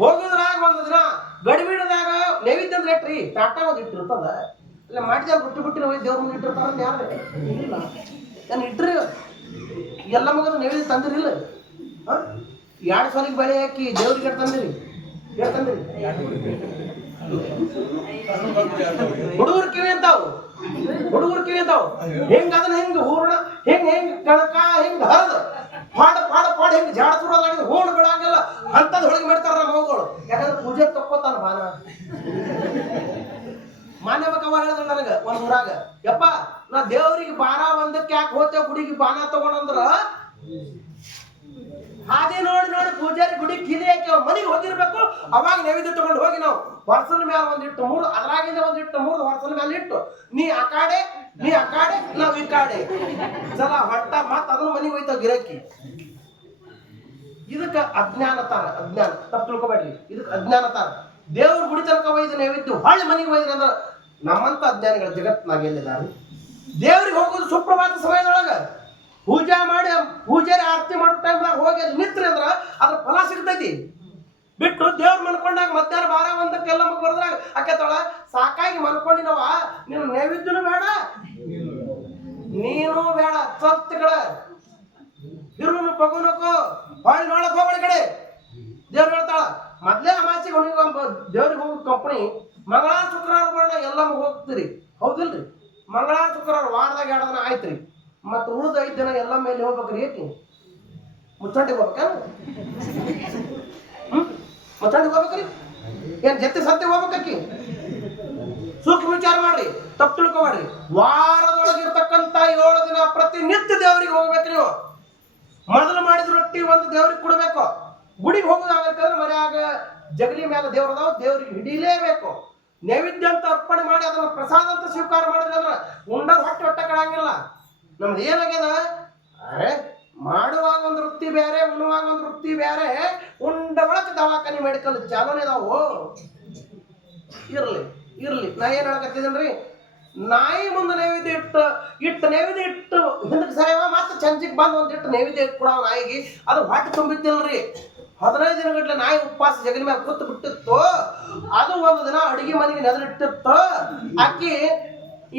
ಹೋಗಿದ್ರಾಗ ಒಂದು ದಿನ ಗಡಿಬಿಡದಾಗ ನೈವೇದ್ಯ ಅಂದ್ರೆ ಇಟ್ರಿ ಟಾಟಾ ಒಂದು ಇಟ್ಟಿರ್ತದ. ಇಲ್ಲ ಮಾಡಿದ ಬಿಟ್ಟು ಹೋಗಿ ದೇವ್ರ ಮುಂದೆ ಇಟ್ಟಿರ್ತಾರ ಅಂತ ಯಾರು ಇಲ್ಲ. ನಾನು ಇಟ್ರಿ ಎಲ್ಲ ಮಗದ ನೈವೇದ್ಯ ತಂದಿರಿಲ್ಲ. 2 ಸಲಿಗೆ ಬೆಳೆ ಹಾಕಿ ದೇವ್ರಿಗೆ ತಂದಿರಿ. ತಂದಿರಿ ಹುಡುಗರು ಕಿವಿ ಅಂತಾವು ಹೆಂಗ ಅದನ್ನ ಹೆಂಗ ಹೂರ್ಣ ಹೆಂಗ್ ಕಣಕ ಹೆಂಗ್ ಹರದ ಪಾಡ ಹೆಂಗ್ ಜಾಡ ಸುರೋದಾಗಿದ್ದು ಹೂಣ್ ಬಿಡಂಗಿಲ್ಲ ಅಂತದ್ ಹೊಳಗೆ ಮಾಡ್ತಾರ ನಮ್ಮ ಮಗಳು. ಯಾಕಂದ್ರೆ ಪೂಜೆ ತಕ್ಕೋತಾನ ಬಾನ. ಮಾನ್ಯ ಅವ ಹೇಳಿದ್ರ ನನಗ ಒಂದ್ ಊರಾಗ, ಯಪ್ಪ ನಾ ದೇವ್ರಿಗೆ ಬಾರ ಒಂದಕ್ಕೆ ಯಾಕೆ ಹೋಗ್ತೇವೆ ಗುಡಿಗೆ ಬಾನ ತಗೊಂಡ್ರ ಹಾಗೆ ನೋಡಿ ಪೂಜಾರಿ ಗುಡಿ ಕಿಲಿ ಹಾಕಿ ಮನೆಗೆ ಹೋಗಿರ್ಬೇಕು. ಅವಾಗ ನೈವೇದ್ಯ ತಗೊಂಡು ಹೋಗಿ ನಾವು ಹೊರಸಲ ಮೇಲೆ ಒಂದಿಟ್ಟು 3 ಅದ್ರಾಗಿಂದ ಒಂದಿಟ್ಟು 3 ಹೊರಸಲ ಮೇಲೆ ಇಟ್ಟು ನೀ ಆ ಕಾಡೆ ನಾವ್ ಈ ಕಾಡೆ ಚಲ ಹೊಟ್ಟ ಮತ್ತ ಅದನ್ನ ಮನೆಗೆ ಹೋಯ್ತಾವ ಗಿರಕಿ. ಇದಕ್ಕ ಅಜ್ಞಾನ ತಪ್ಪು ತಿಳ್ಕೊಬೇಡ್ರಿ. ಇದಕ್ಕೆ ಅಜ್ಞಾನ ತಾರ. ದೇವ್ರ ಗುಡಿ ತನಕ ಒಯ್ದು ನೈವೇದ್ಯ ಹೊಳ್ಳಿ ಮನೆಗೆ ಒಯ್ದ್ರಿ ಅಂದ್ರ ನಮ್ಮಂತ ಅಜ್ಞಾನಿಗಳ ಜಗತ್ನಾಗ ಎಲ್ಲಿದ್ದಾರೆ. ದೇವ್ರಿಗೆ ಹೋಗೋದು ಸುಪ್ರಭಾತ ಸಮಯದೊಳಗ ಪೂಜಾ ಮಾಡಿ ಪೂಜಾರಿ ಆರತಿ ಮಾಡೋ ಟೈಮ್ದಾಗ ಹೋಗಿ ಅದು ನಿತ್ರಿ ಅಂದ್ರ ಅದ್ರ ಫಲ ಸಿಗ್ತೈತಿ. ಬಿಟ್ಟು ದೇವ್ರ ಮನ್ಕೊಂಡಾಗ ಮಧ್ಯಾಹ್ನ 12-1 ಎಲ್ಲ ಮಗ ಬರ್ದ್ರಾಗ ಅಕ್ಕೇತೊಳ ಸಾಕಾಗಿ ಮನ್ಕೊಂಡಿನವ ನೀನು ನೈವೇದ್ಯನೂ ಬೇಡ ನೀನು ಬೇಡ ಸತ್ಗಳ ಹಿರುನು ಪಗುನಕೋ ಹೊಳ್ಳಿ ನೋಡಕ್ ಹೋಗಳಿ ಕಡೆ. ದೇವ್ರು ಹೇಳ್ತಾಳ ಮೊದ್ಲೇ ಅಮಾಸಿಗೆ ದೇವ್ರಿಗೆ ಹೋಗೋ ಕಂಪನಿ ಮಂಗಳವಾರ ಶುಕ್ರವಾರ ಬರೋಣ ಎಲ್ಲ ಹೋಗ್ತೀರಿ ಹೌದಿಲ್ರಿ. ಮಂಗಳವಾರ ಶುಕ್ರವಾರ ವಾರದಾಗ 2 ದಿನ ಆಯ್ತ್ರಿ. ಮತ್ತು ಉಳಿದ 5 ದಿನ ಎಲ್ಲ ಮೇಲೆ ಹೋಗ್ಬೇಕ್ರಿ. ಏಕೆ ಮುಚ್ಚಂಡಿಗೆ ಹೋಗ್ಬೇಕ ಮುಚ್ಚಂಡಿಗೆ ಹೋಗ್ಬೇಕ್ರಿ ಏನ್ ಜೊತೆ ಸತ್ಯ ಹೋಗ್ಬೇಕಾಕಿ. ಸೂಕ್ಷ್ಮ ವಿಚಾರ ಮಾಡ್ರಿ, ತಪ್ಪು ತಿಳ್ಕೊಬೇಡ್ರಿ. ವಾರದೊಳಗಿರ್ತಕ್ಕಂಥ 7 ದಿನ ಪ್ರತಿನಿತ್ಯ ದೇವ್ರಿಗೆ ಹೋಗ್ಬೇಕ್ರಿ. ನೀವು ಮೊದಲು ಮಾಡಿದ ರೊಟ್ಟಿ ಒಂದು ದೇವ್ರಿಗೆ ಕೊಡ್ಬೇಕು. ಗುಡಿಗೆ ಹೋಗೋದಾಗತ್ತಂದ್ರೆ ಮರ್ಯಾಗ ಜಗಲಿ ಮೇಲೆ ದೇವ್ರದಾವ್ ದೇವ್ರಿಗೆ ಹಿಡಿಲೇಬೇಕು. ನೈವೇದ್ಯ ಅಂತ ಅರ್ಪಣೆ ಮಾಡಿ ಅದನ್ನ ಪ್ರಸಾದ ಅಂತ ಸ್ವೀಕಾರ ಮಾಡಿದ್ರೆ ಅಂದ್ರೆ ಉಂಡದ ಹೊಟ್ಟೆ ಕಳಂಗಿಲ್ಲ. ನಮ್ದು ಏನಾಗ್ಯದ, ಅರೆ ಮಾಡುವಾಗ ಒಂದು ವೃತ್ತಿ ಬೇರೆ, ಉಣ್ಣುವಾಗ ಒಂದು ವೃತ್ತಿ ಬೇರೆ, ಉಂಡ ಒಳಗೆ ದವಾಖಾನೆ ಮೆಡಿಕಲ್ ಚಾಲೋನೇ ಅದಾವು. ಇರ್ಲಿ ನಾ ಏನ್ ಹೇಳಕತ್ತಿದನ್ರಿ, ನಾಯಿ ಮುಂದೆ ನೈವೇದ್ಯ ಇಟ್ಟು ನೈವೇದ್ಯ ಇಟ್ಟು ಹಿಂದಕ್ಕೆ ಸರಿಯವ ಮತ್ತೆ ಚಂಚಿಗೆ ಬಂದು ಒಂದಿಟ್ಟು ನೈವೇದ್ಯ ಇಟ್ಟು ಕೊಡೋ ನಾಯಿಗೆ ಅದು ಹೊಟ್ಟೆ ತುಂಬಿದ್ದಿಲ್ರಿ. 15 ದಿನಗಟ್ಲೆ ನಾಯಿ ಉಪವಾಸ ಜಗಲಿ ಮೇಲೆ ಕೂತು ಬಿಟ್ಟಿತ್ತು. ಅದು ಒಂದು ದಿನ ಅಡಿಗೆ ಮನೆಗೆ ನೆದರಿಟ್ಟಿತ್ತು. ಅಕ್ಕಿ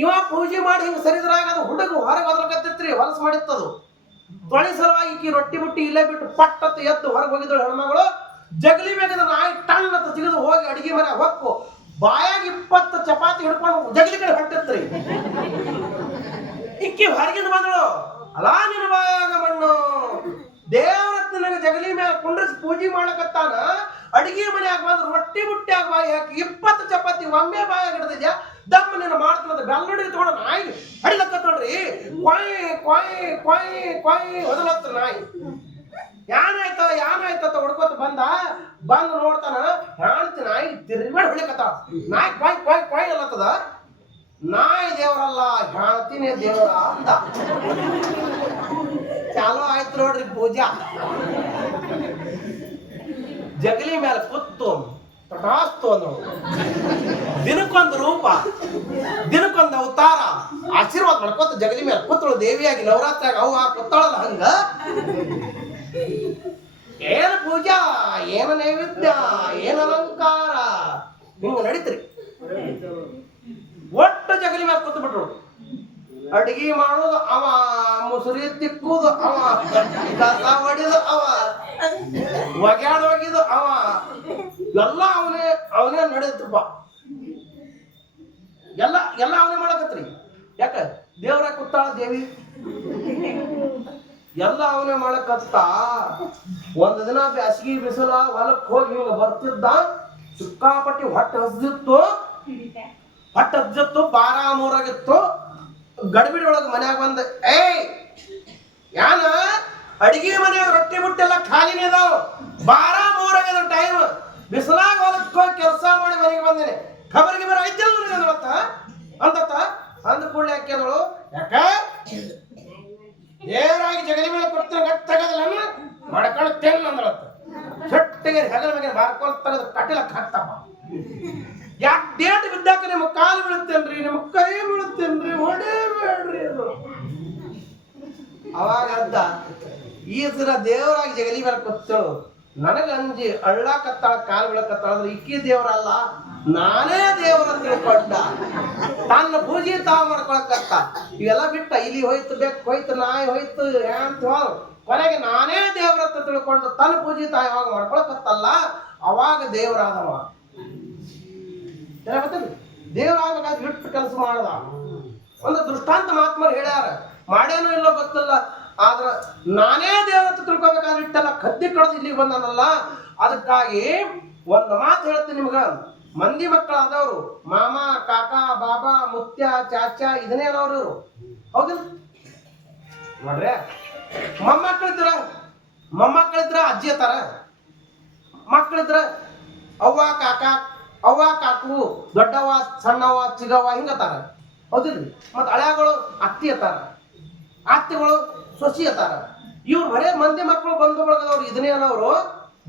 ಇವ ಪೂಜೆ ಮಾಡಿ ಹಿಂಗೆ ಸರಿದ್ರಾಗ ಅದು ಹುಡುಗ ಹೊರಗೆ ಹೋದ್ರಕತ್ತಿತ್ರಿ. ಹೊಲಸು ಮಾಡಿತ್ತದು ತೊಳಿ ಸಲುವಾಗಿ ಈಕಿ ರೊಟ್ಟಿ ಬುಟ್ಟಿ ಇಲ್ಲೇ ಬಿಟ್ಟು ಪಟ್ಟತ್ತು ಎದ್ದು ಹೊರಗೆ ಹೋಗಿದ್ದಳು ಹೆಣ್ಮಗಳು. ಜಗಲಿ ಮ್ಯಾಗದ ನಾಯಿ ಟಣ್ಣ ಅಂತ ಜಿಗಿದು ಹೋಗಿ ಅಡಿಗೆ ಮನೆ ಹೊಕ್ಕು ಬಾಯಾಗ 20 ಚಪಾತಿ ಹಿಡ್ಕೊಂಡು ಜಗಲಿ ಕಡೆ ಹೊಂಟಿತ್ರಿ. ಇಕ್ಕಿ ಹೊರಗಿಂದ ಬಂದಳು, ಅಲಾ ನಿನ್ನ ಬಾಯಾಗ ಮಣ್ಣು, ದೇವ್ರ ನಿನಗೆ ಜಗಲಿ ಮ್ಯಾಗ ಕುಂಡ್ರಿಸಿ ಪೂಜೆ ಮಾಡ್ಲಕತ್ತಾನ, ಅಡಿಗೆ ಮನೆಯಾಗ ಬಂದು ರೊಟ್ಟಿ ಬುಟ್ಟಿಯಾಗ ಬಾಯಿ ಹಾಕಿ 20 ಚಪಾತಿ ಒಮ್ಮೆ ಬಾಯಾಗ ಹಿಡ್ದಿದ್ಯಾ, ದಮ್ಮ ನೀನು ಮಾಡ್ತದ ಬೆಲ್ಲುಡಿ ತಗೊಂಡು ನಾಯಿ ಹಡಿಲಕ್ಕತ್ತೋಡ್ರಿ, ಕೊಯ್ ಕೊಯ್ ಕೊಯ್ ಕೊಯ್ ಹೊದಲತ್ತ ನಾಯಿ. ಏನಾಯ್ತ ಹೊಡ್ಕೊತ ಬಂದು ನೋಡ್ತಾನ, ಹೆಣ್ತಿ ನಾಯಿ ತಿರ್ಬೇಡ ಹೊಡಿಕತ್ತಾಳ. ನಾಯಿ ಕೊಯ್ ಕೊಯ್ ಕೊಯ್ ಅಲ್ಲತ್ತದ. ನಾಯಿ ದೇವರಲ್ಲ, ಹೆಣ್ತಿನೇ ದೇವರ ಅಂದ. ಚಾಲೋ ಆಯ್ತು ನೋಡ್ರಿ ಪೂಜಾ. ಜಗಲಿ ಮೇಲೆ ಕೂತು ತಟಾಸ್ತು ಅಂದ್ರು. ದಿನಕ್ಕೊಂದು ರೂಪ, ದಿನಕ್ಕೊಂದು ಅವತಾರ, ಆಶೀರ್ವಾದ ಮಾಡ್ಕೊತ ಜಗಲಿ ಮೇಲೆ ಕೂತಳು ದೇವಿಯಾಗಿ. ನವರಾತ್ರಿಯಾಗ ಅವು ಕೂತಾಳಲ್ಲ ಹಂಗ. ಏನ ಪೂಜಾ, ಏನ ನೈವೇದ್ಯ, ಏನ ಅಲಂಕಾರ, ಹಿಂಗ ನಡೀತ್ರಿ. ಒಟ್ಟು ಜಗಲಿ ಮೇಲೆ ಕೂತು ಬಿಟ್ರು. ಅಡಿಗೆ ಮಾಡೋದು ಅವ, ಮುಸುರಿ ತಿಕ್ಕುದು ಅವ, ಕಸ ಹೊಡಿದು ಅವ, ಒಗ್ಯಾಡ ಹೋಗಿದ್ದು ಅವ, ಎಲ್ಲ ಅವನೇ ನಡೆಯತ್ತಪ್ಪ. ಎಲ್ಲ ಅವನೇ ಮಾಡಕತ್ರಿ. ಯಾಕ ದೇವ್ರ ಕೂತಾಳ ದೇವಿ, ಎಲ್ಲ ಅವನೇ ಮಾಡಕತ್ತ. ಒಂದು ದಿನ ಬ್ಯಾಸಗಿ ಬಿಸಿಲ ಹೊಲಕ್ಕೆ ಹೋಗಿ ಹಿಂಗ ಬರ್ತಿದ್ದ, ಸಿಕ್ಕಾಪಟ್ಟಿ ಹೊಟ್ಟೆ ಹಸ್ದಿತ್ತು, ಬಾರ ಮೂರಾಗಿತ್ತು. ಗಡಿಬಿಡಿ ಒಳಗೆ ಮನ್ಯಾಗ ಬಂದ, ಏಯ್ ಯಾನ ಅಡಿಗೆ ಮನೆಯಾಗ ರೊಟ್ಟಿ ಬುಟ್ಟೆಲ್ಲ ಖಾಲಿನೇ ಅದಾವ, ಬಾರ ಮೂರಾಗ್ಯದ ಟೈಮ್, ಬಿಸಿಲಾಗ ಹೊಲಕ್ಕೆ ಹೋಗಿ ಕೆಲಸ ಮಾಡಿ ಮನೆಗೆ ಬಂದೇನೆ, ಖಬರ್ಗೆ ಬರ ಐತಿಲ್ಲ ನನಗಂದಳತ್ತ ಅಂತತ್ತ. ಅಂದ ಕೂಡಲೇ ಹಾಕ್ಯದಳು, ಯಾಕ ದೇವರಾಗಿ ಜಗಲಿ ಮೇಲೆ ಕೊಡ್ತಾನೆ ಗಟ್ಟಗದಲ್ಲ ಮಾಡ್ಕೊಂಡು ತೆಲ್ಲ ಅಂದಳತ್ತ. ಸಟ್ಟಿಗೆ ಹೆಗಲ ಮೇಲೆ ಬಾರ್ಕೊಲ್ ತೆಗೆದು ಕಟ್ಟಿಲಕ್ಕೆ ಹಾಕ್ತಪ್ಪ. ಯಾಕೆ ಡೇಟ್ ಬಿದ್ದಾಕ ನಿಮ್ಮ ಕಾಲು ಬೀಳುತ್ತೇನ್ರಿ, ನಿಮ್ಮ ಕೈ ಬೀಳುತ್ತೇನ್ರಿ, ಹೊಡೇಬೇಡ್ರಿ ಅದು. ಅವಾಗ ಅದ್ದ, ಈ ಸಲ ದೇವರಾಗಿ ಜಗಲಿ ಮೇಲೆ ಕೂತಳು, ನನಗ ಅಂಜಿ ಅಳ್ಳಾಕತ್ತಾಳ, ಕಾಲು ಬೀಳಕತ್ತಾಳ ಅಂದ್ರೆ ಇಕ್ಕಿ ದೇವರಲ್ಲ, ನಾನೇ ದೇವರ ತಿಳ್ಕೊಂಡ. ತನ್ನ ಪೂಜೆ ತಾವು ಮಾಡ್ಕೊಳಕತ್ತ. ಇವೆಲ್ಲ ಬಿಟ್ಟ, ಇಲ್ಲಿ ಹೋಯ್ತು, ಬೆಕ್ಕು ಹೋಯ್ತು, ನಾಯಿ ಹೋಯ್ತು, ಅಂತ ಕೊನೆಗೆ ನಾನೇ ದೇವರತ್ತ ತಿಳ್ಕೊಂಡು ತನ್ನ ಪೂಜೆ ತಾಯಿ ಯಾವಾಗ ಮಾಡ್ಕೊಳಕತ್ತಲ್ಲ, ಅವಾಗ ದೇವರಾದವ. ದೇವರಾಗಬೇಕಾದ್ರೆ ಬಿಟ್ಟು ಕೆಲಸ ಮಾಡ್ದ. ಒಂದು ದೃಷ್ಟಾಂತ ಮಹಾತ್ಮರು ಹೇಳ್ಯಾರ, ಮಾಡ್ಯಾನೋ ಇಲ್ಲೋ ಗೊತ್ತಿಲ್ಲ, ಆದ್ರ ನಾನೇ ದೇವರತ್ತ ತಿಳ್ಕೊಬೇಕಾದ್ರೆ ಇಟ್ಟೆಲ್ಲ ಕದ್ದಿ ಕಡ್ದು ಇಲ್ಲಿಗೆ ಬಂದಾನಲ್ಲ. ಅದಕ್ಕಾಗಿ ಒಂದು ಮಾತು ಹೇಳ್ತೀನಿ ನಿಮ್ಗ, ಮಂದಿ ಮಕ್ಕಳಾದವರು ಮಾಮ, ಕಾಕ, ಬಾಬಾ, ಮುತ್ಯ, ಚಾಚಾ ಇದನ್ನೇ ಅನ್ನೋರು ಇವರು, ಹೌದಿಲ್ಲ ನೋಡ್ರಿ. ಮೊಮ್ಮಕ್ಕಳಿದ್ರ ಅಜ್ಜಿ ಅತ್ತಾರ, ಮಕ್ಕಳಿದ್ರ ಅವ್ವ ಕಾಕು, ದೊಡ್ಡವ್ವ ಸಣ್ಣವ್ವ ಚಿಗವ್ವ ಹಿಂಗತ್ತಾರ, ಹೌದಿಲ್ರಿ. ಮತ್ತ ಹಳ್ಯಾಗಳು ಅತ್ತಿ ಅತ್ತಾರ, ಅತ್ತಿಗಳು ಸೊಸಿ ಅತ್ತಾರ. ಇವ್ರು ಬರೇ ಮಂದಿ ಮಕ್ಕಳು ಬಂಧು ಬಳಗದವ್ರು ಇದನ್ನೇ ಅನ್ನೋರು.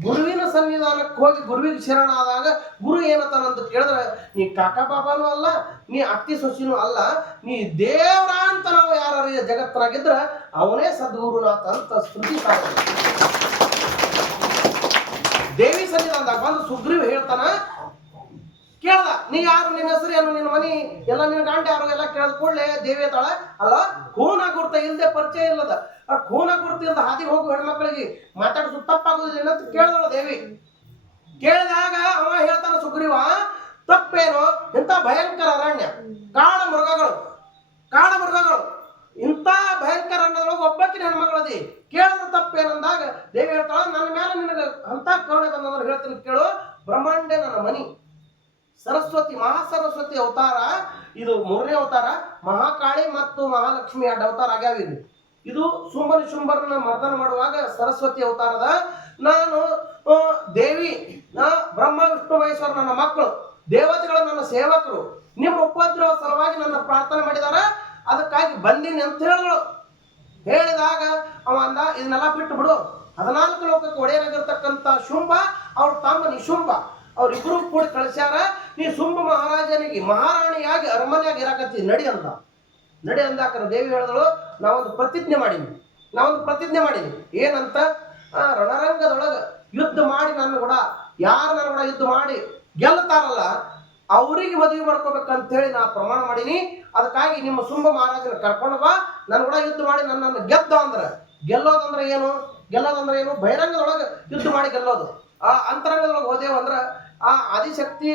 ಗುರುವಿನ ಸನ್ನಿಧಾನಕ್ಕೆ ಹೋಗಿ ಗುರುವಿಗೆ ಶರಣ ಆದಾಗ ಗುರು ಏನತ್ತಾನ ಅಂತ ಕೇಳಿದ್ರೆ, ನೀ ಕಾಕ ಬಾಬಾನೂ ಅಲ್ಲ, ನೀ ಅತ್ತಿ ಸೊಸಿನೂ ಅಲ್ಲ, ನೀ ದೇವ್ರ ಅಂತ ನಾವು ಯಾರು ಜಗತ್ತನಾಗಿದ್ರ ಅವನೇ ಸದ್ಗುರುನಾಥ ಅಂತ ಸ್ತುತಿ ಸಾಧ. ದೇವಿ ಸನ್ನಿಧಾನದಾಗ ಬಂದು ಸುಗ್ರೀವ್ ಹೇಳ್ತಾನ, ಕೇಳ್ದ, ನೀ ಯಾರು, ನಿನ್ನ ಹೆಸರು ಏನು, ನಿನ್ನ ಮನಿ ಎಲ್ಲ, ನಿನ್ನ ಗಂಡ ಯಾರು ಎಲ್ಲ ಕೇಳಿದ ಕೂಡಲೇ ದೇವಿ ತಾಳ, ಅಲ್ಲ ಖೂನ ಗುರ್ತ ಇಲ್ಲದೆ ಪರಿಚಯ ಇಲ್ಲದ, ಆ ಖೂನ ಗುರ್ತ ಇಲ್ಲದ ಹಾದಿ ಹೋಗು ಹೆಣ್ಮಕ್ಳಿಗೆ ಮಾತಾಡಿಸು ತಪ್ಪಾಗುದಿಲ್ಲ ಅಂತ ಕೇಳಿದಳು ದೇವಿ. ಕೇಳಿದಾಗ ಅವ ಹೇಳ್ತಾನ ಸುಗ್ರೀವ, ತಪ್ಪೇನು, ಇಂಥ ಭಯಂಕರ ಅರಣ್ಯ, ಕಾಡ ಮೃಗಗಳು, ಇಂಥ ಭಯಂಕರ ಅರಣ್ಯದೊಳಗೆ ಒಬ್ಬಕ್ಕಿನ ಹೆಣ್ಮಕ್ಳದಿ, ಕೇಳಿದ್ರೆ ತಪ್ಪೇನಂದಾಗ ದೇವಿ ಹೇಳ್ತಾಳ, ನನ್ನ ಮೇಲೆ ನಿನಗೆ ಅಂತ ಕರುಣೆ ಬಂದಂದ್ರೆ ಹೇಳ್ತೀನಿ ಕೇಳು, ಬ್ರಹ್ಮಾಂಡೆ ನನ್ನ ಮನಿ, ಸರಸ್ವತಿ ಮಹಾಸರಸ್ವತಿ ಅವತಾರ ಇದು 3ನೇ ಅವತಾರ. ಮಹಾಕಾಳಿ ಮತ್ತು ಮಹಾಲಕ್ಷ್ಮಿ 2 ಅವತಾರ ಆಗ್ಯಾವ. ಇದು ಶುಂಭರನ ಮರ್ದನ ಮಾಡುವಾಗ ಸರಸ್ವತಿ ಅವತಾರದ. ನಾನು ದೇವಿ, ಬ್ರಹ್ಮ ವಿಷ್ಣು ಮಹೇಶ್ವರ ನನ್ನ ಮಕ್ಕಳು, ದೇವತೆಗಳ ನನ್ನ ಸೇವಕರು, ನಿಮ್ಮ ಉಪದ್ರವ ಸಲುವಾಗಿ ನನ್ನ ಪ್ರಾರ್ಥನೆ ಮಾಡಿದಾರ, ಅದಕ್ಕಾಗಿ ಬಂದೀನಿ ಅಂತ ಹೇಳಿದಾಗ ಅವ ಅಂದ, ಇದನ್ನೆಲ್ಲ ಬಿಟ್ಟು ಬಿಡು, 14 ಲೋಕಕ್ಕೆ ಒಡೆಯನಾಗಿರ್ತಕ್ಕಂಥ ಶುಂಭ ಅವ್ರ ತಮ್ಮ ನಿಶುಂಭ ಅವ್ರಿಬ್ರು ಕೂಡ ಕಳಿಸ್ಯಾರ, ನೀ ಶುಂಭ ಮಹಾರಾಜನಿಗೆ ಮಹಾರಾಣಿಯಾಗಿ ಅರಮನೆಯಾಗಿ ಇರಾಕತ್ತಿ, ನಡಿ ಅಂದಾಕರ ದೇವಿ ಹೇಳಿದಳು, ನಾವೊಂದು ಪ್ರತಿಜ್ಞೆ ಮಾಡೀನಿ. ಏನಂತ, ರಣರಂಗದೊಳಗ ಯುದ್ಧ ಮಾಡಿ ನನ್ನ ಕೂಡ ಯುದ್ಧ ಮಾಡಿ ಗೆಲ್ತಾರಲ್ಲ ಅವ್ರಿಗೆ ಮದುವೆ ಮಾಡ್ಕೋಬೇಕಂತ ಹೇಳಿ ನಾ ಪ್ರಮಾಣ ಮಾಡೀನಿ. ಅದಕ್ಕಾಗಿ ನಿಮ್ಮ ಶುಂಭ ಮಹಾರಾಜನ ಕರ್ಕೊಂಡು ಬಾ, ನನ್ನ ಕೂಡ ಯುದ್ಧ ಮಾಡಿ ನನ್ನನ್ನು ಗೆಲ್ಲೋದಂದ್ರೆ ಏನು, ಬಹಿರಂಗದೊಳಗೆ ಯುದ್ಧ ಮಾಡಿ ಗೆಲ್ಲೋದು. ಆ ಅಂತರಂಗದೊಳಗೆ ಹೋದೆವು ಅಂದ್ರ ಆ ಆದಿಶಕ್ತಿ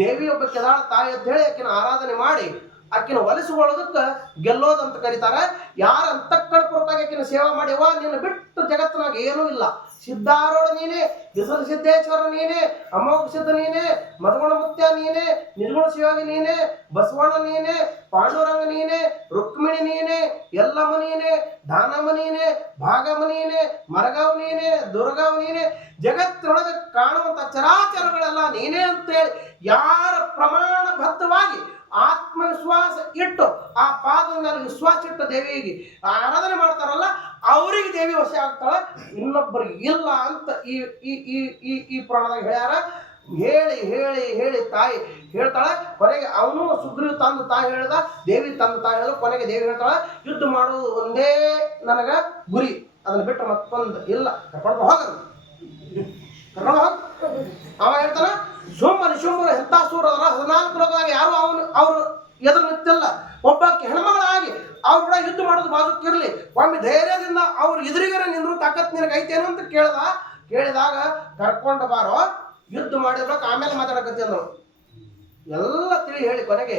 ದೇವಿ ಒಬ್ಬ ಕೆದಾಳ ತಾಯಿ ಅಂತ ಹೇಳಿ ಆಕಿನ ಆರಾಧನೆ ಮಾಡಿ ಆಕಿನ ಒಲಿಸಿಕೊಳ್ಳೋದಕ್ಕೆ ಗೆಲ್ಲೋದಂತ ಕರೀತಾರೆ. ಯಾರ ಅಂತಃಕರಣಪೂರ್ವಕವಾಗಿ ಆಕಿನ ಸೇವೆ ಮಾಡ್ಯವ ನಿನ್ನ ಬಿಟ್ಟು ಜಗತ್ತಿನಾಗ ಏನೂ ಇಲ್ಲ. ಸಿದ್ಧಾರೂಢ ನೀನೇ, ಬಿಸಲು ಸಿದ್ದೇಶ್ವರ ನೀನೇ, ಅಮೋಘ ಸಿದ್ಧ ನೀನೇ, ಮಧುಗುಣ ಮುತ್ಯ ನೀನೇ, ನಿರ್ಗುಣ ಶಿವಾಗಿ ನೀನೇ, ಬಸವಣ್ಣ ನೀನೇ, ಪಾಂಡುರಂಗ ನೀನೇ, ರುಕ್ಮಿಣಿ ನೀನೇ, ಎಲ್ಲಮ್ಮ ನೀನೇ, ದಾನಮ್ಮ ನೀನೇ, ಭಾಗಮ್ಮ ನೀನೇ, ಮರಗಾವ್ ನೀನೇ, ದುರ್ಗಾವ್ ನೀನೇ, ಜಗತ್ತಿನೊಳಗೆ ಕಾಣುವಂತ ಚರಾಚರಗಳೆಲ್ಲ ನೀನೇ ಅಂತೇಳಿ ಯಾರ ಪ್ರಮಾಣಬದ್ಧವಾಗಿ ಆತ್ಮವಿಶ್ವಾಸ ಇಟ್ಟು ಆ ಪಾದದ ಮೇಲೆ ವಿಶ್ವಾಸ ಇಟ್ಟು ದೇವಿಗೆ ಆರಾಧನೆ ಮಾಡ್ತಾರಲ್ಲ ಅವ್ರಿಗೆ ದೇವಿ ವಶ ಆಗ್ತಾಳೆ, ಇನ್ನೊಬ್ಬರಿಗೆ ಇಲ್ಲ ಅಂತ ಈ ಈ ಈ ಈ ಈ ಪುರಾಣದಾಗ ಹೇಳ್ಯಾರ. ಹೇಳಿ ಹೇಳಿ ಹೇಳಿ ತಾಯಿ ಹೇಳ್ತಾಳೆ. ಕೊನೆಗೆ ಅವನು ಸುಗ್ರೀವ್ ತಂದು ತಾಯಿ ಹೇಳ್ದ, ದೇವಿ ತಂದು ತಾಯಿ ಹೇಳ್ದ. ಕೊನೆಗೆ ದೇವಿ ಹೇಳ್ತಾಳೆ, ಯುದ್ಧ ಮಾಡೋದು ಒಂದೇ ನನಗ ಗುರಿ, ಅದನ್ನ ಬಿಟ್ಟು ಮತ್ತೊಂದು ಇಲ್ಲ, ಕರ್ಕೊಂಡು ಹೋಗದು ಕರ್ಕೊಂಡು ಹೋಗ. ಅವ ಹೇಳ್ತಾನ, ಶುಂಭನ ಎಂತ ಸೂರ 14 ಲೋಕದಾಗ ಯಾರು ಅವ್ರು ಎದುರು ನಿಂತಿಲ್ಲ. ಒಬ್ಬಕ್ಕೆ ಹೆಣ್ಮಗಳಾಗಿ ಅವ್ರು ಕೂಡ ಯುದ್ಧ ಮಾಡೋದು ಬಾಜುಕ್ಕಿರ್ಲಿ, ಒಮ್ಮೆ ಧೈರ್ಯದಿಂದ ಅವ್ರು ಎದುರಿಗರ ನಿಂದ್ರು ತಾಕತ್ ನಿನಗೆ ಐತೇನು ಅಂತ ಕೇಳಿದಾಗ ಕರ್ಕೊಂಡು ಬಾರೋ, ಯುದ್ಧ ಮಾಡಿರ್ಬೇಕು, ಆಮೇಲೆ ಮಾತಾಡಕತ್ತಿ ಅಂದವ. ಎಲ್ಲ ತಿಳಿ ಹೇಳಿ ಕೊನೆಗೆ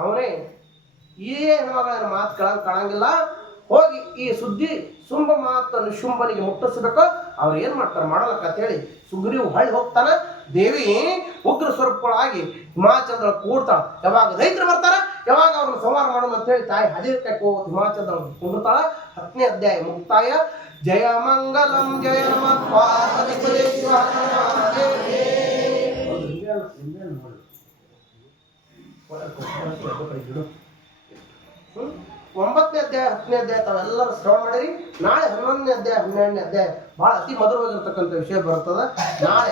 ಅವನೇ ಈ ಹೆಣ್ಮಗಳ ಮಾತು ಕಾಣಂಗಿಲ್ಲ, ಹೋಗಿ ಈ ಸುದ್ದಿ ಶುಂಭ ಮಾತು ನಿಶುಂಭನಿಗೆ ಮುಟ್ಟಿಸ್ಬೇಕು, ಅವ್ರು ಏನ್ ಮಾಡ್ತಾರೆ ಮಾಡಲಕ್ಕ ಅಂತ ಹೇಳಿ ಸುಗ್ರೀವ್ ಹೊಳ್ಳಿ ಹೋಗ್ತಾನ. ದೇವಿ ಉಗ್ರ ಸ್ವರೂಪಗಳಾಗಿ ಹಿಮಾಚಲದೊಳಗೆ ಕೂಡ್ತಾಳ. ಯಾವಾಗ ರೈತರು ಬರ್ತಾರ, ಯಾವಾಗ ಅವ್ರನ್ನ ಸಂಹಾರ ಮಾಡೋಣ ಅಂತ ಹೇಳಿ ತಾಯಿ ಹದಿನಕ್ಕೆ ಹೋಗಿ ಹಿಮಾಚಲದೊಳಗೆ ಕುಂಡ್ತಾಳ. 10ನೇ ಅಧ್ಯಾಯ ಮುಕ್ತಾಯ. ಜಯ ಮಂಗಲಂ ಜಯ ನಮಃ ಪಾರ್ವತಿ ಪದೇ ಶಿವ. 9ನೇ ಅಧ್ಯಾಯ 10ನೇ ಅಧ್ಯಾಯ ತಾವೆಲ್ಲರೂ ಶ್ರವಣ ಮಾಡಿರಿ. ನಾಳೆ 11ನೇ ಅಧ್ಯಾಯ 12ನೇ ಅಧ್ಯಾಯ ಬಹಳ ಅತಿ ಮಧುರವಾಗಿರ್ತಕ್ಕಂಥ ವಿಷಯ ಬರ್ತದೆ. ನಾಳೆ